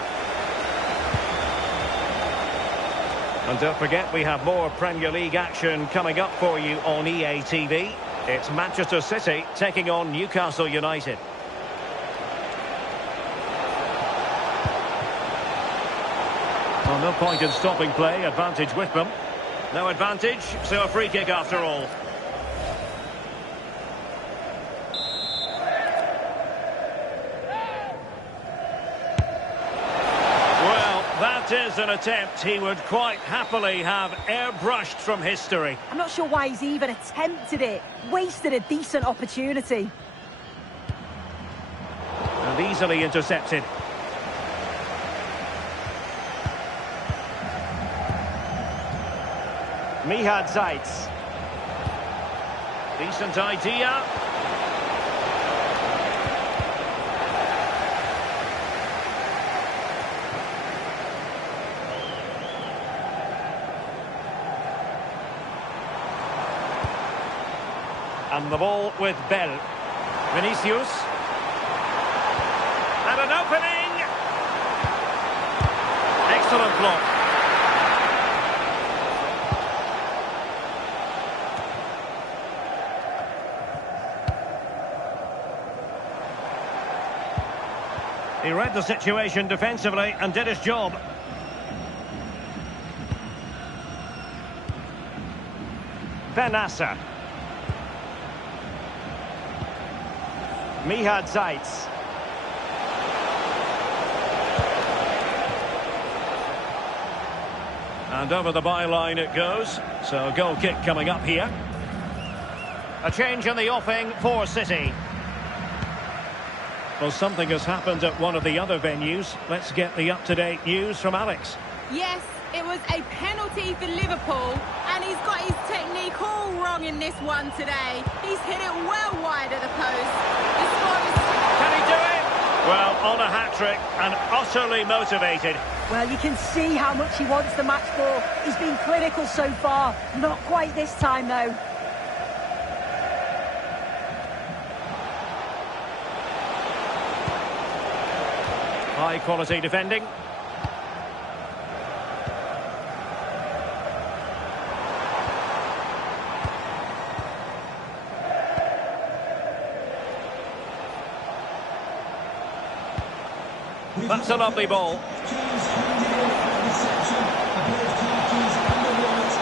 And don't forget, we have more Premier League action coming up for you on EA TV. It's Manchester City taking on Newcastle United. Well, no point in stopping play. Advantage with them. No advantage, so a free kick after all. Well, that is an attempt he would quite happily have airbrushed from history. I'm not sure why he's even attempted it. Wasted a decent opportunity. And easily intercepted. Mihad Zaitz. Decent idea. And the ball with Bell. Vinicius. And an opening. Excellent block. He read the situation defensively and did his job. Benassa. Mihad Zaitz. And over the byline it goes. So goal kick coming up here. A change in the offing for City. Well, something has happened at one of the other venues. Let's get the up-to-date news from Alex. Yes, it was a penalty for Liverpool, and he's got his technique all wrong in this one today. He's hit it well wide of the post. The score is... Can he do it? Well, on a hat-trick and utterly motivated. Well, you can see how much he wants the match ball. He's been clinical so far. Not quite this time, though. High-quality defending. That's a lovely ball.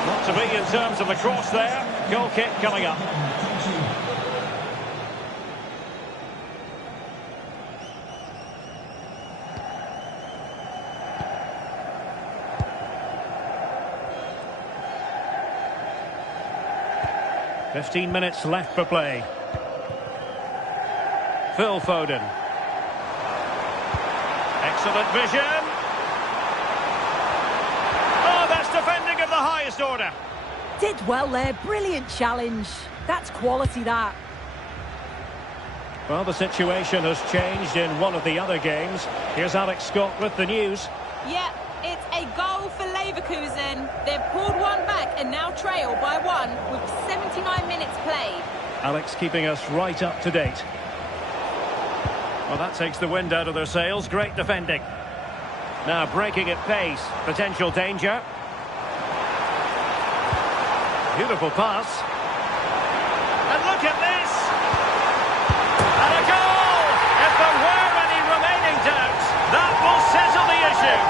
Not to be in terms of the cross there. Goal kick coming up. "15 minutes left for play." Phil Foden. Excellent vision. Oh, that's defending of the highest order. Did well there. Brilliant challenge. That's quality, that. Well, the situation has changed in one of the other games. Here's Alex Scott with the news. Yeah, it's a goal for Leverkusen. They've pulled one back and now trail by one with 79 minutes played. Alex keeping us right up to date. Well, that takes the wind out of their sails. Great defending. Now breaking at pace. Potential danger. Beautiful pass. And look at this. And a goal! If there were any remaining doubts, that will settle the issue.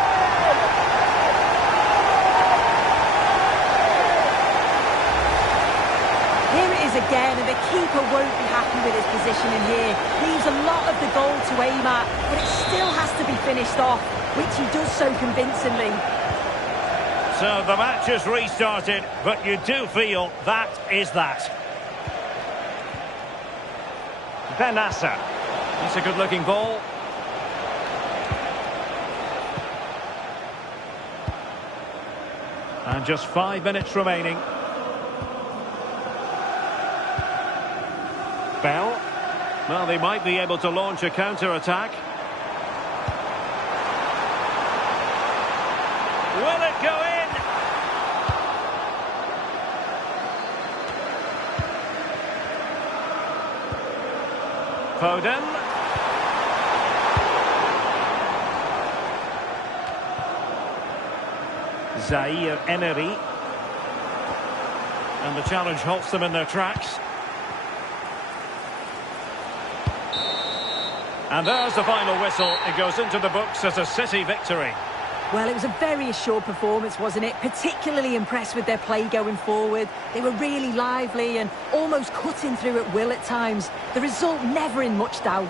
Here it is again, and the keeper won't be happy with his positioning here. Leaves a lot of the goal to aim at, but it still has to be finished off, which he does so convincingly. So the match has restarted, but you do feel that is that. Benassa. That's a good-looking ball. And just 5 minutes remaining. Bell. Well, they might be able to launch a counter-attack. Will it go in? Foden. Zaire Emery. And the challenge halts them in their tracks. And there's the final whistle. It goes into the books as a City victory. Well, it was a very assured performance, wasn't it? Particularly impressed with their play going forward. They were really lively and almost cutting through at will at times. The result never in much doubt.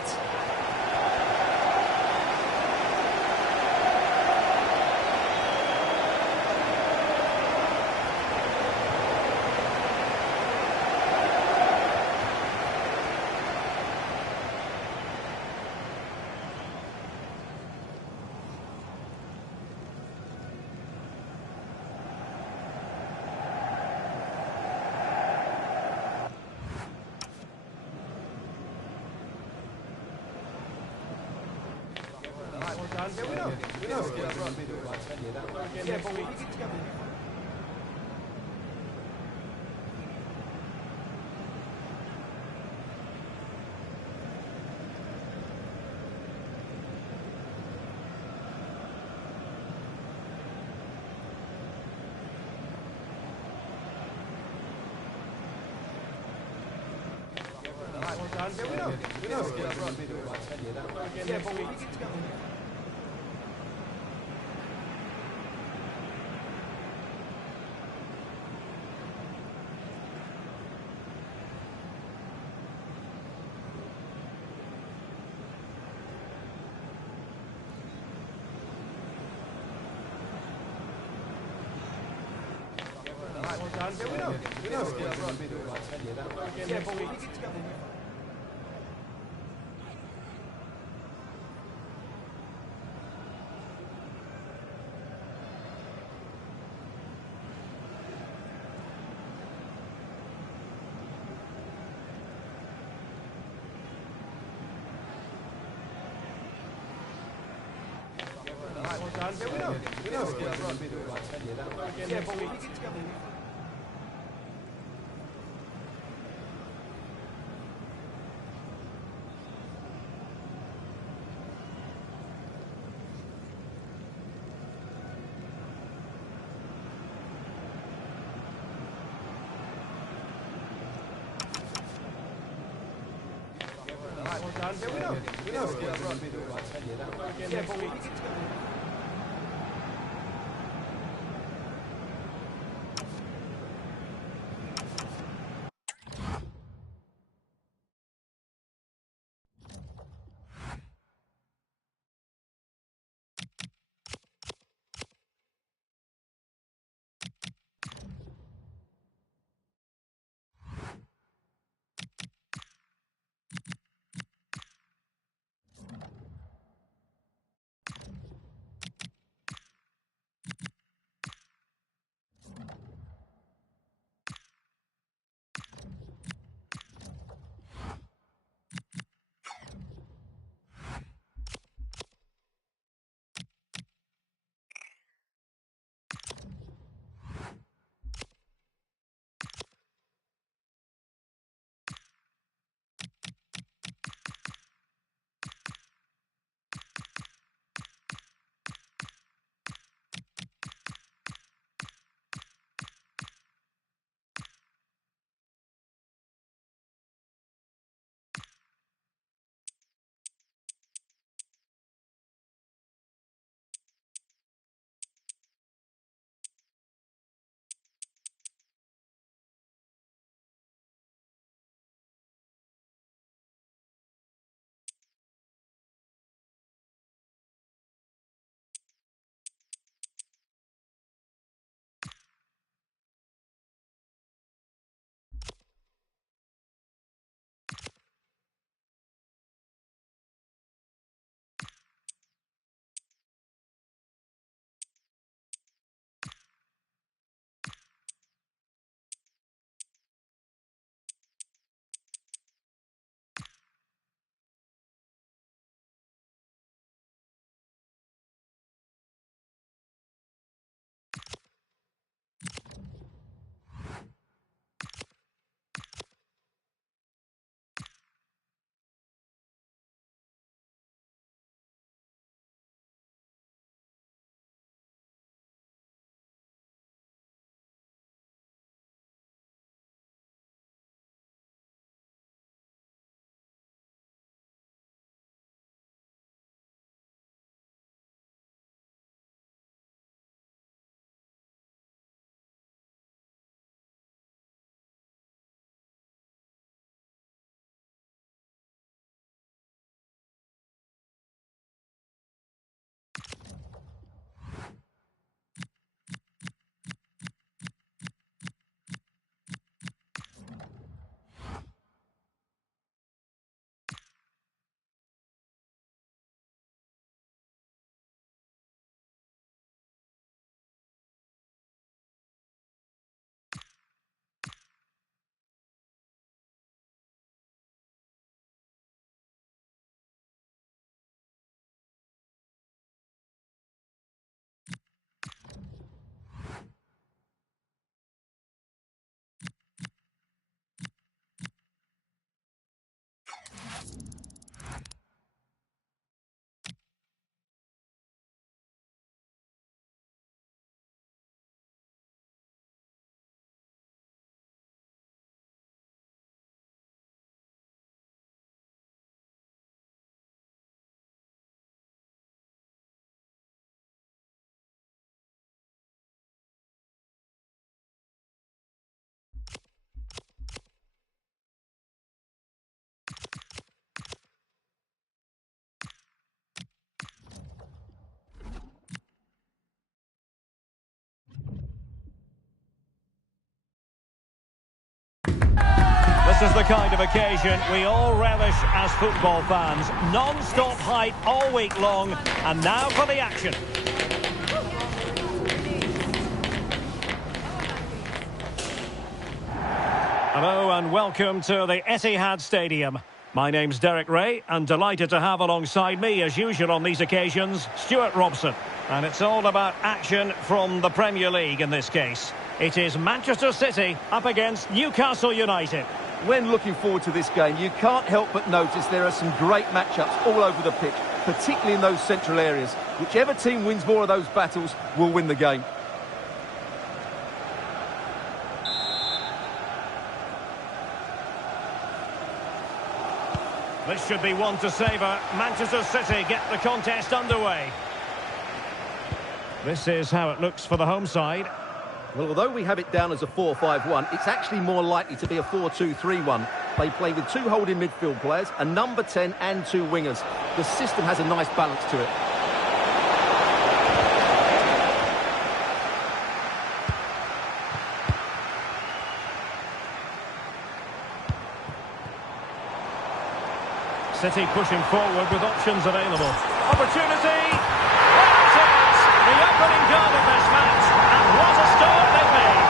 is the kind of occasion we all relish as football fans. Non-stop hype all week long, and now for the action. Hello and welcome to the Etihad Stadium. My name's Derek Ray, and delighted to have alongside me, as usual on these occasions, Stuart Robson. And it's all about action from the Premier League in this case. It is Manchester City up against Newcastle United. When looking forward to this game, you can't help but notice there are some great matchups all over the pitch, particularly in those central areas. Whichever team wins more of those battles will win the game. This should be one to savour. Manchester City get the contest underway. This is how it looks for the home side. Well, although we have it down as a 4-5-1, it's actually more likely to be a 4-2-3-1. They play with two holding midfield players, a number 10 and two wingers. The system has a nice balance to it. City pushing forward with options available. Opportunity! There it is! The opening goal of this match, and what a start they've made!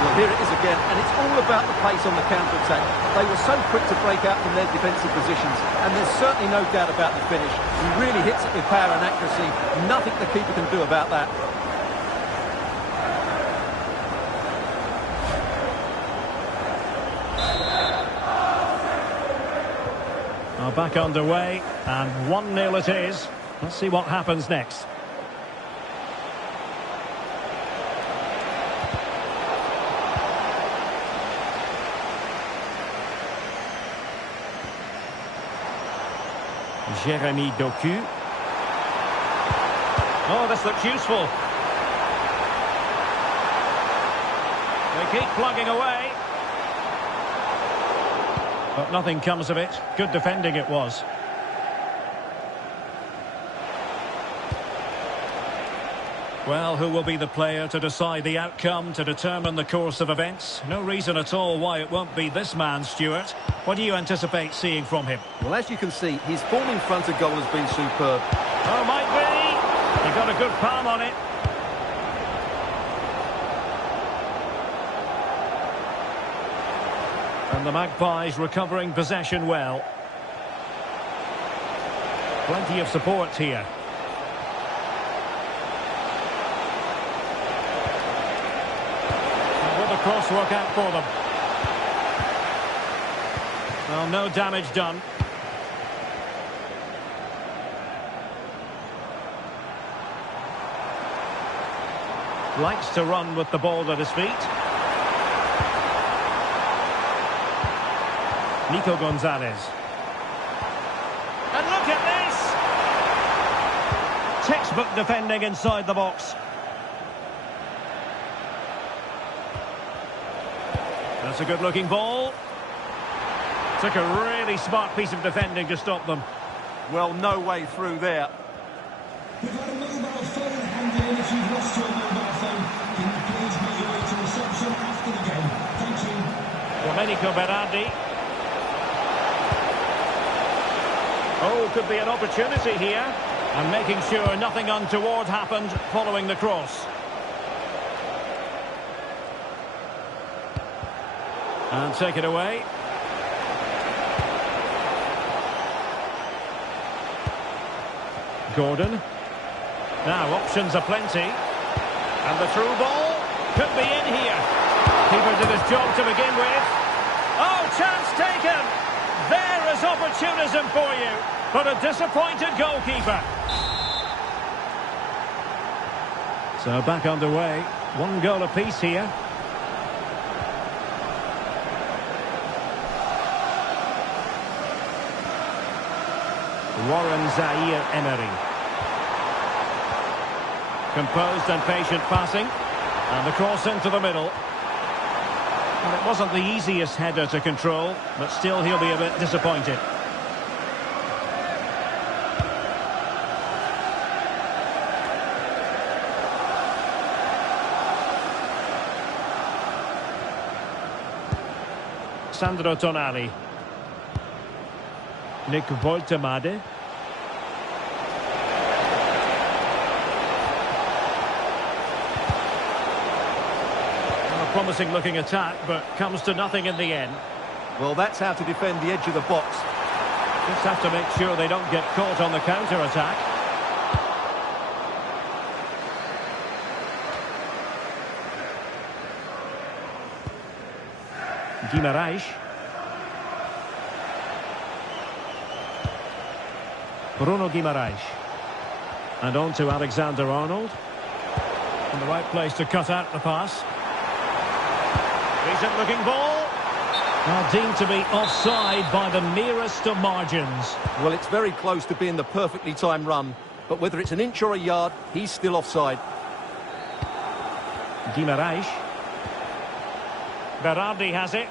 Well, here it is again, and it's all about the pace on the counter-attack. They were so quick to break out from their defensive positions, and there's certainly no doubt about the finish. He really hits it with power and accuracy. Nothing the keeper can do about that. Back underway, and 1-0 it is. Let's see what happens next. Jeremy Doku. Oh, this looks useful. They keep plugging away. But nothing comes of it. Good defending it was. Well, who will be the player to decide the outcome, to determine the course of events? No reason at all why it won't be this man, Stuart. What do you anticipate seeing from him? Well, as you can see, his form in front of goal has been superb. Oh, might be. He got a good palm on it. And the Magpies recovering possession well. Plenty of support here. And will the cross work out for them? Well, no damage done. Likes to run with the ball at his feet. Nico Gonzalez. And look at this! Textbook defending inside the box. That's a good-looking ball. Took a really smart piece of defending to stop them. Well, no way through there. We've got a mobile phone handed in. If you've lost your mobile phone, can you please make your way to reception after the game? Thank you. Domenico Berardi. Oh, could be an opportunity here. And making sure nothing untoward happened following the cross. And take it away. Gordon. Now options are plenty. And the through ball could be in here. Keeper did his job to begin with. Oh, chance taken! There is opportunism for you, but a disappointed goalkeeper. So back underway. 1 goal apiece here. Warren Zaire-Emery. Composed and patient passing. And the cross into the middle. Well, it wasn't the easiest header to control, but still he'll be a bit disappointed. Sandro Tonali. Nick Voltemade. A promising looking attack, but comes to nothing in the end. Well, that's how to defend the edge of the box. Just have to make sure they don't get caught on the counter-attack. Guimaraes. Bruno Guimaraes. And on to Alexander-Arnold. In the right place to cut out the pass. Decent looking ball. Well, deemed to be offside by the merest of margins. Well, it's very close to being the perfectly timed run, but whether it's an inch or a yard, he's still offside. Guimaraes. Berardi has it.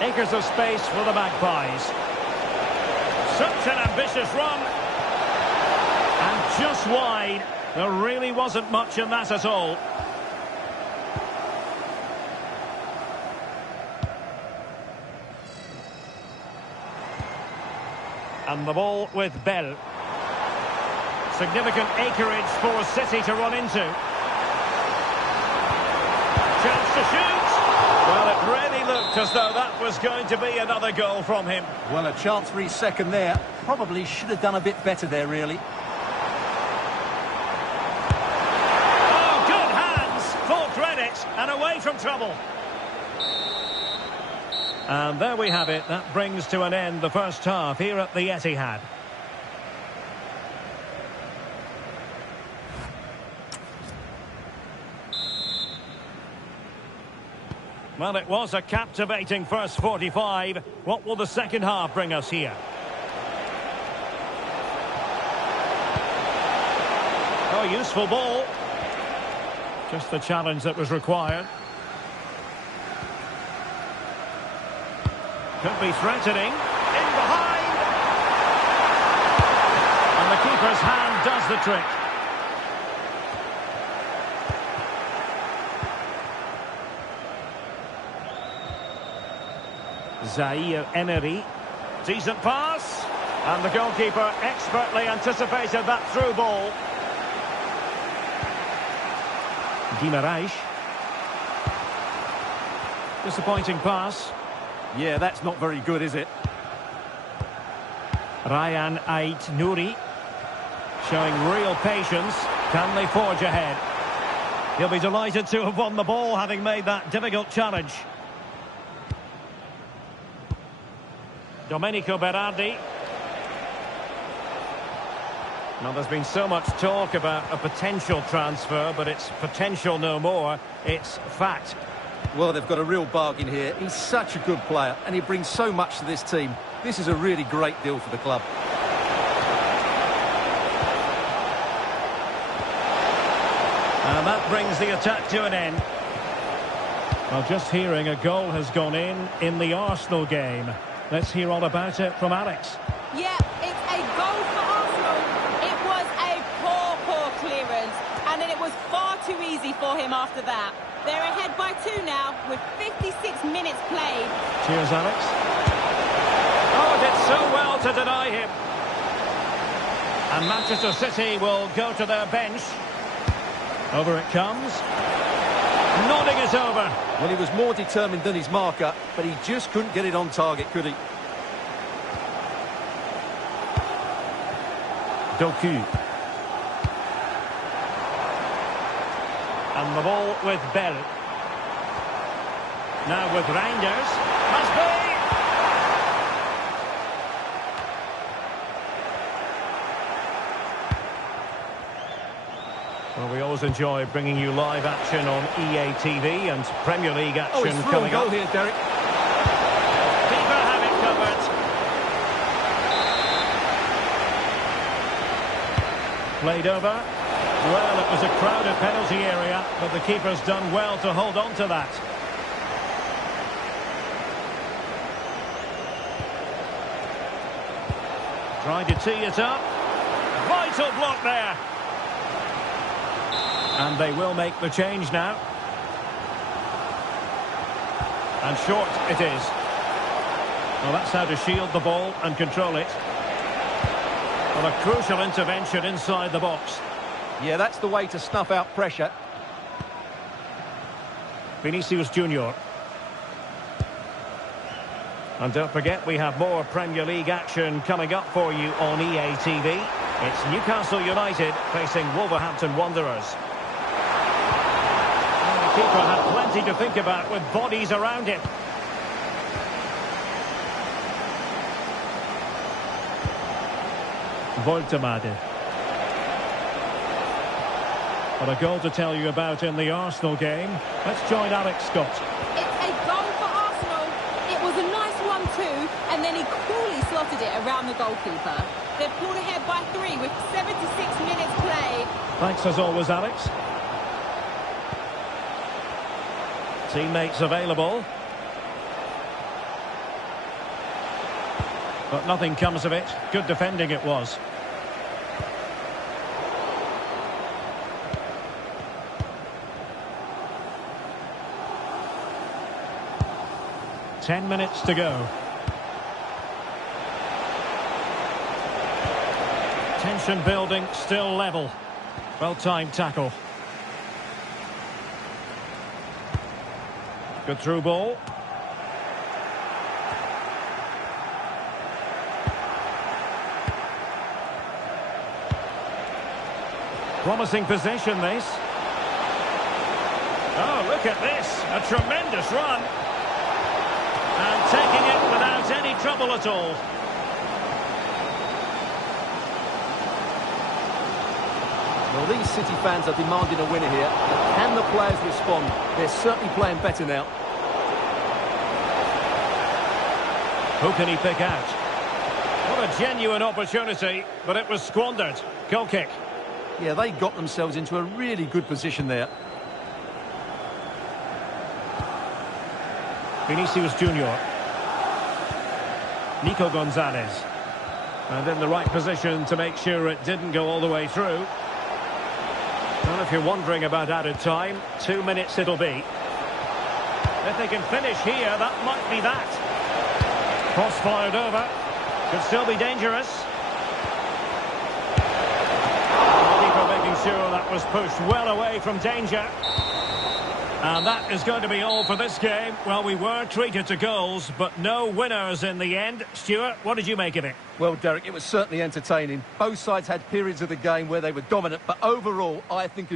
Acres of space for the Magpies. Such an ambitious run. And just wide. There really wasn't much in that at all. And the ball with Bell. Significant acreage for City to run into. Chance to shoot. Well, it really looked as though that was going to be another goal from him. Well, a chance for his second there. Probably should have done a bit better there, really. Oh, good hands. Full credit. And away from trouble. And there we have it. That brings to an end the first half here at the Etihad. Well, it was a captivating first 45. What will the second half bring us here? Oh, useful ball. Just the challenge that was required. Could be threatening. In behind. And the keeper's hand does the trick. Zaire Emery. Decent pass. And the goalkeeper expertly anticipated that through ball. Guimaraes. Disappointing pass. Yeah, that's not very good, is it? Ryan Ait Nouri. Showing real patience. Can they forge ahead? He'll be delighted to have won the ball, having made that difficult challenge. Domenico Berardi. Now, there's been so much talk about a potential transfer, but it's potential no more. It's fact. Well, they've got a real bargain here. He's such a good player, and he brings so much to this team. This is a really great deal for the club. And that brings the attack to an end. Well, just hearing a goal has gone in the Arsenal game. Let's hear all about it from Alex. Yeah, it's a goal for Arsenal. It was a poor clearance, and then it was far too easy for him after that. They're ahead by 2 now, with 56 minutes played. Cheers, Alex. Oh, did so well to deny him. And Manchester City will go to their bench. Over it comes. Nodding it over. Well, he was more determined than his marker, but he just couldn't get it on target, could he? Doku. And the ball with Bell. Now with Reinders. Must be! Well, we always enjoy bringing you live action on EA TV and Premier League action he's through coming goal up. here, Derek. Keeper have it covered. Played over. Well, it was a crowded penalty area, but the keeper's done well to hold on to that. Tried to tee it up. Vital block there. And they will make the change now. And short it is. Well, that's how to shield the ball and control it. Well, a crucial intervention inside the box. Yeah, that's the way to snuff out pressure. Vinicius Junior. And don't forget, we have more Premier League action coming up for you on EA TV. It's Newcastle United facing Wolverhampton Wanderers. And the keeper had plenty to think about with bodies around him. Voltemade. But a goal to tell you about in the Arsenal game. Let's join Alex Scott. It's a goal for Arsenal. It was a nice one too, and then he coolly slotted it around the goalkeeper. They've pulled ahead by 3 with 76 minutes played. Thanks as always, Alex. Teammates available. But nothing comes of it. Good defending it was. Ten minutes to go. Tension building, still level. Well-timed tackle. Good through ball. Promising possession, this. Oh, look at this. A tremendous run. And taking it without any trouble at all. Well, these City fans are demanding a winner here. But can the players respond? They're certainly playing better now. Who can he pick out? What a genuine opportunity, but it was squandered. Goal kick. Yeah, they got themselves into a really good position there. Vinicius Junior. Nico Gonzalez. And in the right position to make sure it didn't go all the way through. Well, if you're wondering about added time, 2 minutes it'll be. If they can finish here, that might be that. Cross fired over. Could still be dangerous. The keeper making sure that was pushed well away from danger. And that is going to be all for this game. Well, we were treated to goals, but no winners in the end. Stuart, what did you make of it? Well, Derek, it was certainly entertaining. Both sides had periods of the game where they were dominant, but overall, I think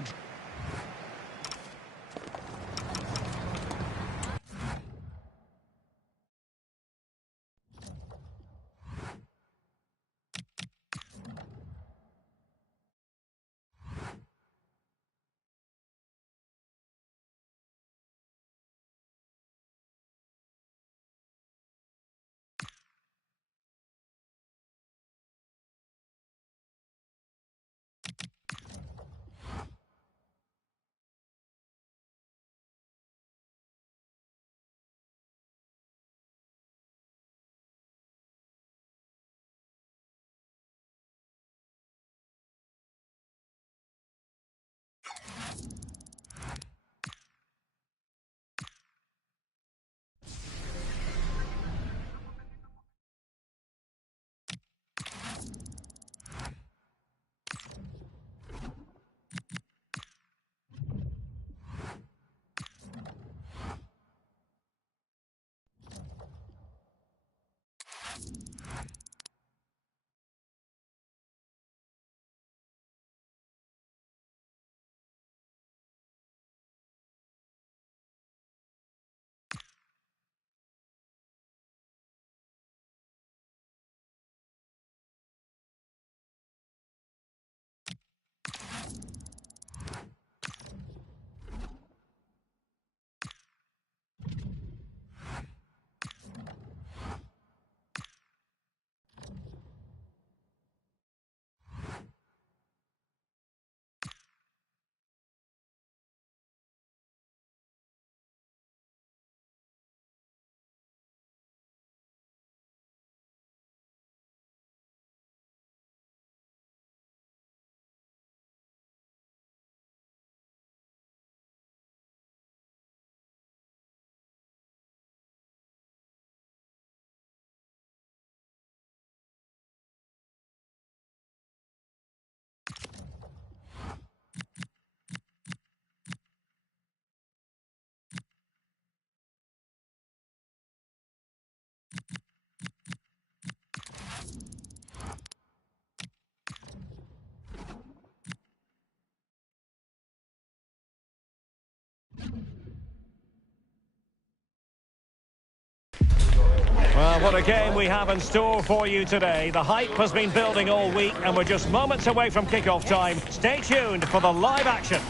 What a game we have in store for you today. The hype has been building all week and we're just moments away from kick-off time. Stay tuned for the live action.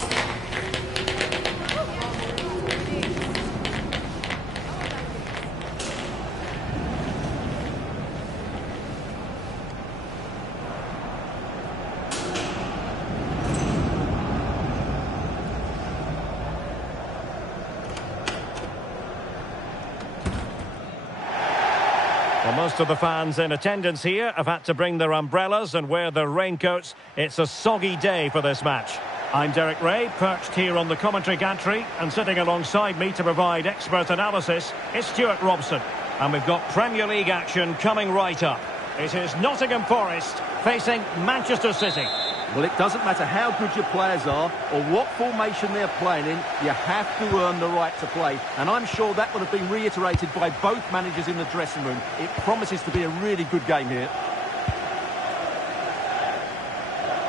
Well, most of the fans in attendance here have had to bring their umbrellas and wear their raincoats. It's a soggy day for this match. I'm Derek Ray, perched here on the commentary gantry, and sitting alongside me to provide expert analysis is Stuart Robson. And we've got Premier League action coming right up. It is Nottingham Forest facing Manchester City. Well, it doesn't matter how good your players are or what formation they're playing in, you have to earn the right to play. And I'm sure that would have been reiterated by both managers in the dressing room. It promises to be a really good game here.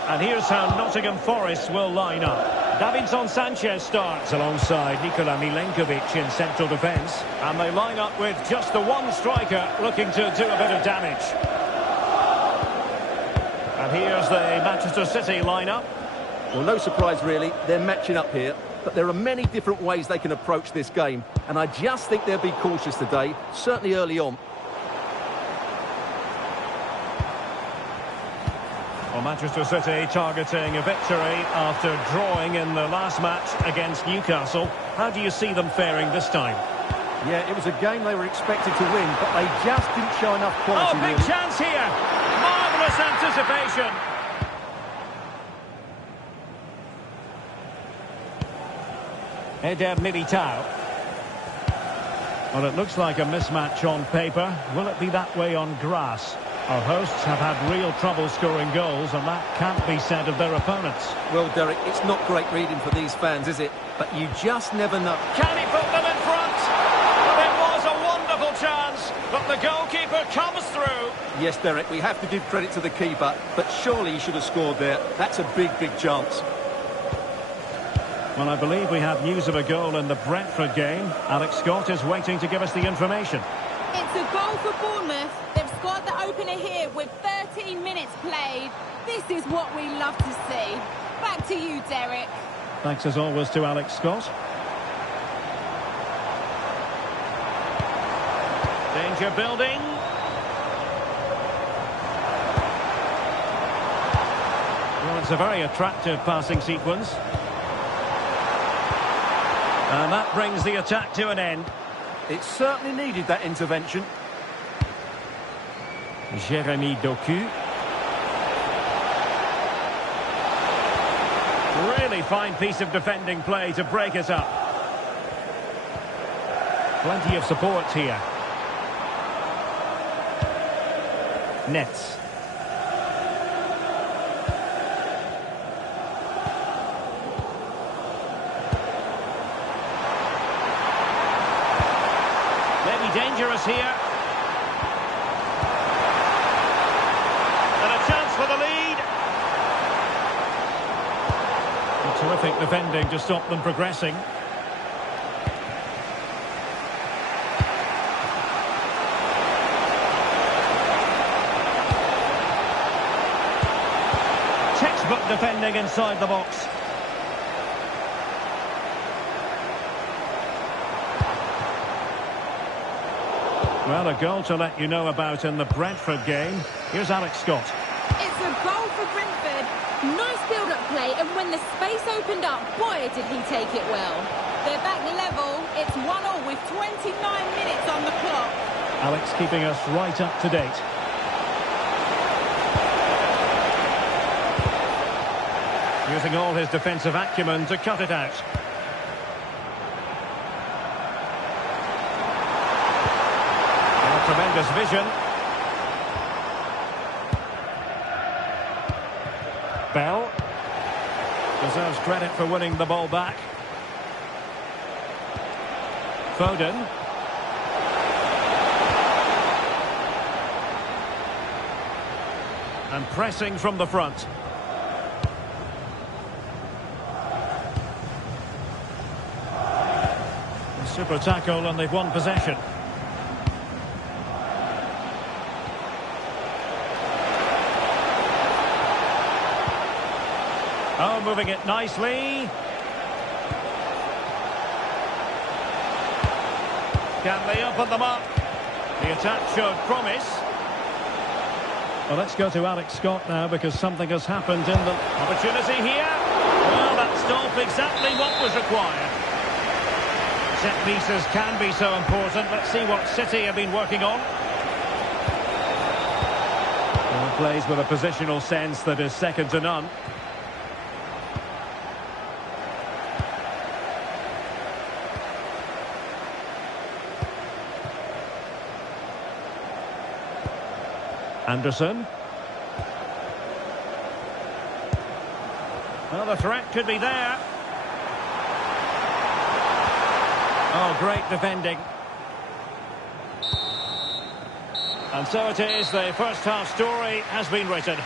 And here's how Nottingham Forest will line up. Davinson Sanchez starts alongside Nikola Milenkovic in central defence. And they line up with just the one striker looking to do a bit of damage. And here's the Manchester City lineup. Well, no surprise really, they're matching up here. But there are many different ways they can approach this game. And I just think they'll be cautious today, certainly early on. Well, Manchester City targeting a victory after drawing in the last match against Newcastle. How do you see them faring this time? Yeah, it was a game they were expected to win, but they just didn't show enough quality. Oh, big really. chance here! Marvellous anticipation! Eder Militao. Well, it looks like a mismatch on paper. Will it be that way on grass? Our hosts have had real trouble scoring goals, and that can't be said of their opponents. Well, Derek, it's not great reading for these fans, is it? But you just never know. Can he put them in front? It was a wonderful chance, but the goalkeeper comes through. Yes, Derek, we have to give credit to the keeper, but surely he should have scored there. That's a big, big chance. Well, I believe we have news of a goal in the Brentford game. Alex Scott is waiting to give us the information. It's a goal for Bournemouth. They've scored the opener here with 13 minutes played. This is what we love to see. Back to you, Derek. Thanks as always to Alex Scott. Danger building. Well, it's a very attractive passing sequence. And that brings the attack to an end. It certainly needed that intervention. Jeremy Doku. Really fine piece of defending play to break it up. Plenty of support here. Nets. Maybe dangerous here. And a chance for the lead. A terrific defending to stop them progressing. Textbook defending inside the box. Well, a goal to let you know about in the Brentford game. Here's Alex Scott. It's a goal for Brentford. Nice build-up play, and when the space opened up, boy, did he take it well. They're back level. It's 1-1 with 29 minutes on the clock. Alex keeping us right up to date. Using all his defensive acumen to cut it out. Tremendous vision. Bell deserves credit for winning the ball back. Foden. And pressing from the front. A super tackle, and they've won possession. Oh, moving it nicely. Can they open them up? The attack showed promise. Well, let's go to Alex Scott now because something has happened in the opportunity here. Well, that stopped exactly what was required. Set pieces can be so important. Let's see what City have been working on. Well, plays with a positional sense that is second to none. Anderson. Well, the threat could be there. Oh, great defending. And so it is, the first half story has been written.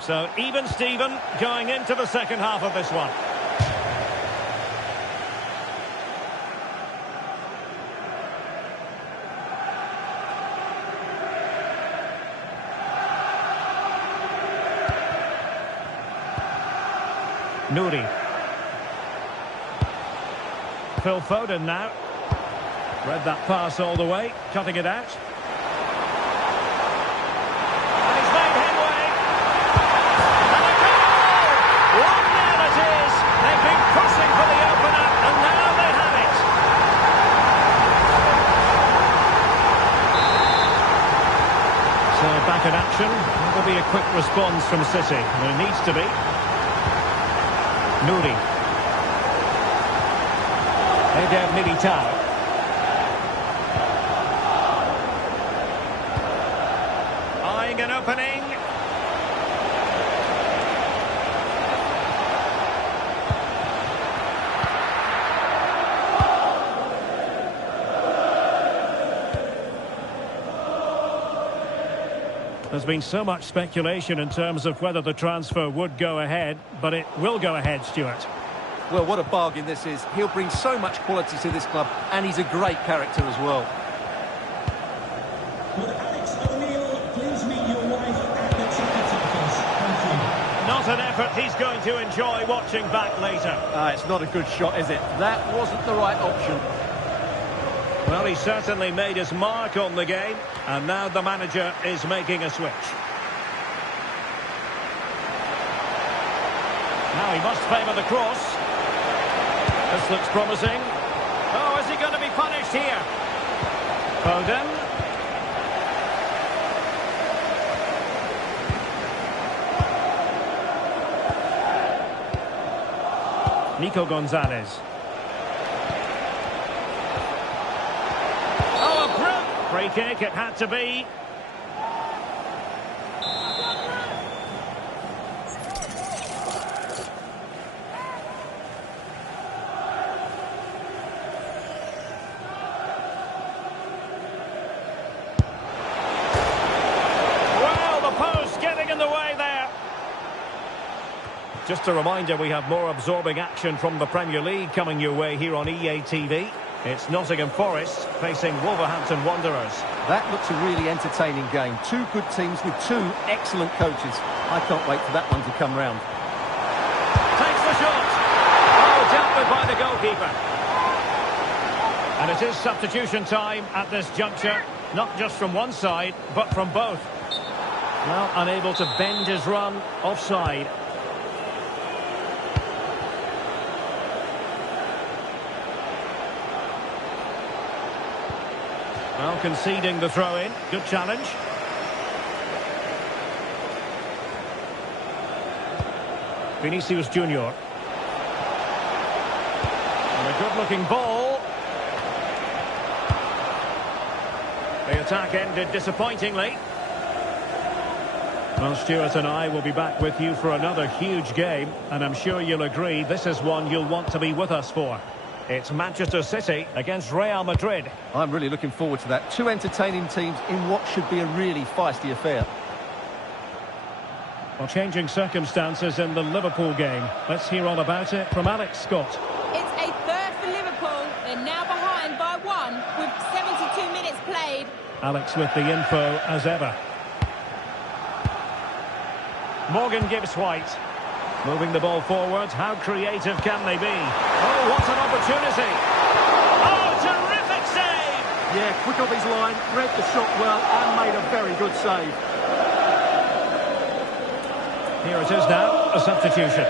So even Steven going into the second half of this one. Nouri. Phil Foden now. Read that pass all the way, cutting it out. And he's made headway. And a goal! 1-0 it is. They've been pushing for the opener, and now they have it. So back in action. There'll be a quick response from City. There needs to be. Nouri. Eder Militao. Eyeing an opening. There's been so much speculation in terms of whether the transfer would go ahead, but it will go ahead, Stuart. Well, what a bargain this is. He'll bring so much quality to this club, and he's a great character as well. Would Alex O'Neill please meet your wife at the ticket office? Thank you. Not an effort he's going to enjoy watching back later. It's not a good shot, is it? That wasn't the right option. Well, he certainly made his mark on the game, and now the manager is making a switch. Now he must favour the cross. This looks promising. Oh, is he going to be punished here? Foden. Nico Gonzalez. Oh, a brilliant free kick it had to be. Well, the post getting in the way there. Just a reminder, we have more absorbing action from the Premier League coming your way here on EA TV. It's Nottingham Forest facing Wolverhampton Wanderers. That looks a really entertaining game. Two good teams with two excellent coaches. I can't wait for that one to come round. Takes the shot. Oh, dealt with by the goalkeeper. And it is substitution time at this juncture. Not just from one side, but from both. Well, unable to bend his run, offside. Well, conceding the throw-in. Good challenge. Vinicius Junior. And a good-looking ball. The attack ended disappointingly. Well, Stuart and I will be back with you for another huge game, and I'm sure you'll agree this is one you'll want to be with us for. It's Manchester City against Real Madrid. I'm really looking forward to that. Two entertaining teams in what should be a really feisty affair. Well, changing circumstances in the Liverpool game. Let's hear all about it from Alex Scott. It's a third for Liverpool. They're now behind by 1 with 72 minutes played. Alex with the info as ever. Morgan Gibbs-White. Moving the ball forward. How creative can they be? Oh, what an opportunity. Oh, terrific save. Yeah, quick off his line, read the shot well and made a very good save. Here it is now, a substitution.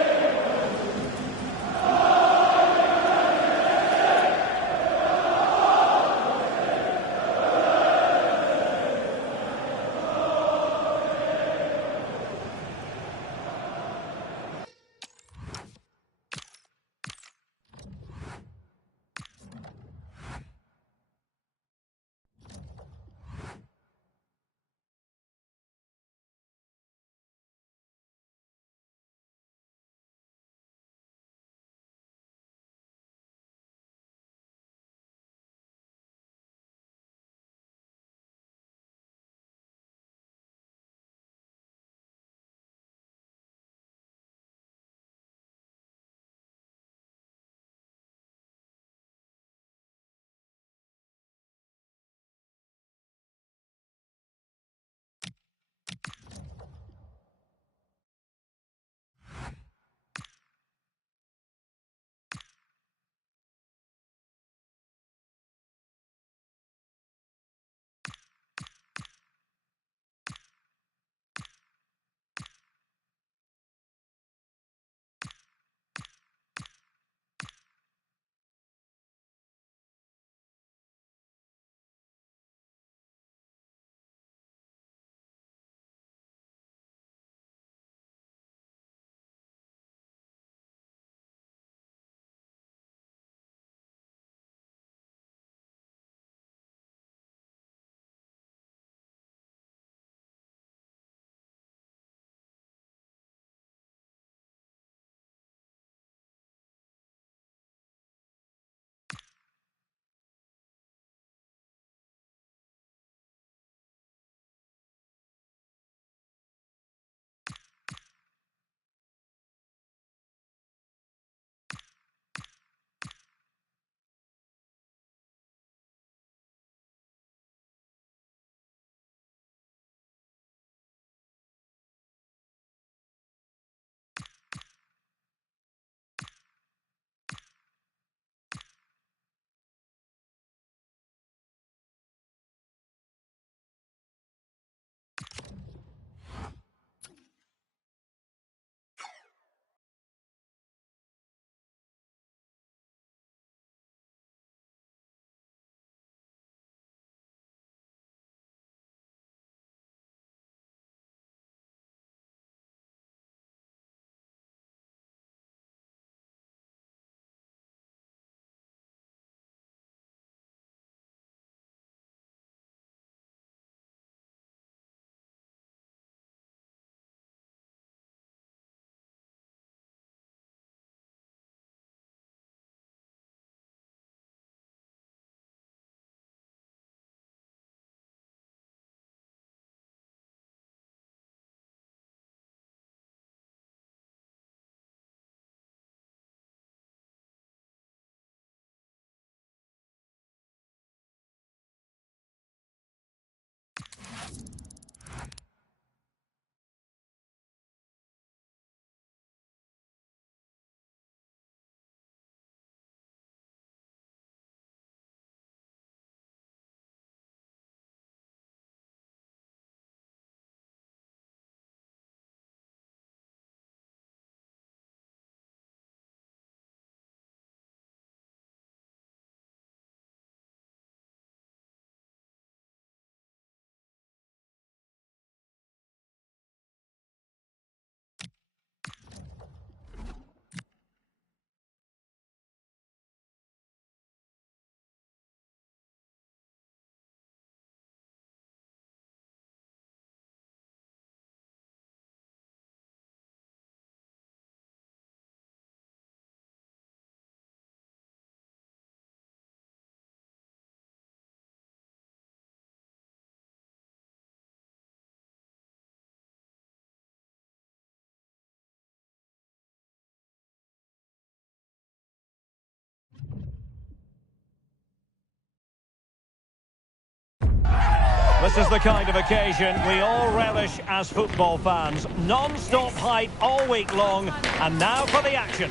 This is the kind of occasion we all relish as football fans. Non-stop hype all week long, and now for the action.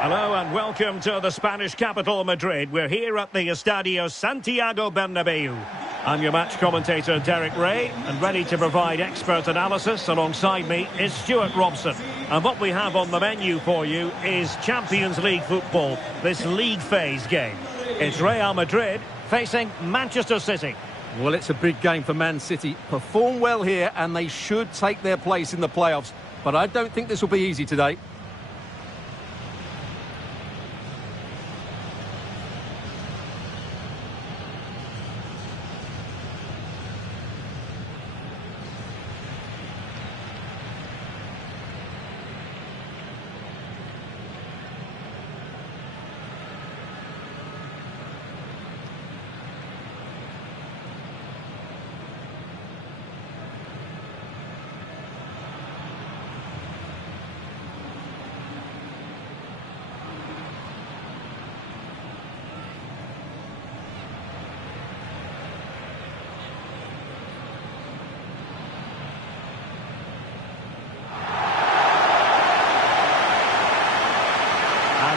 Hello and welcome to the Spanish capital, Madrid. We're here at the Estadio Santiago Bernabeu. I'm your match commentator, Derek Ray, and ready to provide expert analysis alongside me is Stuart Robson. And what we have on the menu for you is Champions League football, this league phase game. It's Real Madrid facing Manchester City. Well, it's a big game for Man City. Perform well here and they should take their place in the playoffs. But I don't think this will be easy today.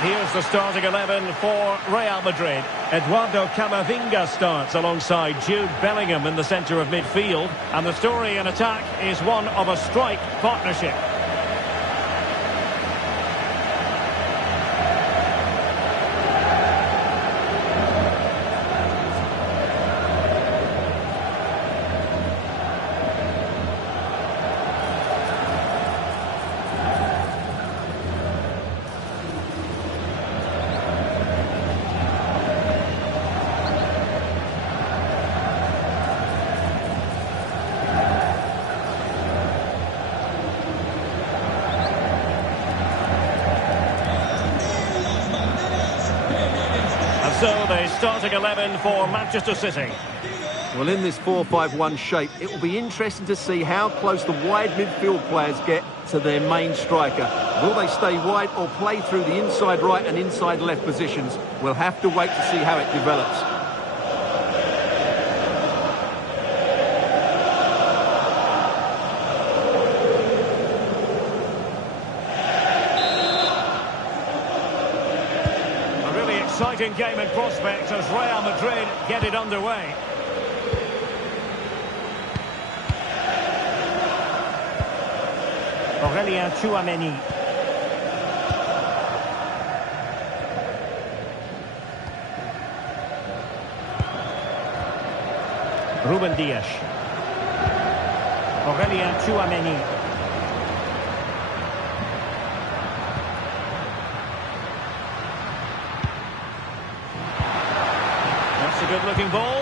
Here's the starting 11 for Real Madrid. Eduardo Camavinga starts alongside Jude Bellingham in the centre of midfield. And the story in attack is one of a strike partnership. So the starting 11 for Manchester City. Well, in this 4-5-1 shape, it will be interesting to see how close the wide midfield players get to their main striker. Will they stay wide or play through the inside right and inside left positions? We'll have to wait to see how it develops. Exciting game in prospect as Real Madrid get it underway. Aurelien Tchouameni. Ruben Dias. Aurelien Tchouameni. A good-looking ball.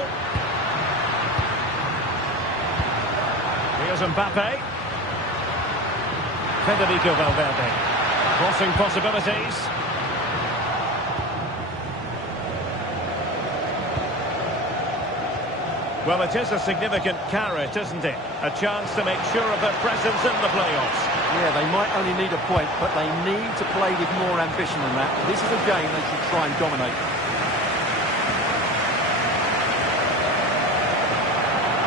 Here's Mbappe. Federico Valverde. Crossing possibilities. Well, it is a significant carrot, isn't it? A chance to make sure of their presence in the playoffs. Yeah, they might only need a point, but they need to play with more ambition than that. This is a game they should try and dominate.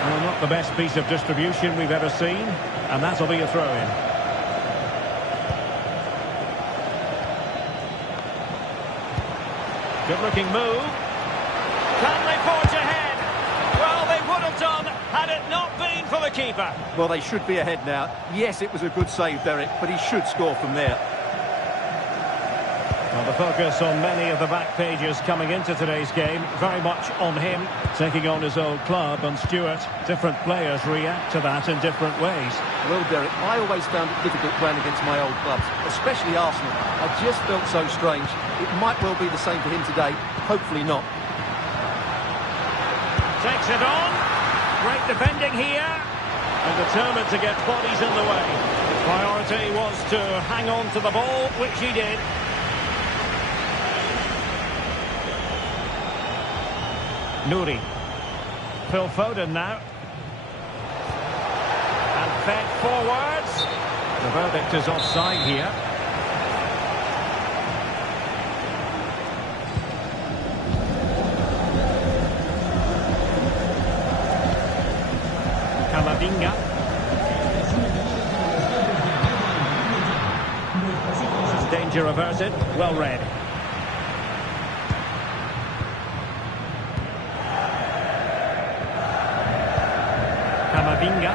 Well, not the best piece of distribution we've ever seen, and that'll be a throw-in. Good-looking move. Can they forge ahead? Well, they would have done had it not been for the keeper. Well, they should be ahead now. Yes, it was a good save, Derek, but he should score from there. Well, the focus on many of the back pages coming into today's game, very much on him, taking on his old club. And Stuart, different players react to that in different ways. Well, Derek, I always found it difficult playing against my old clubs, especially Arsenal. I just felt so strange. It might well be the same for him today. Hopefully not. Takes it on. Great defending here. And determined to get bodies in the way. His priority was to hang on to the ball, which he did. Nouri. Phil Foden now. And fed forwards. The verdict is offside here. Camavinga. Danger averted. Well read. Camavinga.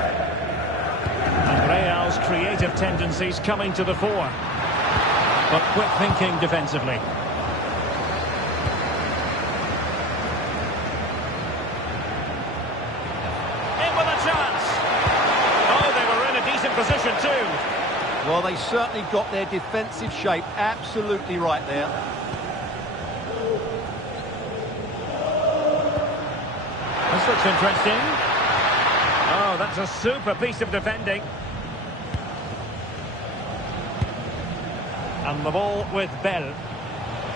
And Real's creative tendencies coming to the fore. But quick thinking defensively. In with a chance. Oh, they were in a decent position too. Well, they certainly got their defensive shape absolutely right there. This looks interesting. Oh, that's a super piece of defending. And the ball with Bell.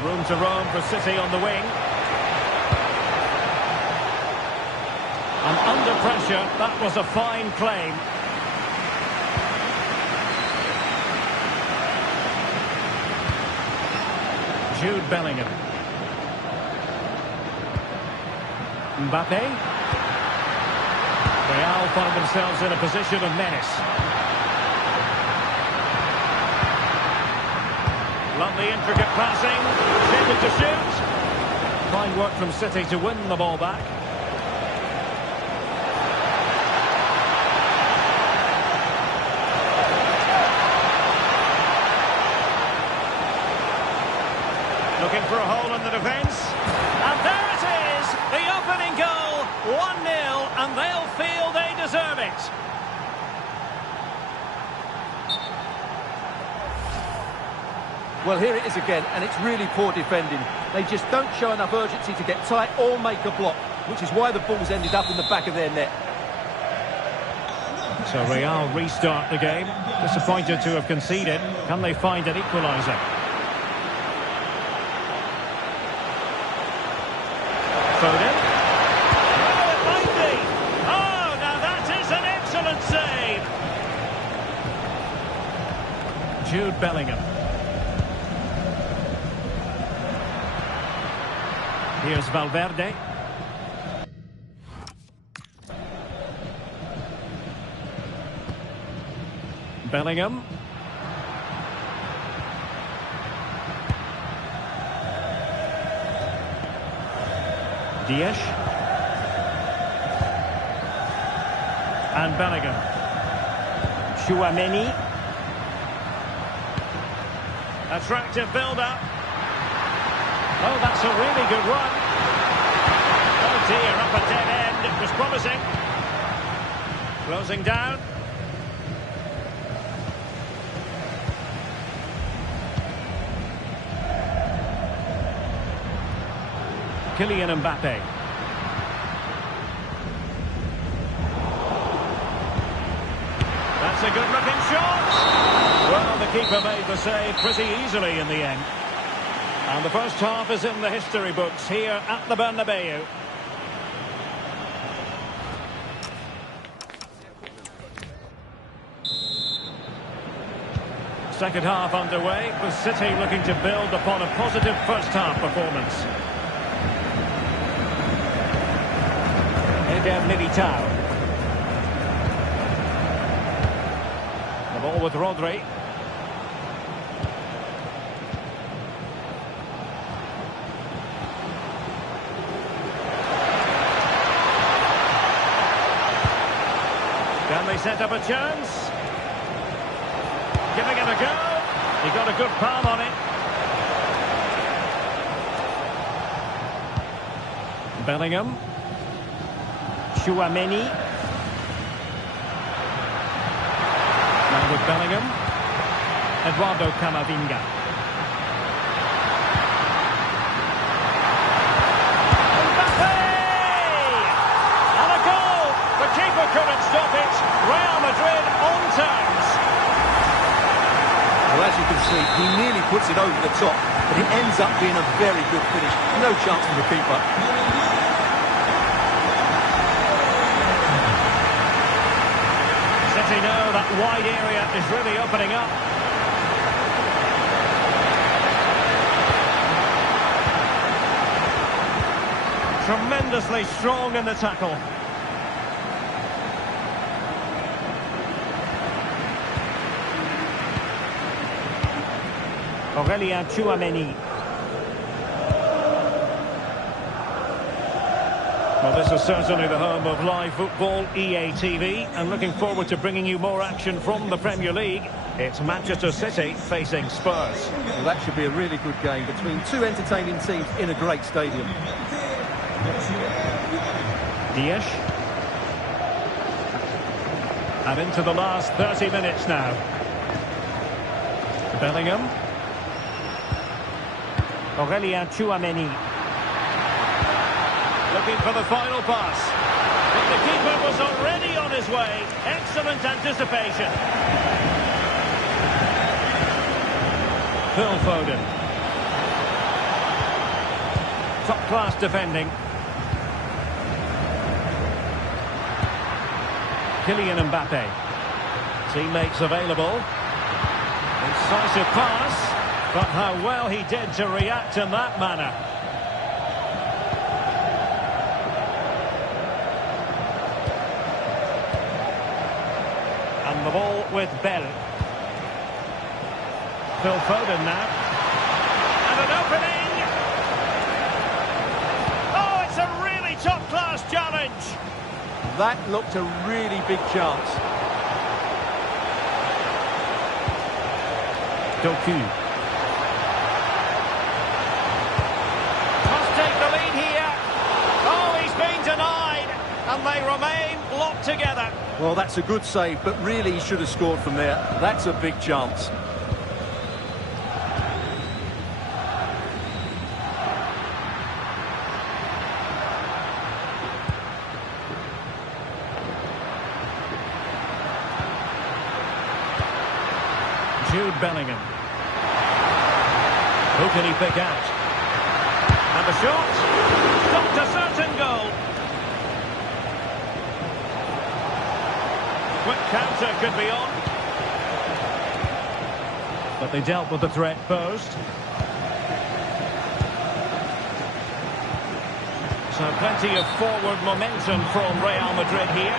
Room to roam for City on the wing. And under pressure, that was a fine claim. Jude Bellingham. Mbappe. Real find themselves in a position of menace. Lovely intricate passing. Shaping to shoot. Fine work from City to win the ball back. Looking for a hole in the defence. And there it is! The opening goal! 1-0, and they'll feel they deserve it. Well, here it is again, and it's really poor defending. They just don't show enough urgency to get tight or make a block, which is why the ball's ended up in the back of their net. So Real restart the game. Disappointed to have conceded. Can they find an equaliser? Foden. Oh, it might be. Oh, now that is an excellent save. Jude Bellingham. Here's Valverde. Bellingham. Diaz. And Bellingham. Chouameni. Attractive build-up. Oh, that's a really good run. Oh dear, up a dead end. It was promising. Closing down. Kylian Mbappe. That's a good-looking shot. Well, the keeper made the save pretty easily in the end. And the first half is in the history books here at the Bernabeu. Second half underway, with City looking to build upon a positive first half performance. Eder Militao. The ball with Rodri. Can they set up a chance? Giving it a go. He got a good palm on it. Bellingham. Chouameni. Now with Bellingham. Eduardo Camavinga. Mbappe! And a goal! The keeper couldn't stop it. Real Madrid on terms. Well, as you can see, he nearly puts it over the top, but it ends up being a very good finish. No chance for the keeper. City City know that wide area is really opening up. Tremendously strong in the tackle. Aurélien Tchouameni. Well, this is certainly the home of live football, EA TV, and looking forward to bringing you more action from the Premier League. It's Manchester City facing Spurs. Well, that should be a really good game between two entertaining teams in a great stadium. Dias. And into the last 30 minutes now. Bellingham. Aurélien Tchouameni. Looking for the final pass. But the keeper was already on his way. Excellent anticipation. Phil Foden. Top-class defending. Kylian Mbappe. Teammates available. Incisive pass. But how well he did to react in that manner. And the ball with Bell. Phil Foden now. And an opening. Oh, it's a really top-class challenge. That looked a really big chance. Doku. Must take the lead here. Oh, he's been denied. And they remain locked together. Well, that's a good save, but really he should have scored from there. That's a big chance. Jude Bellingham. Who can he pick out? And the shot. Stopped a certain goal. Quick counter could be on. But they dealt with the threat posed. So plenty of forward momentum from Real Madrid here.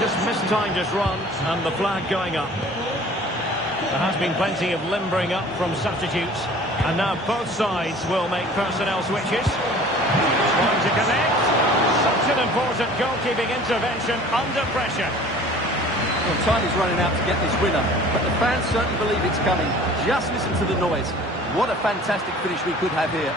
Just mistimed his run and the flag going up. There has been plenty of limbering up from substitutes. And now both sides will make personnel switches. Trying to connect. Such an important goalkeeping intervention under pressure. Well, time is running out to get this winner, but the fans certainly believe it's coming. Just listen to the noise. What a fantastic finish we could have here.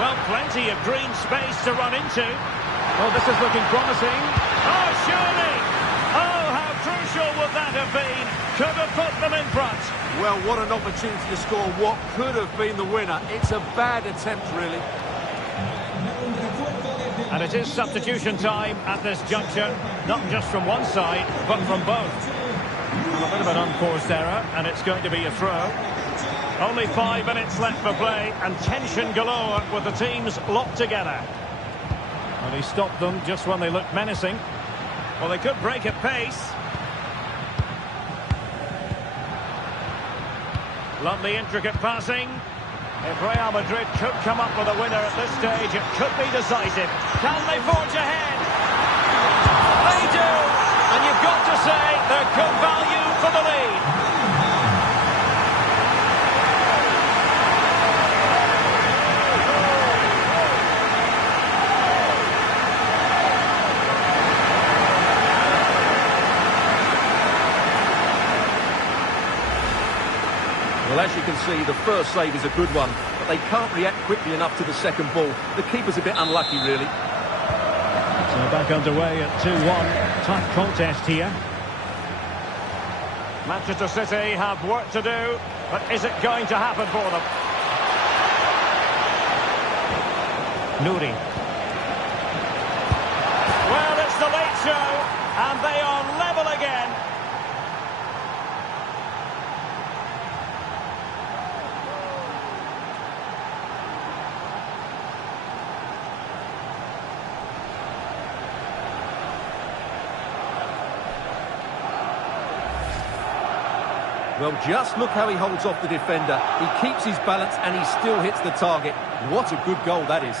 Well, plenty of green space to run into. Well, this is looking promising. Oh, surely! Oh, how crucial would that have been? Could have put them in front. Well, what an opportunity to score what could have been the winner. It's a bad attempt, really. And it is substitution time at this juncture, not just from one side, but from both. A bit of an unforced error, and it's going to be a throw. Only 5 minutes left for play, and tension galore with the teams locked together. And he stopped them just when they looked menacing. Well, they could break at pace. Lovely intricate passing. If Real Madrid could come up with a winner at this stage, it could be decisive. Can they forge ahead? They do! And you've got to say they're good value for the lead. Well, as you can see, the first save is a good one, but they can't react quickly enough to the second ball. The keeper's a bit unlucky, really. So back underway at 2-1. Tough contest here. Manchester City have work to do, but is it going to happen for them? Nouri. Well, it's the late show, and they are level again. Well, just look how he holds off the defender. He keeps his balance and he still hits the target. What a good goal that is.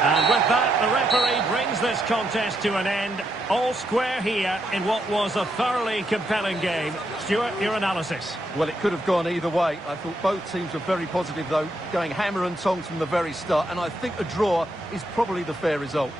And with that, the referee brings this contest to an end. All square here in what was a thoroughly compelling game. Stuart, your analysis? Well, it could have gone either way. I thought both teams were very positive, though, going hammer and tongs from the very start. And I think a draw is probably the fair result.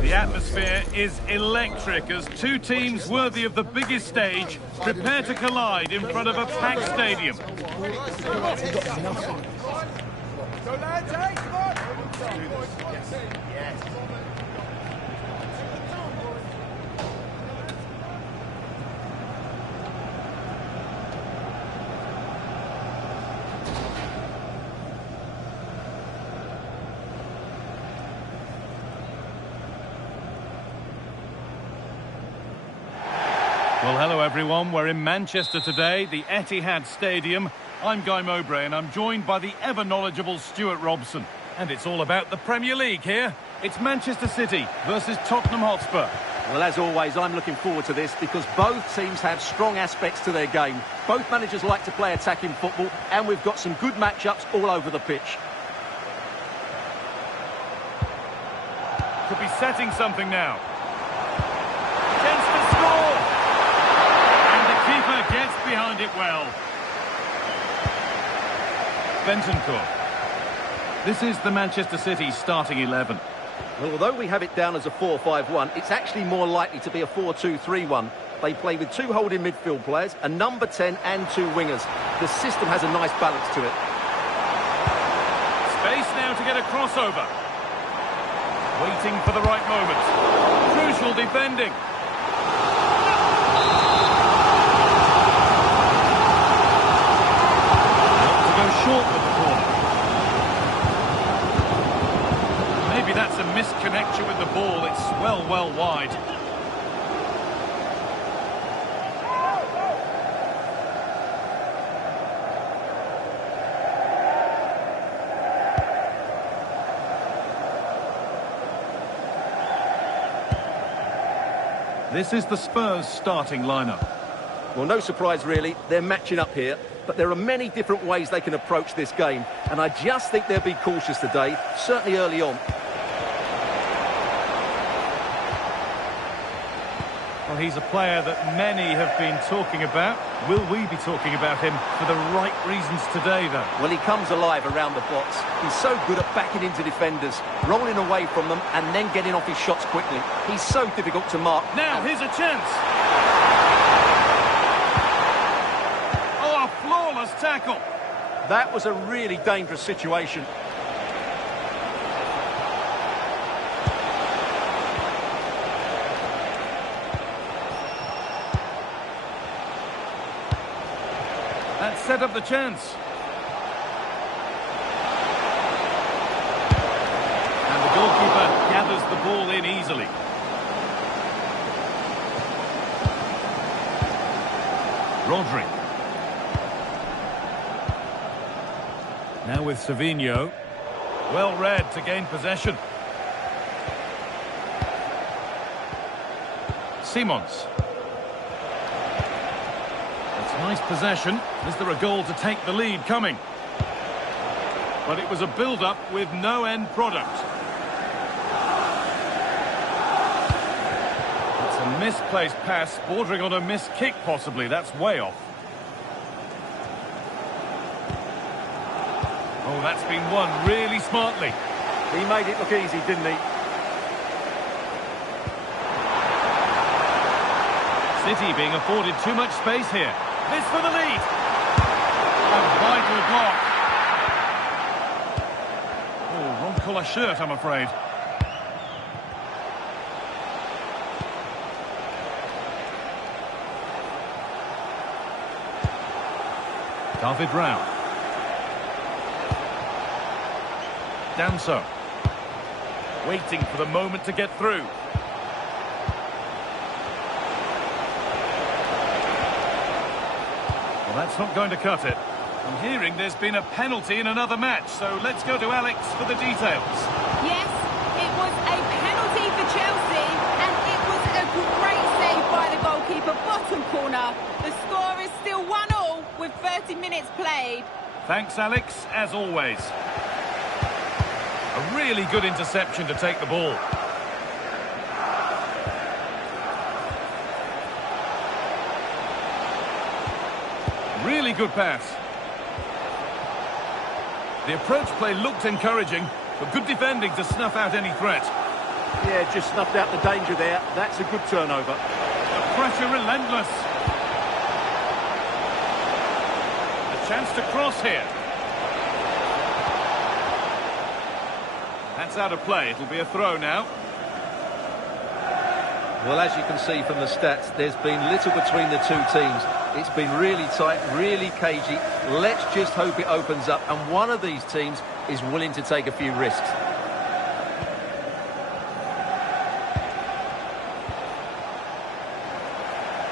The atmosphere is electric as two teams worthy of the biggest stage prepare to collide in front of a packed stadium. Go lads, hey, come on! Yes. Well, hello everyone. We're in Manchester today, the Etihad Stadium. I'm Guy Mowbray and I'm joined by the ever-knowledgeable Stuart Robson. And it's all about the Premier League here. It's Manchester City versus Tottenham Hotspur. Well, as always, I'm looking forward to this because both teams have strong aspects to their game. Both managers like to play attacking football, and we've got some good matchups all over the pitch. Could be setting something now. Chance to score! And the keeper gets behind it well. Bentancur. This is the Manchester City starting 11. Well, although we have it down as a 4-5-1, it's actually more likely to be a 4-2-3-1. They play with two holding midfield players, a number 10 and two wingers. The system has a nice balance to it. Space now to get a crossover. Waiting for the right moment. Crucial defending. a misconnection with the ball. It's well wide. This is the Spurs starting lineup. Well, no surprise really, they're matching up here, but there are many different ways they can approach this game, and I just think they'll be cautious today, certainly early on. Well, he's a player that many have been talking about. Will we be talking about him for the right reasons today, though? Well, he comes alive around the box. He's so good at backing into defenders, rolling away from them, and then getting off his shots quickly. He's so difficult to mark. Now, here's a chance. Oh, a flawless tackle. That was a really dangerous situation. That set up the chance. And the goalkeeper gathers the ball in easily. Rodri. Now with Savinho. Well read to gain possession. Simons. Nice possession. Is there a goal to take the lead coming? But it was a build-up with no end product. It's a misplaced pass, bordering on a missed kick possibly. That's way off. Oh, that's been won really smartly. He made it look easy, didn't he? City being afforded too much space here. This for the lead. A vital block. Oh, wrong colour shirt, I'm afraid. David Rao. Danso. Waiting for the moment to get through. Well, that's not going to cut it. I'm hearing there's been a penalty in another match, so let's go to Alex for the details. Yes, it was a penalty for Chelsea, and it was a great save by the goalkeeper, bottom corner. The score is still 1-1 with 30 minutes played. Thanks, Alex, as always. A really good interception to take the ball. Really good pass. The approach play looked encouraging, but good defending to snuff out any threat. Yeah, just snuffed out the danger there. That's a good turnover. The pressure relentless. A chance to cross here. That's out of play. It'll be a throw now. Well, as you can see from the stats, there's been little between the two teams. It's been really tight, really cagey. Let's just hope it opens up, and one of these teams is willing to take a few risks.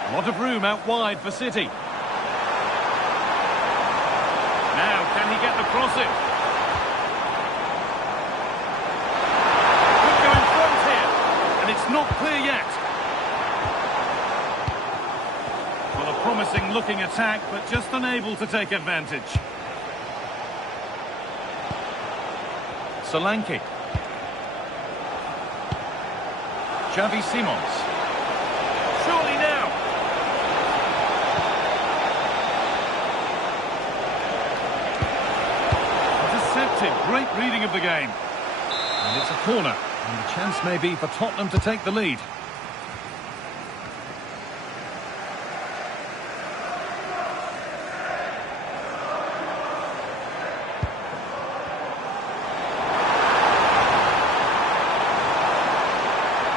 A lot of room out wide for City. Now, can he get the cross in? Could go in front here, and it's not clear yet. Well, a promising looking attack, but just unable to take advantage. Solanke. Xavi Simons. Surely now. Intercepted. Great reading of the game. And it's a corner. And the chance may be for Tottenham to take the lead.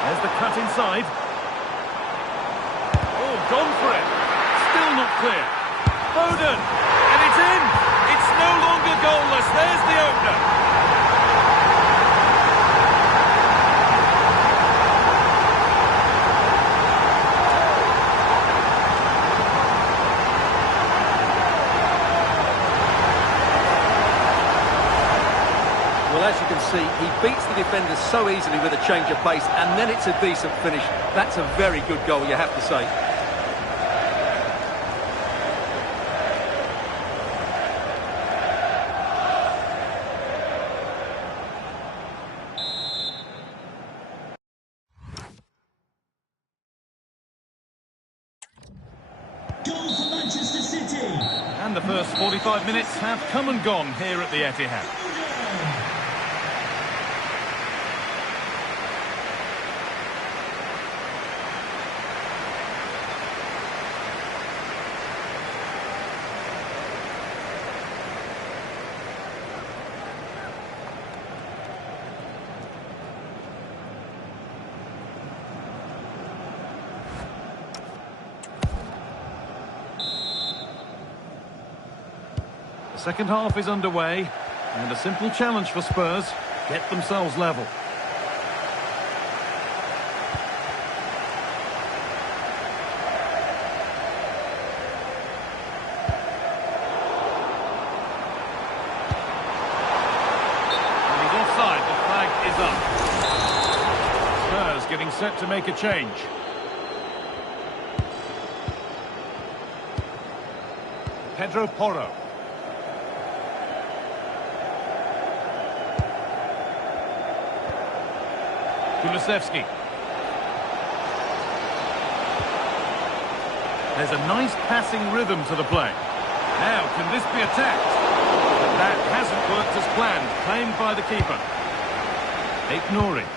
There's the cut inside. Oh, gone for it. Still not clear. Foden. And it's in. It's no longer goalless. There's the opener. Well, as you can see, he beats the defenders so easily with a change of pace, and then it's a decent finish. That's a very good goal, you have to say. Goal for Manchester City. And the first 45 minutes have come and gone here at the Etihad. The second half is underway, and a simple challenge for Spurs: get themselves level. And he's offside, the flag is up. Spurs getting set to make a change. Pedro Porro. Kulusevski. There's a nice passing rhythm to the play. Now, can this be attacked? But that hasn't worked as planned. Claimed by the keeper. Ignoring.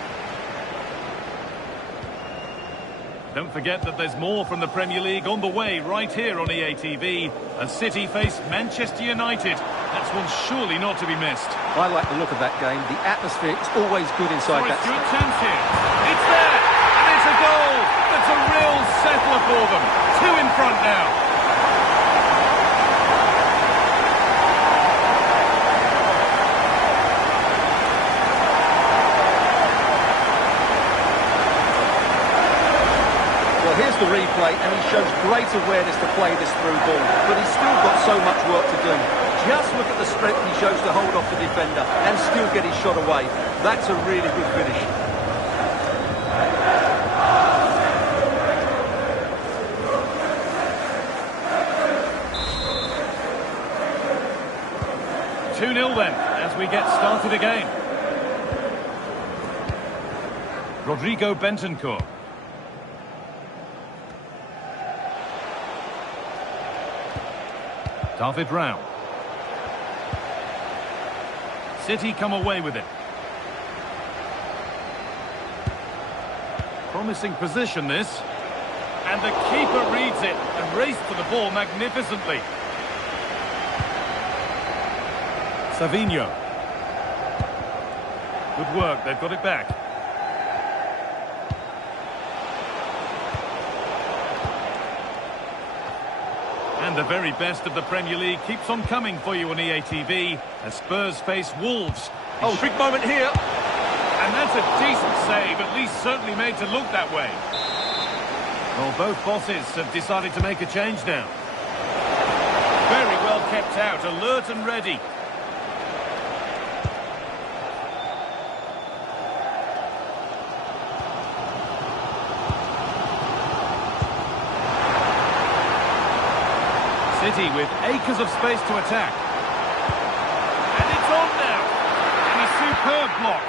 Don't forget that there's more from the Premier League on the way right here on EA TV. As City face Manchester United. That's one surely not to be missed. I like the look of that game. The atmosphere is always good inside that. Good chance here. It's there, and it's a goal. That's a real settler for them. 2 in front now. Well, here's the replay, and he shows great awareness to play this through ball, but he's still got so much work to do. Just look at the strength he shows to hold off the defender and still get his shot away. That's a really good finish. Two 2-0 then, as we get started again. Rodrigo Bentancur. David Rao. City come away with it. Promising position this. And the keeper reads it and raced for the ball magnificently. Savinho. Good work, they've got it back. And the very best of the Premier League keeps on coming for you on EA TV as Spurs face Wolves. Oh, big moment here. And that's a decent save, at least certainly made to look that way. Well, both bosses have decided to make a change now. Very well kept out, alert and ready. City with acres of space to attack. And it's on now. And a superb block.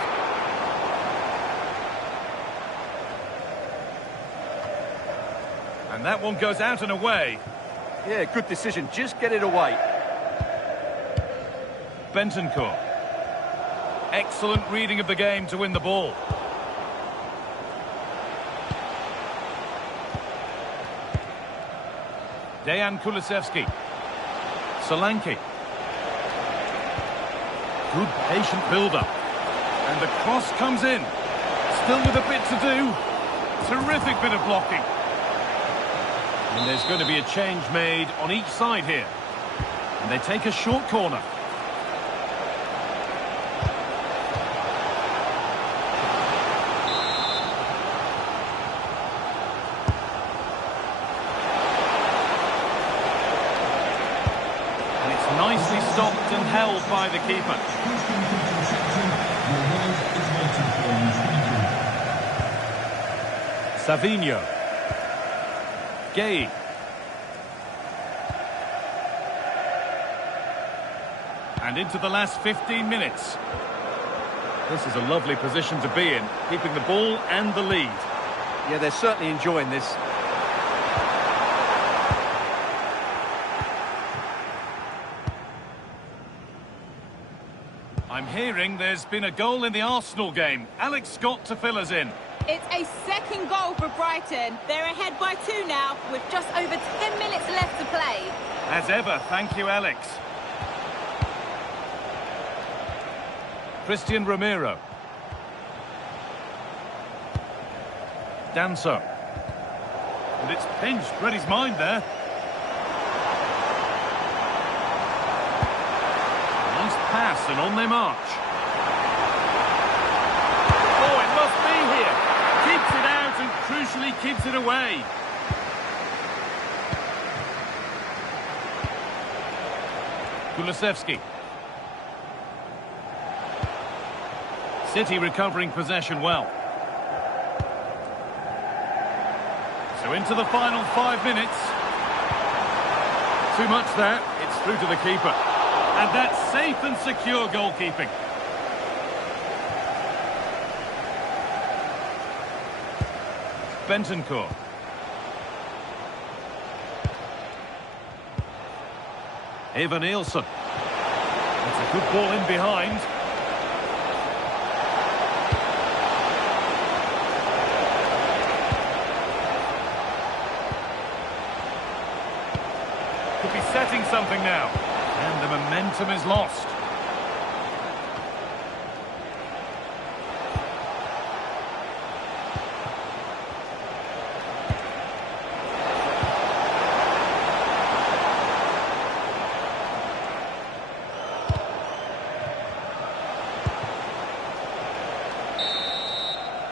And that one goes out and away. Yeah, good decision. Just get it away. Bentancur. Excellent reading of the game to win the ball. Dejan Kulusevski. Solanke. Good patient build-up. And the cross comes in. Still with a bit to do. Terrific bit of blocking. And there's going to be a change made on each side here. And they take a short corner. Nicely stopped and held by the keeper. Savinho. Gay. And into the last 15 minutes. This is a lovely position to be in, keeping the ball and the lead. Yeah, they're certainly enjoying this. I'm hearing there's been a goal in the Arsenal game. Alex Scott to fill us in. It's a second goal for Brighton. They're ahead by 2 now, with just over 10 minutes left to play. As ever, thank you, Alex. Christian Romero. Danso. And it's pinched. Read his mind there. Nice pass and on their march. Oh, it must be here. Keeps it out and crucially keeps it away. Kulusevski. City recovering possession well. So into the final 5 minutes. Too much there. It's through to the keeper. And that's safe and secure goalkeeping. Bentancur. Eva Nielsen. It's a good ball in behind. Could be setting something now. And the momentum is lost.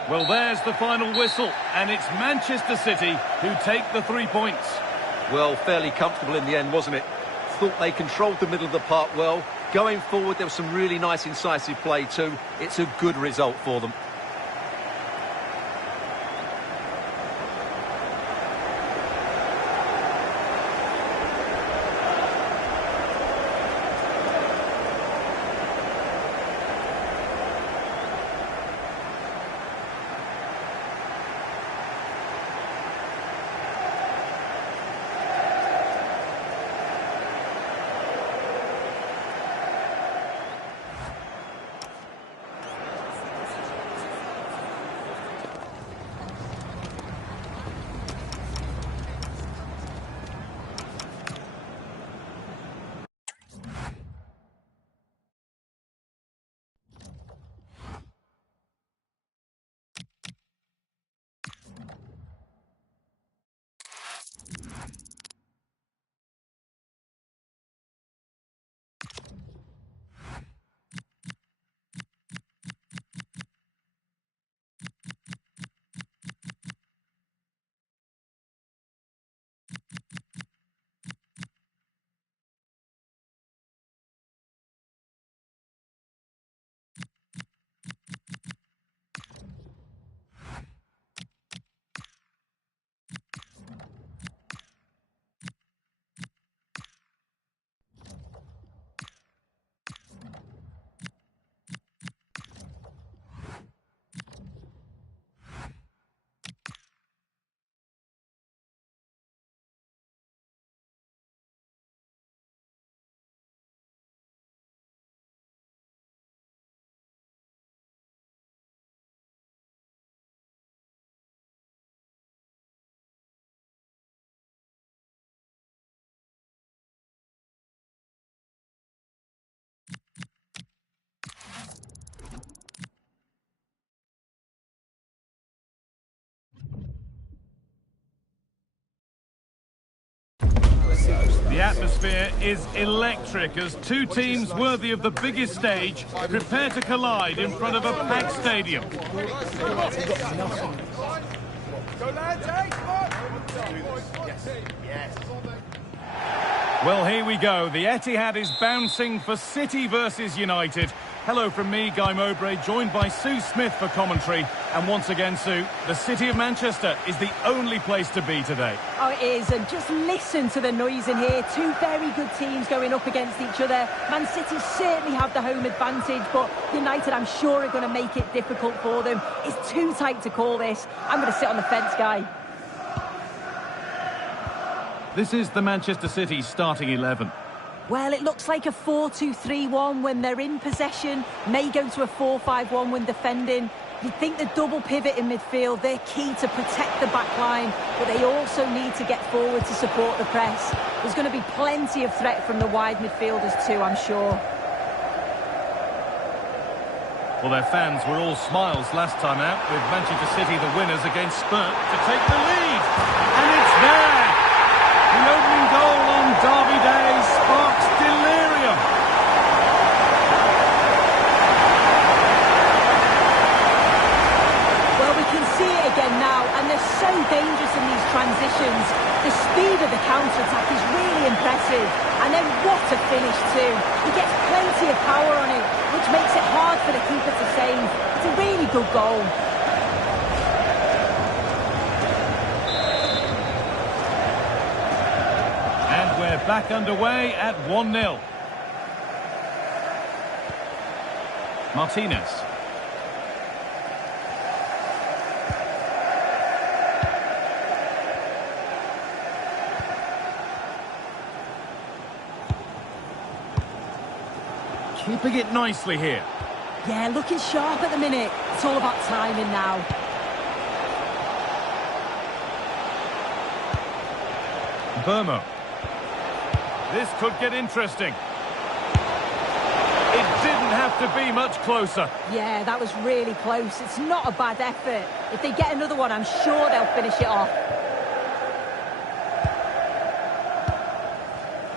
Well, there's the final whistle, and it's Manchester City who take the 3 points. Well, fairly comfortable in the end, wasn't it? Thought they controlled the middle of the park well. Going forward, there was some really nice incisive play too. It's a good result for them. The atmosphere is electric as two teams worthy of the biggest stage prepare to collide in front of a packed stadium. Go lads, hey, come on! Yes. Well, here we go. The Etihad is bouncing for City versus United. Hello from me, Guy Mowbray, joined by Sue Smith for commentary. And once again, Sue, the City of Manchester is the only place to be today. Oh, it is, and just listen to the noise in here. Two very good teams going up against each other. Man City certainly have the home advantage, but United, I'm sure, are going to make it difficult for them. It's too tight to call this. I'm going to sit on the fence, Guy. This is the Manchester City starting 11. Well, it looks like a 4-2-3-1 when they're in possession. May go to a 4-5-1 when defending. You'd think the double pivot in midfield, they're key to protect the back line, but they also need to get forward to support the press. There's going to be plenty of threat from the wide midfielders too, I'm sure. Well, their fans were all smiles last time out, with Manchester City the winners against Spurs to take the lead. And it's there! The opening goal on Derby Day sparks delirium. Well, we can see it again now, and they're so dangerous in these transitions. The speed of the counter-attack is really impressive. And then what a finish too. He gets plenty of power on it, which makes it hard for the keeper to save. It's a really good goal. We're back underway at 1-0. Martinez. Keeping it nicely here. Yeah, looking sharp at the minute. It's all about timing now. Burma. This could get interesting. It didn't have to be much closer. Yeah, that was really close. It's not a bad effort. If they get another one, I'm sure they'll finish it off.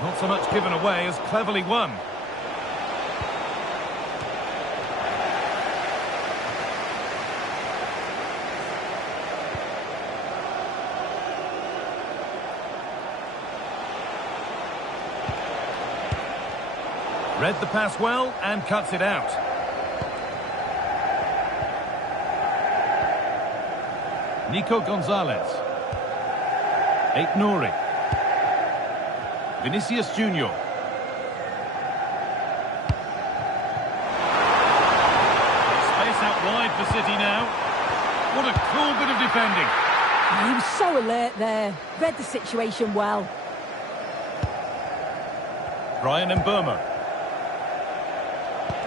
Not so much given away as cleverly won. Read the pass well and cuts it out. Nico Gonzalez. Nouri. Vinicius Junior. Space out wide for City now. What a cool bit of defending. He was so alert there. Read the situation well. Brian Mbeumo.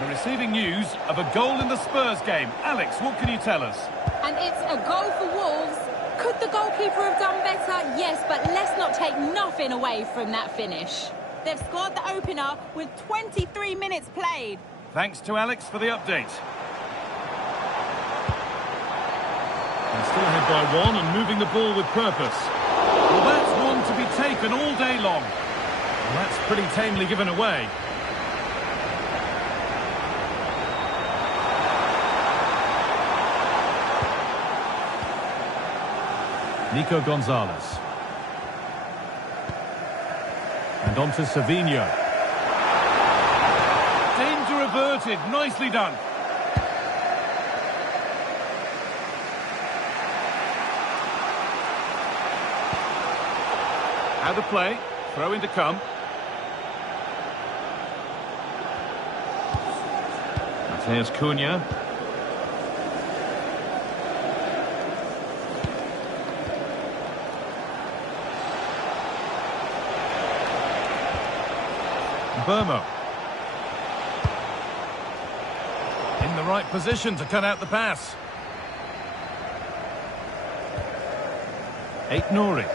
We're receiving news of a goal in the Spurs game. Alex, what can you tell us? And it's a goal for Wolves. Could the goalkeeper have done better? Yes, but let's not take nothing away from that finish. They've scored the opener with 23 minutes played. Thanks to Alex for the update. And still ahead by one and moving the ball with purpose. Well, that's one to be taken all day long. Well, that's pretty tamely given away. Nico Gonzalez. And on to Savinho. Danger averted. Nicely done. Out of play. Throw in to come. Mateus Cunha. Burmo. In the right position to cut out the pass. Nouri.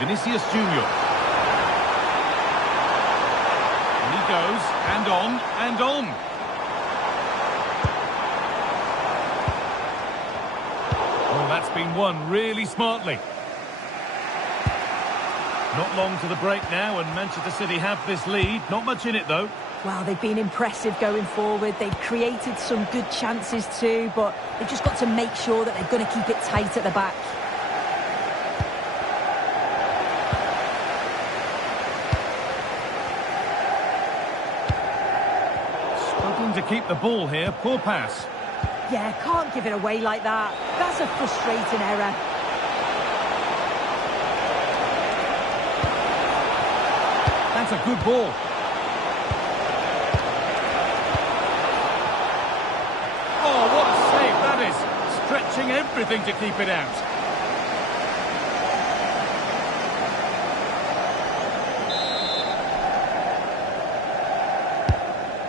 Vinicius Junior. And he goes, and on, and on. Oh, that's been won really smartly. Not long to the break now, and Manchester City have this lead. Not much in it, though. Well, they've been impressive going forward. They've created some good chances too, but they've just got to make sure that they're going to keep it tight at the back. to keep the ball here. Poor pass. Yeah, can't give it away like that. That's a frustrating error. That's a good ball. Oh, what a save that is. Stretching everything to keep it out.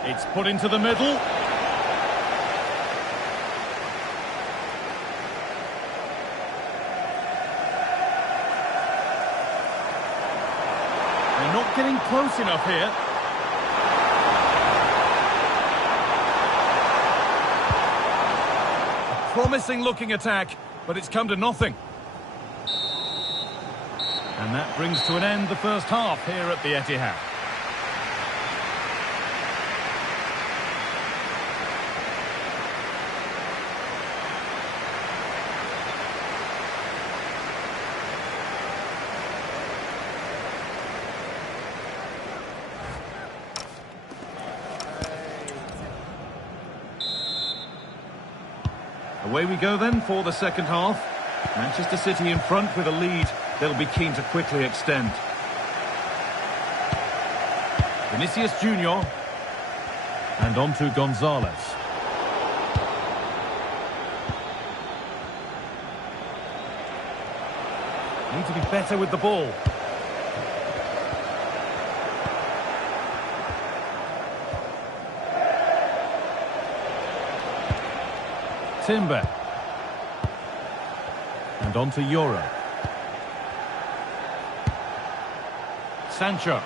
It's put into the middle. They're not getting close enough here. A promising looking attack, but it's come to nothing. And that brings to an end the first half here at the Etihad. Away we go then for the second half. Manchester City in front with a lead they'll be keen to quickly extend. Vinicius Junior. And on to Gonzalez. Need to be better with the ball. Timber. And on to Euro. Sancho.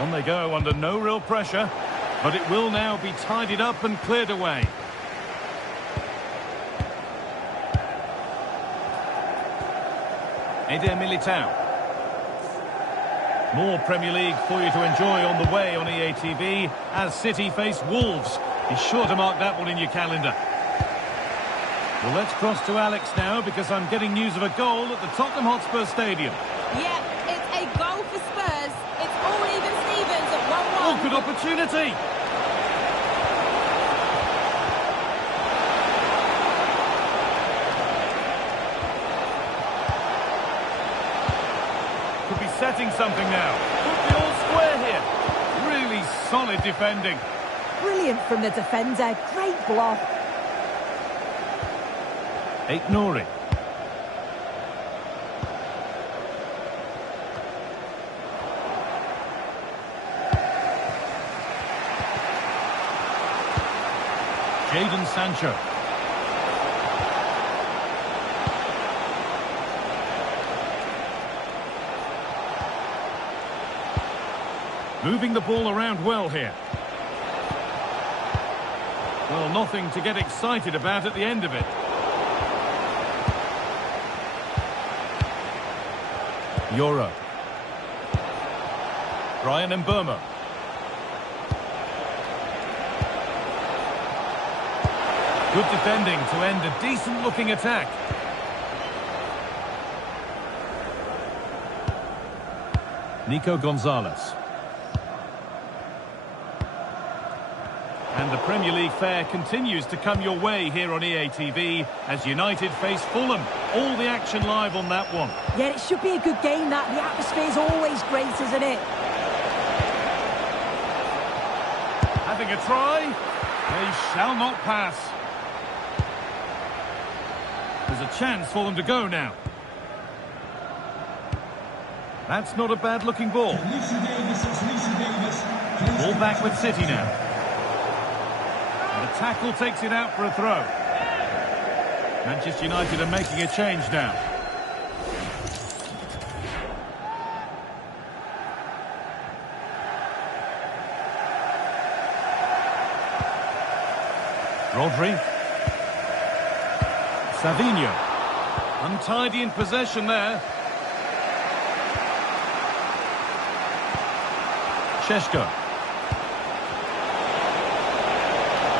On they go under no real pressure, but it will now be tidied up and cleared away. Eder Militao. More Premier League for you to enjoy on the way on EA TV as City face Wolves. Be sure to mark that one in your calendar. Well, let's cross to Alex now because I'm getting news of a goal at the Tottenham Hotspur Stadium. Yeah, it's a goal for Spurs. It's all even Stevens at 1-1. Oh, good opportunity. Could be setting something now. Could be all square here. Really solid defending. Brilliant from the defender. Great block. Nouri. Jadon Sancho. Moving the ball around well here. Well, nothing to get excited about at the end of it. Euro. Brian Mbeumo. Good defending to end a decent-looking attack. Nico Gonzalez. And the Premier League fare continues to come your way here on EA TV as United face Fulham. All the action live on that one. Yeah, it should be a good game, that. The atmosphere's always great, isn't it? Having a try. They shall not pass. There's a chance for them to go now. That's not a bad-looking ball. Ball back with City now. And the tackle takes it out for a throw. Manchester United are making a change now. Rodri. Savinho. Untidy in possession there. Šeško.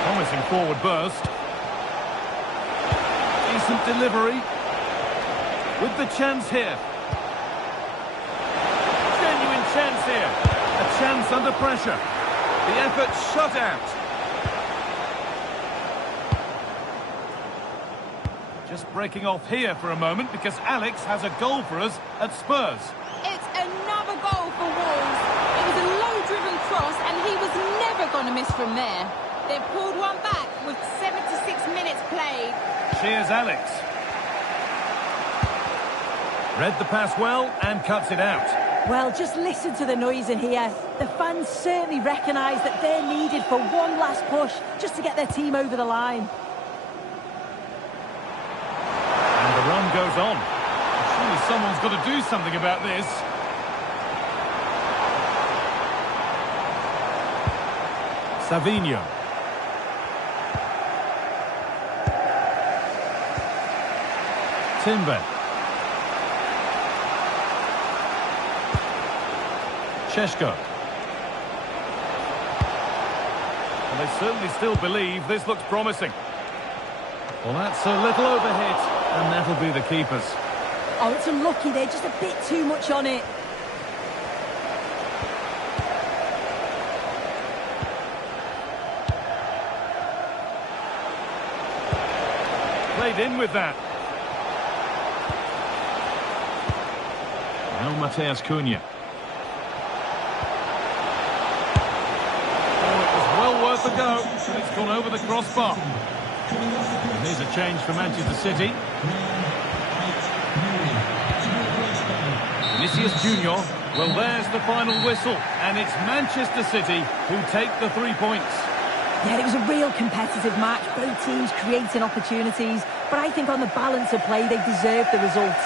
Promising forward burst. Decent delivery. With the chance here. Genuine chance here. A chance under pressure. The effort shut out. Just breaking off here for a moment because Alex has a goal for us at Spurs. It's another goal for Wolves. It was a low-driven cross and he was never going to miss from there. They've pulled one back with 76 minutes played. Cheers, Alex. Read the pass well and cuts it out. Well, just listen to the noise in here. The fans certainly recognise that they're needed for one last push just to get their team over the line. And the run goes on. Surely someone's got to do something about this. Savinho. Timber. Sheshko. And they certainly still believe this looks promising. Well, that's a little overhit, and that'll be the keepers. Oh, it's unlucky. They're just a bit too much on it. Played in with that. Now Mateus Cunha. Oh, it was well worth a go, but it's gone over the crossbar. And here's a change for Manchester City. Vinicius Junior. Well, there's the final whistle, and it's Manchester City who take the 3 points. Yeah, it was a real competitive match. Both teams creating opportunities, but I think on the balance of play, they deserved the result.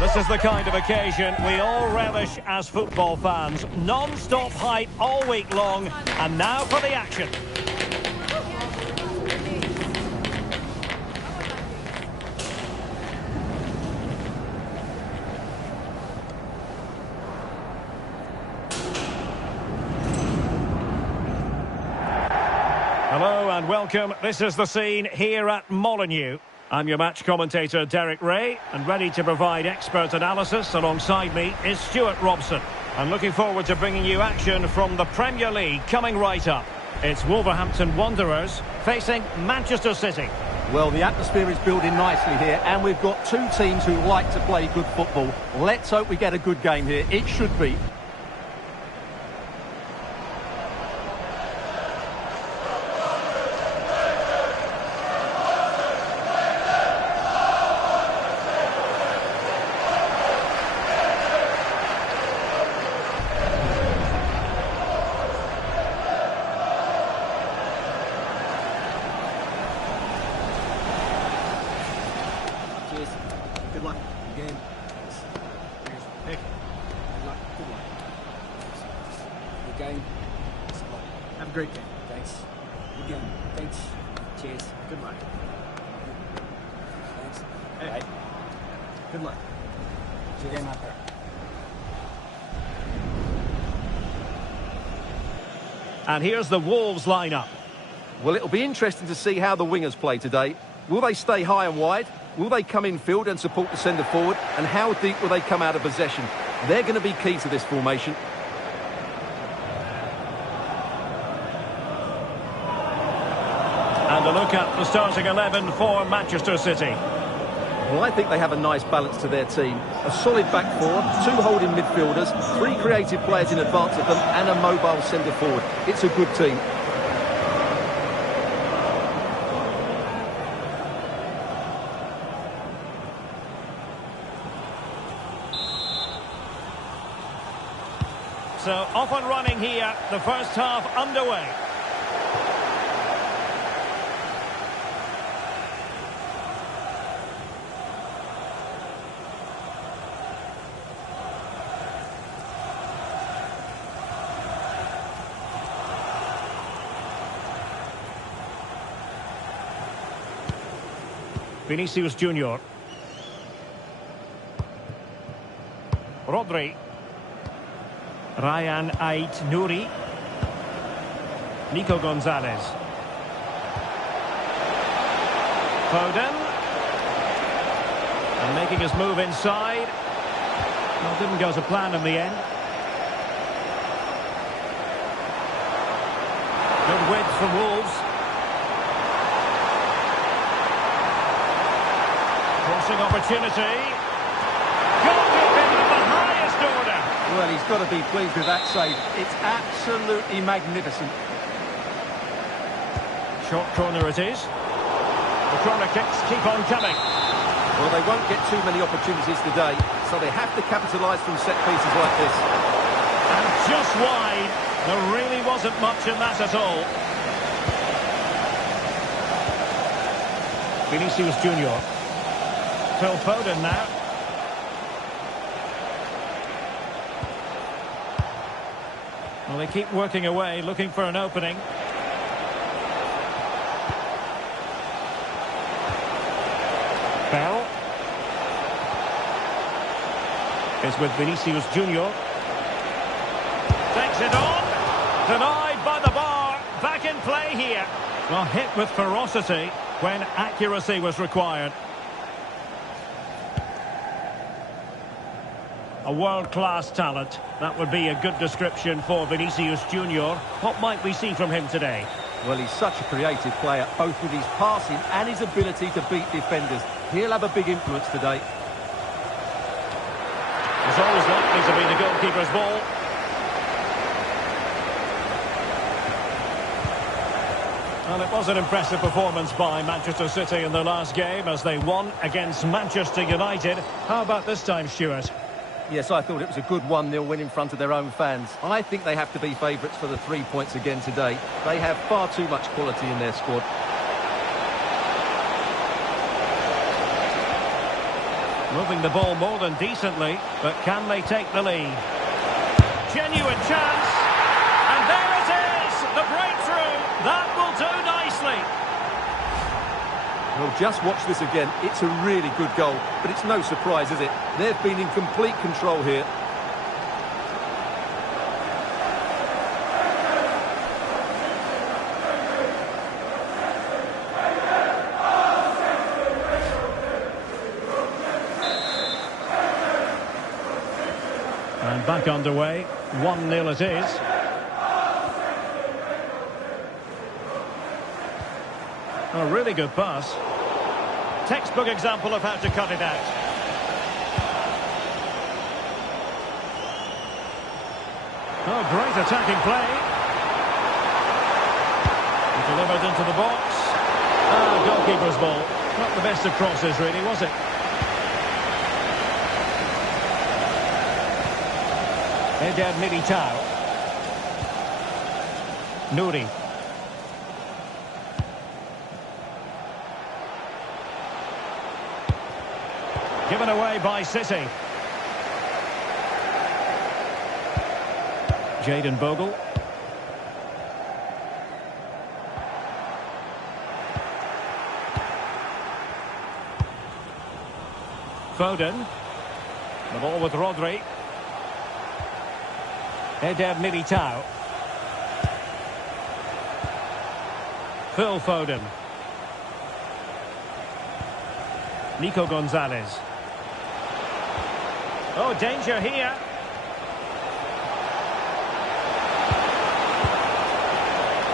This is the kind of occasion we all relish as football fans. Non-stop hype all week long, and now for the action. Hello and welcome. This is the scene here at Molineux. I'm your match commentator, Derek Ray, and ready to provide expert analysis. Alongside me is Stuart Robson. I'm looking forward to bringing you action from the Premier League coming right up. It's Wolverhampton Wanderers facing Manchester City. Well, the atmosphere is building nicely here, and we've got two teams who like to play good football. Let's hope we get a good game here. It should be. Good luck. Good game. Hey. Good luck. Good luck. Good game. Have a great game. Thanks. Good game. Thanks. Cheers. Good luck. Thanks. Hey. Right. Good luck. Good game out there. And here's the Wolves lineup. Well, it'll be interesting to see how the wingers play today. Will they stay high and wide? Will they come in field and support the centre forward? And how deep will they come out of possession? They're going to be key to this formation. And a look at the starting 11 for Manchester City. Well, I think they have a nice balance to their team. A solid back four, two holding midfielders, three creative players in advance of them, and a mobile centre forward. It's a good team. So off and running here, the first half underway. Vinicius Junior. Rodri. Ryan Ait Nouri. Nico Gonzalez. Foden. And making his move inside. Well, didn't go to plan in the end. Good width from Wolves. Crossing opportunity. Goalkeeping of the highest order. Well, he's got to be pleased with that save. It's absolutely magnificent. Short corner it is. The corner kicks keep on coming. Well, they won't get too many opportunities today, so they have to capitalise from set pieces like this. And just wide. There really wasn't much in that at all. Vinicius Junior. Phil Foden now. Well, they keep working away, looking for an opening. Bell. Is with Vinicius Junior. Takes it on. Denied by the bar. Back in play here. Well, hit with ferocity when accuracy was required. A world-class talent. That would be a good description for Vinicius Junior. What might we see from him today? Well, he's such a creative player, both with his passing and his ability to beat defenders. He'll have a big influence today. It's always likely to be the goalkeeper's ball. Well, it was an impressive performance by Manchester City in the last game as they won against Manchester United. How about this time, Stuart? Yes, I thought it was a good 1-0 win in front of their own fans. I think they have to be favourites for the 3 points again today. They have far too much quality in their squad. Moving the ball more than decently, but can they take the lead? Genuine chance, and there it is, the breakthrough. That will do nicely. Well, just watch this again. It's a really good goal, but it's no surprise, is it? They've been in complete control here. And back underway. 1-0 it is. A really good pass. Textbook example of how to cut it out. Oh, great attacking play. Delivered into the box. Goalkeeper's ball. Not the best of crosses, really, was it? Eder Militao. Nouri. Given away by City. Jadon Bogle. Foden. The ball with Rodri. Eder Militao. Phil Foden. Nico Gonzalez. Oh, danger here.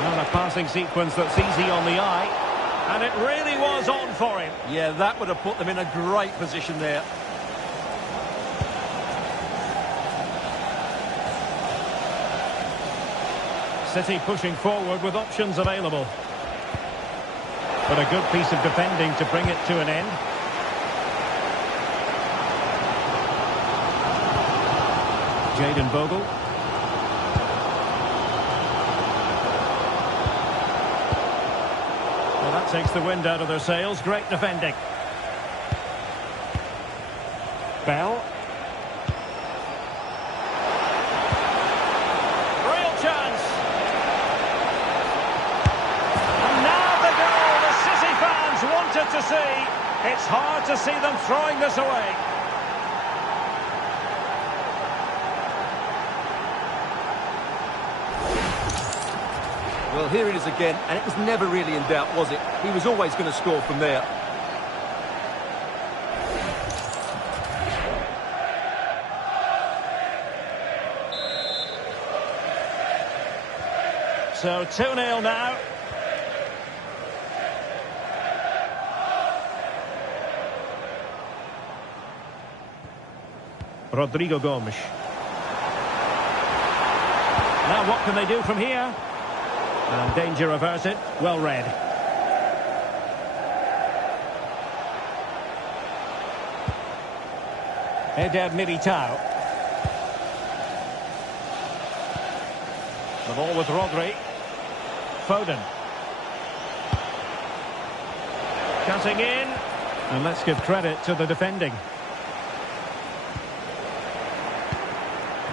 Well, a passing sequence that's easy on the eye. And it really was on for him. Yeah, that would have put them in a great position there. City pushing forward with options available. But a good piece of defending to bring it to an end. Jadon Bogle. Well, that takes the wind out of their sails. Great defending. Bell. Real chance. And now the goal the City fans wanted to see. It's hard to see them throwing this away. Well, here it is again, and it was never really in doubt, was it? He was always going to score from there. So 2-0 now. Rodrigo Gomes. Now what can they do from here? And danger averted. Well read. Eder Militao. The ball with Rodri. Foden. Cutting in. And let's give credit to the defending.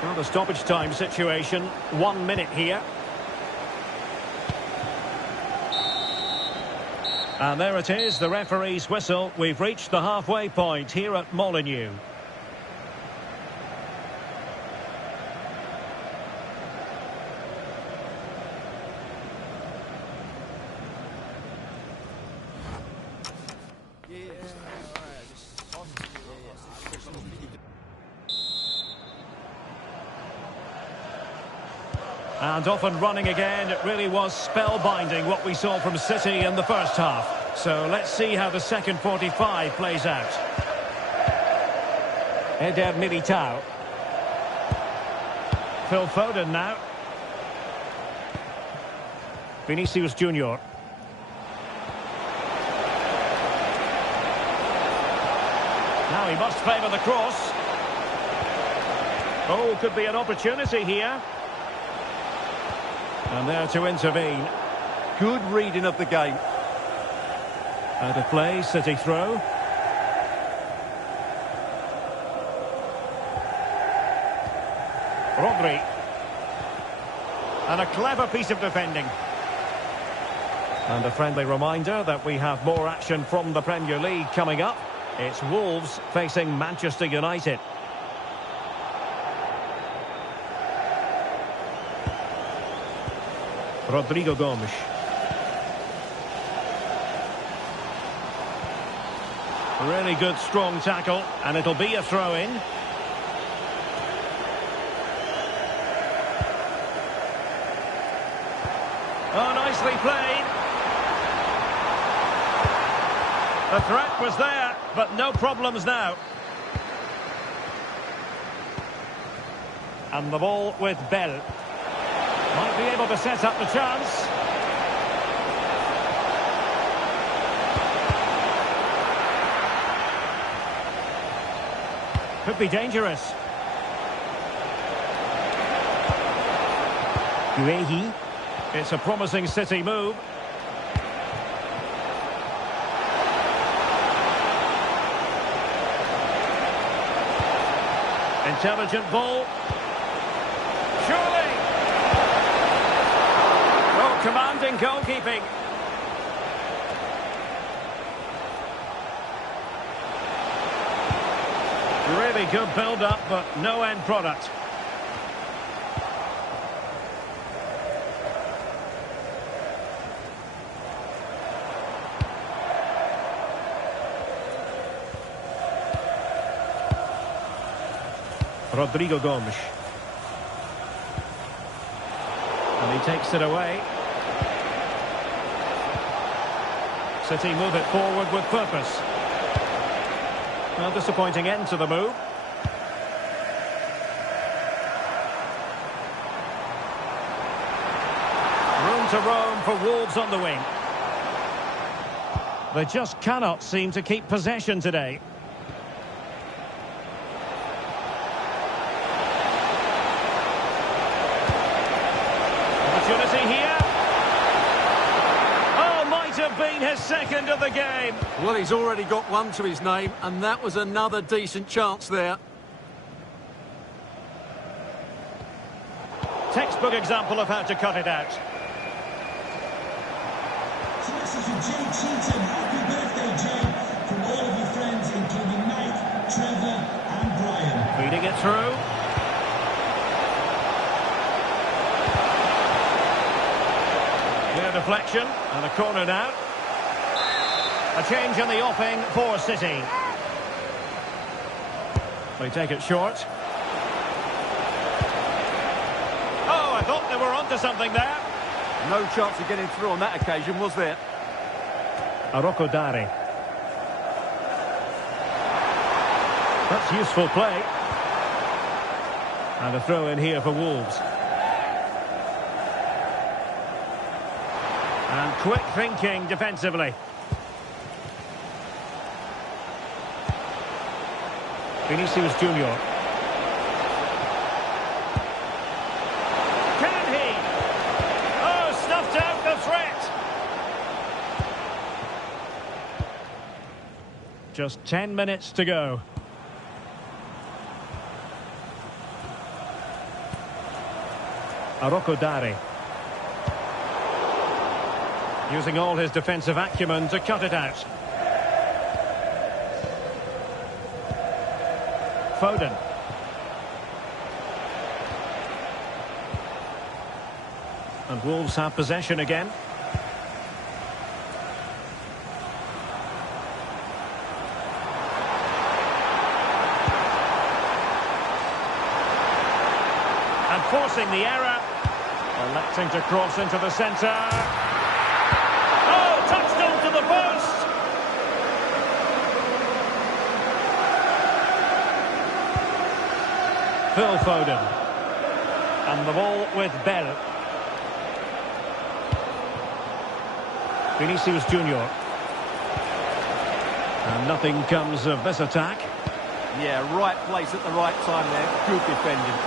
Well, the stoppage time situation. 1 minute here. And there it is, the referee's whistle. We've reached the halfway point here at Molineux. And off and running again. It really was spellbinding what we saw from City in the first half. So let's see how the second 45 plays out. Eder Militao. Phil Foden now. Vinicius Junior. Now he must favour the cross. Oh, could be an opportunity here. And there to intervene. Good reading of the game. Out of play, City throw. Rodri. And a clever piece of defending. And a friendly reminder that we have more action from the Premier League coming up. It's Wolves facing Manchester United. Rodrigo Gomes. Really good strong tackle, and it'll be a throw-in. Oh, nicely played. The threat was there, but no problems now. And the ball with Bell. Might be able to set up the chance. Could be dangerous. Guehi. It's a promising City move. Intelligent ball. Surely. Oh, commanding goalkeeping. Really good build-up, but no end product. Rodrigo Gomes. And he takes it away. City move it forward with purpose. Well, disappointing end to the move. Room to roam for Wolves on the wing. They just cannot seem to keep possession today. Opportunity here. Oh, might have been his second of the game. Well, he's already got one to his name, and that was another decent chance there. Textbook example of how to cut it out. So this is for Jay Cheatham. Happy birthday, Jay, from all of your friends, including Mike, Trevor and Brian. Feeding it through. Clear deflection, and a corner now. A change in the offing for City. They take it short. Oh, I thought they were onto something there. No chance of getting through on that occasion, was there? Aroko Dari. That's useful play. And a throw in here for Wolves. And quick thinking defensively. Vinicius Junior. Can he? Oh, snuffed out the threat. Just 10 minutes to go. Aroko Dari. Using all his defensive acumen to cut it out. Foden. And Wolves have possession again. And forcing the error. Electing to cross into the centre. Oh, touchdown to the post! Phil Foden. And the ball with Bell. Vinicius Junior. And nothing comes of this attack. Yeah, right place at the right time there. Good defending.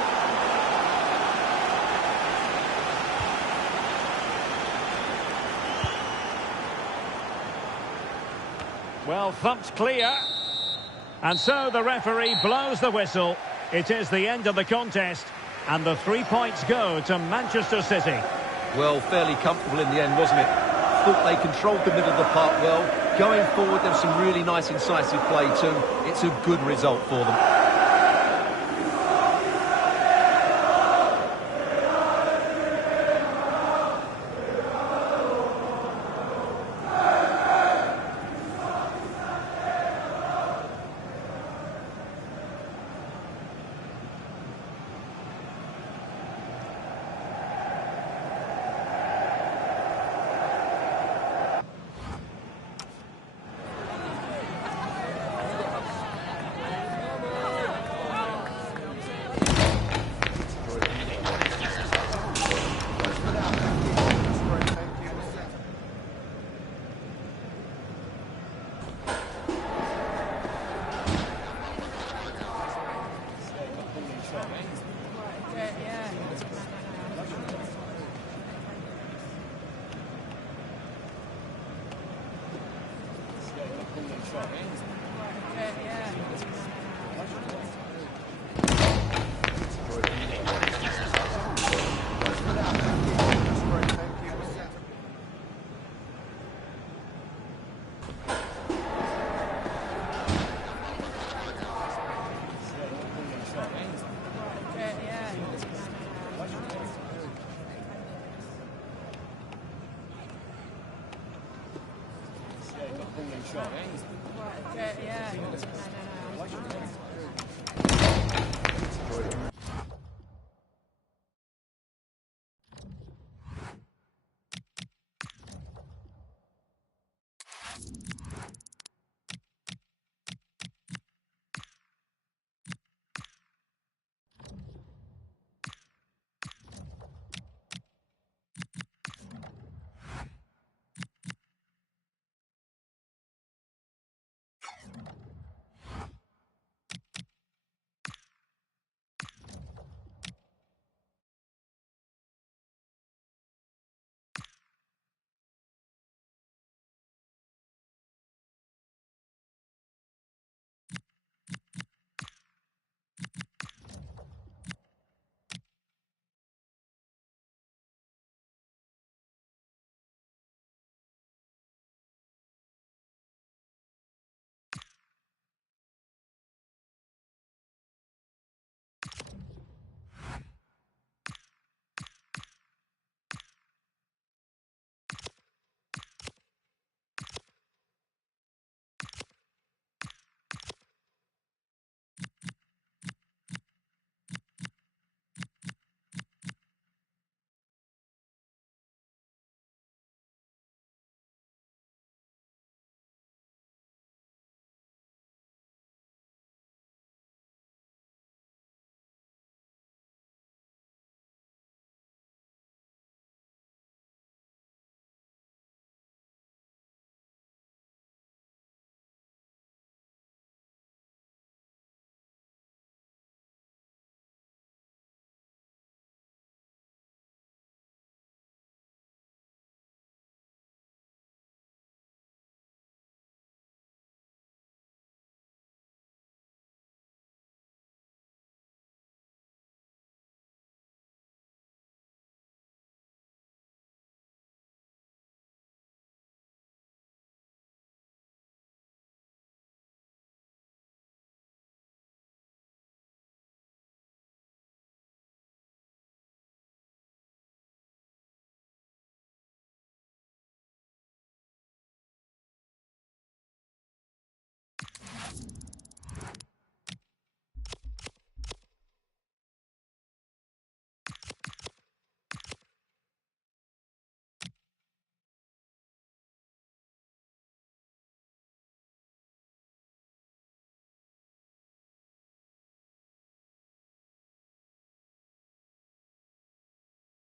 Well, thumped clear. And so the referee blows the whistle. It is the end of the contest. And the 3 points go to Manchester City. Well, fairly comfortable in the end, wasn't it? Thought they controlled the middle of the park well. Going forward, there's some really nice incisive play too. It's a good result for them.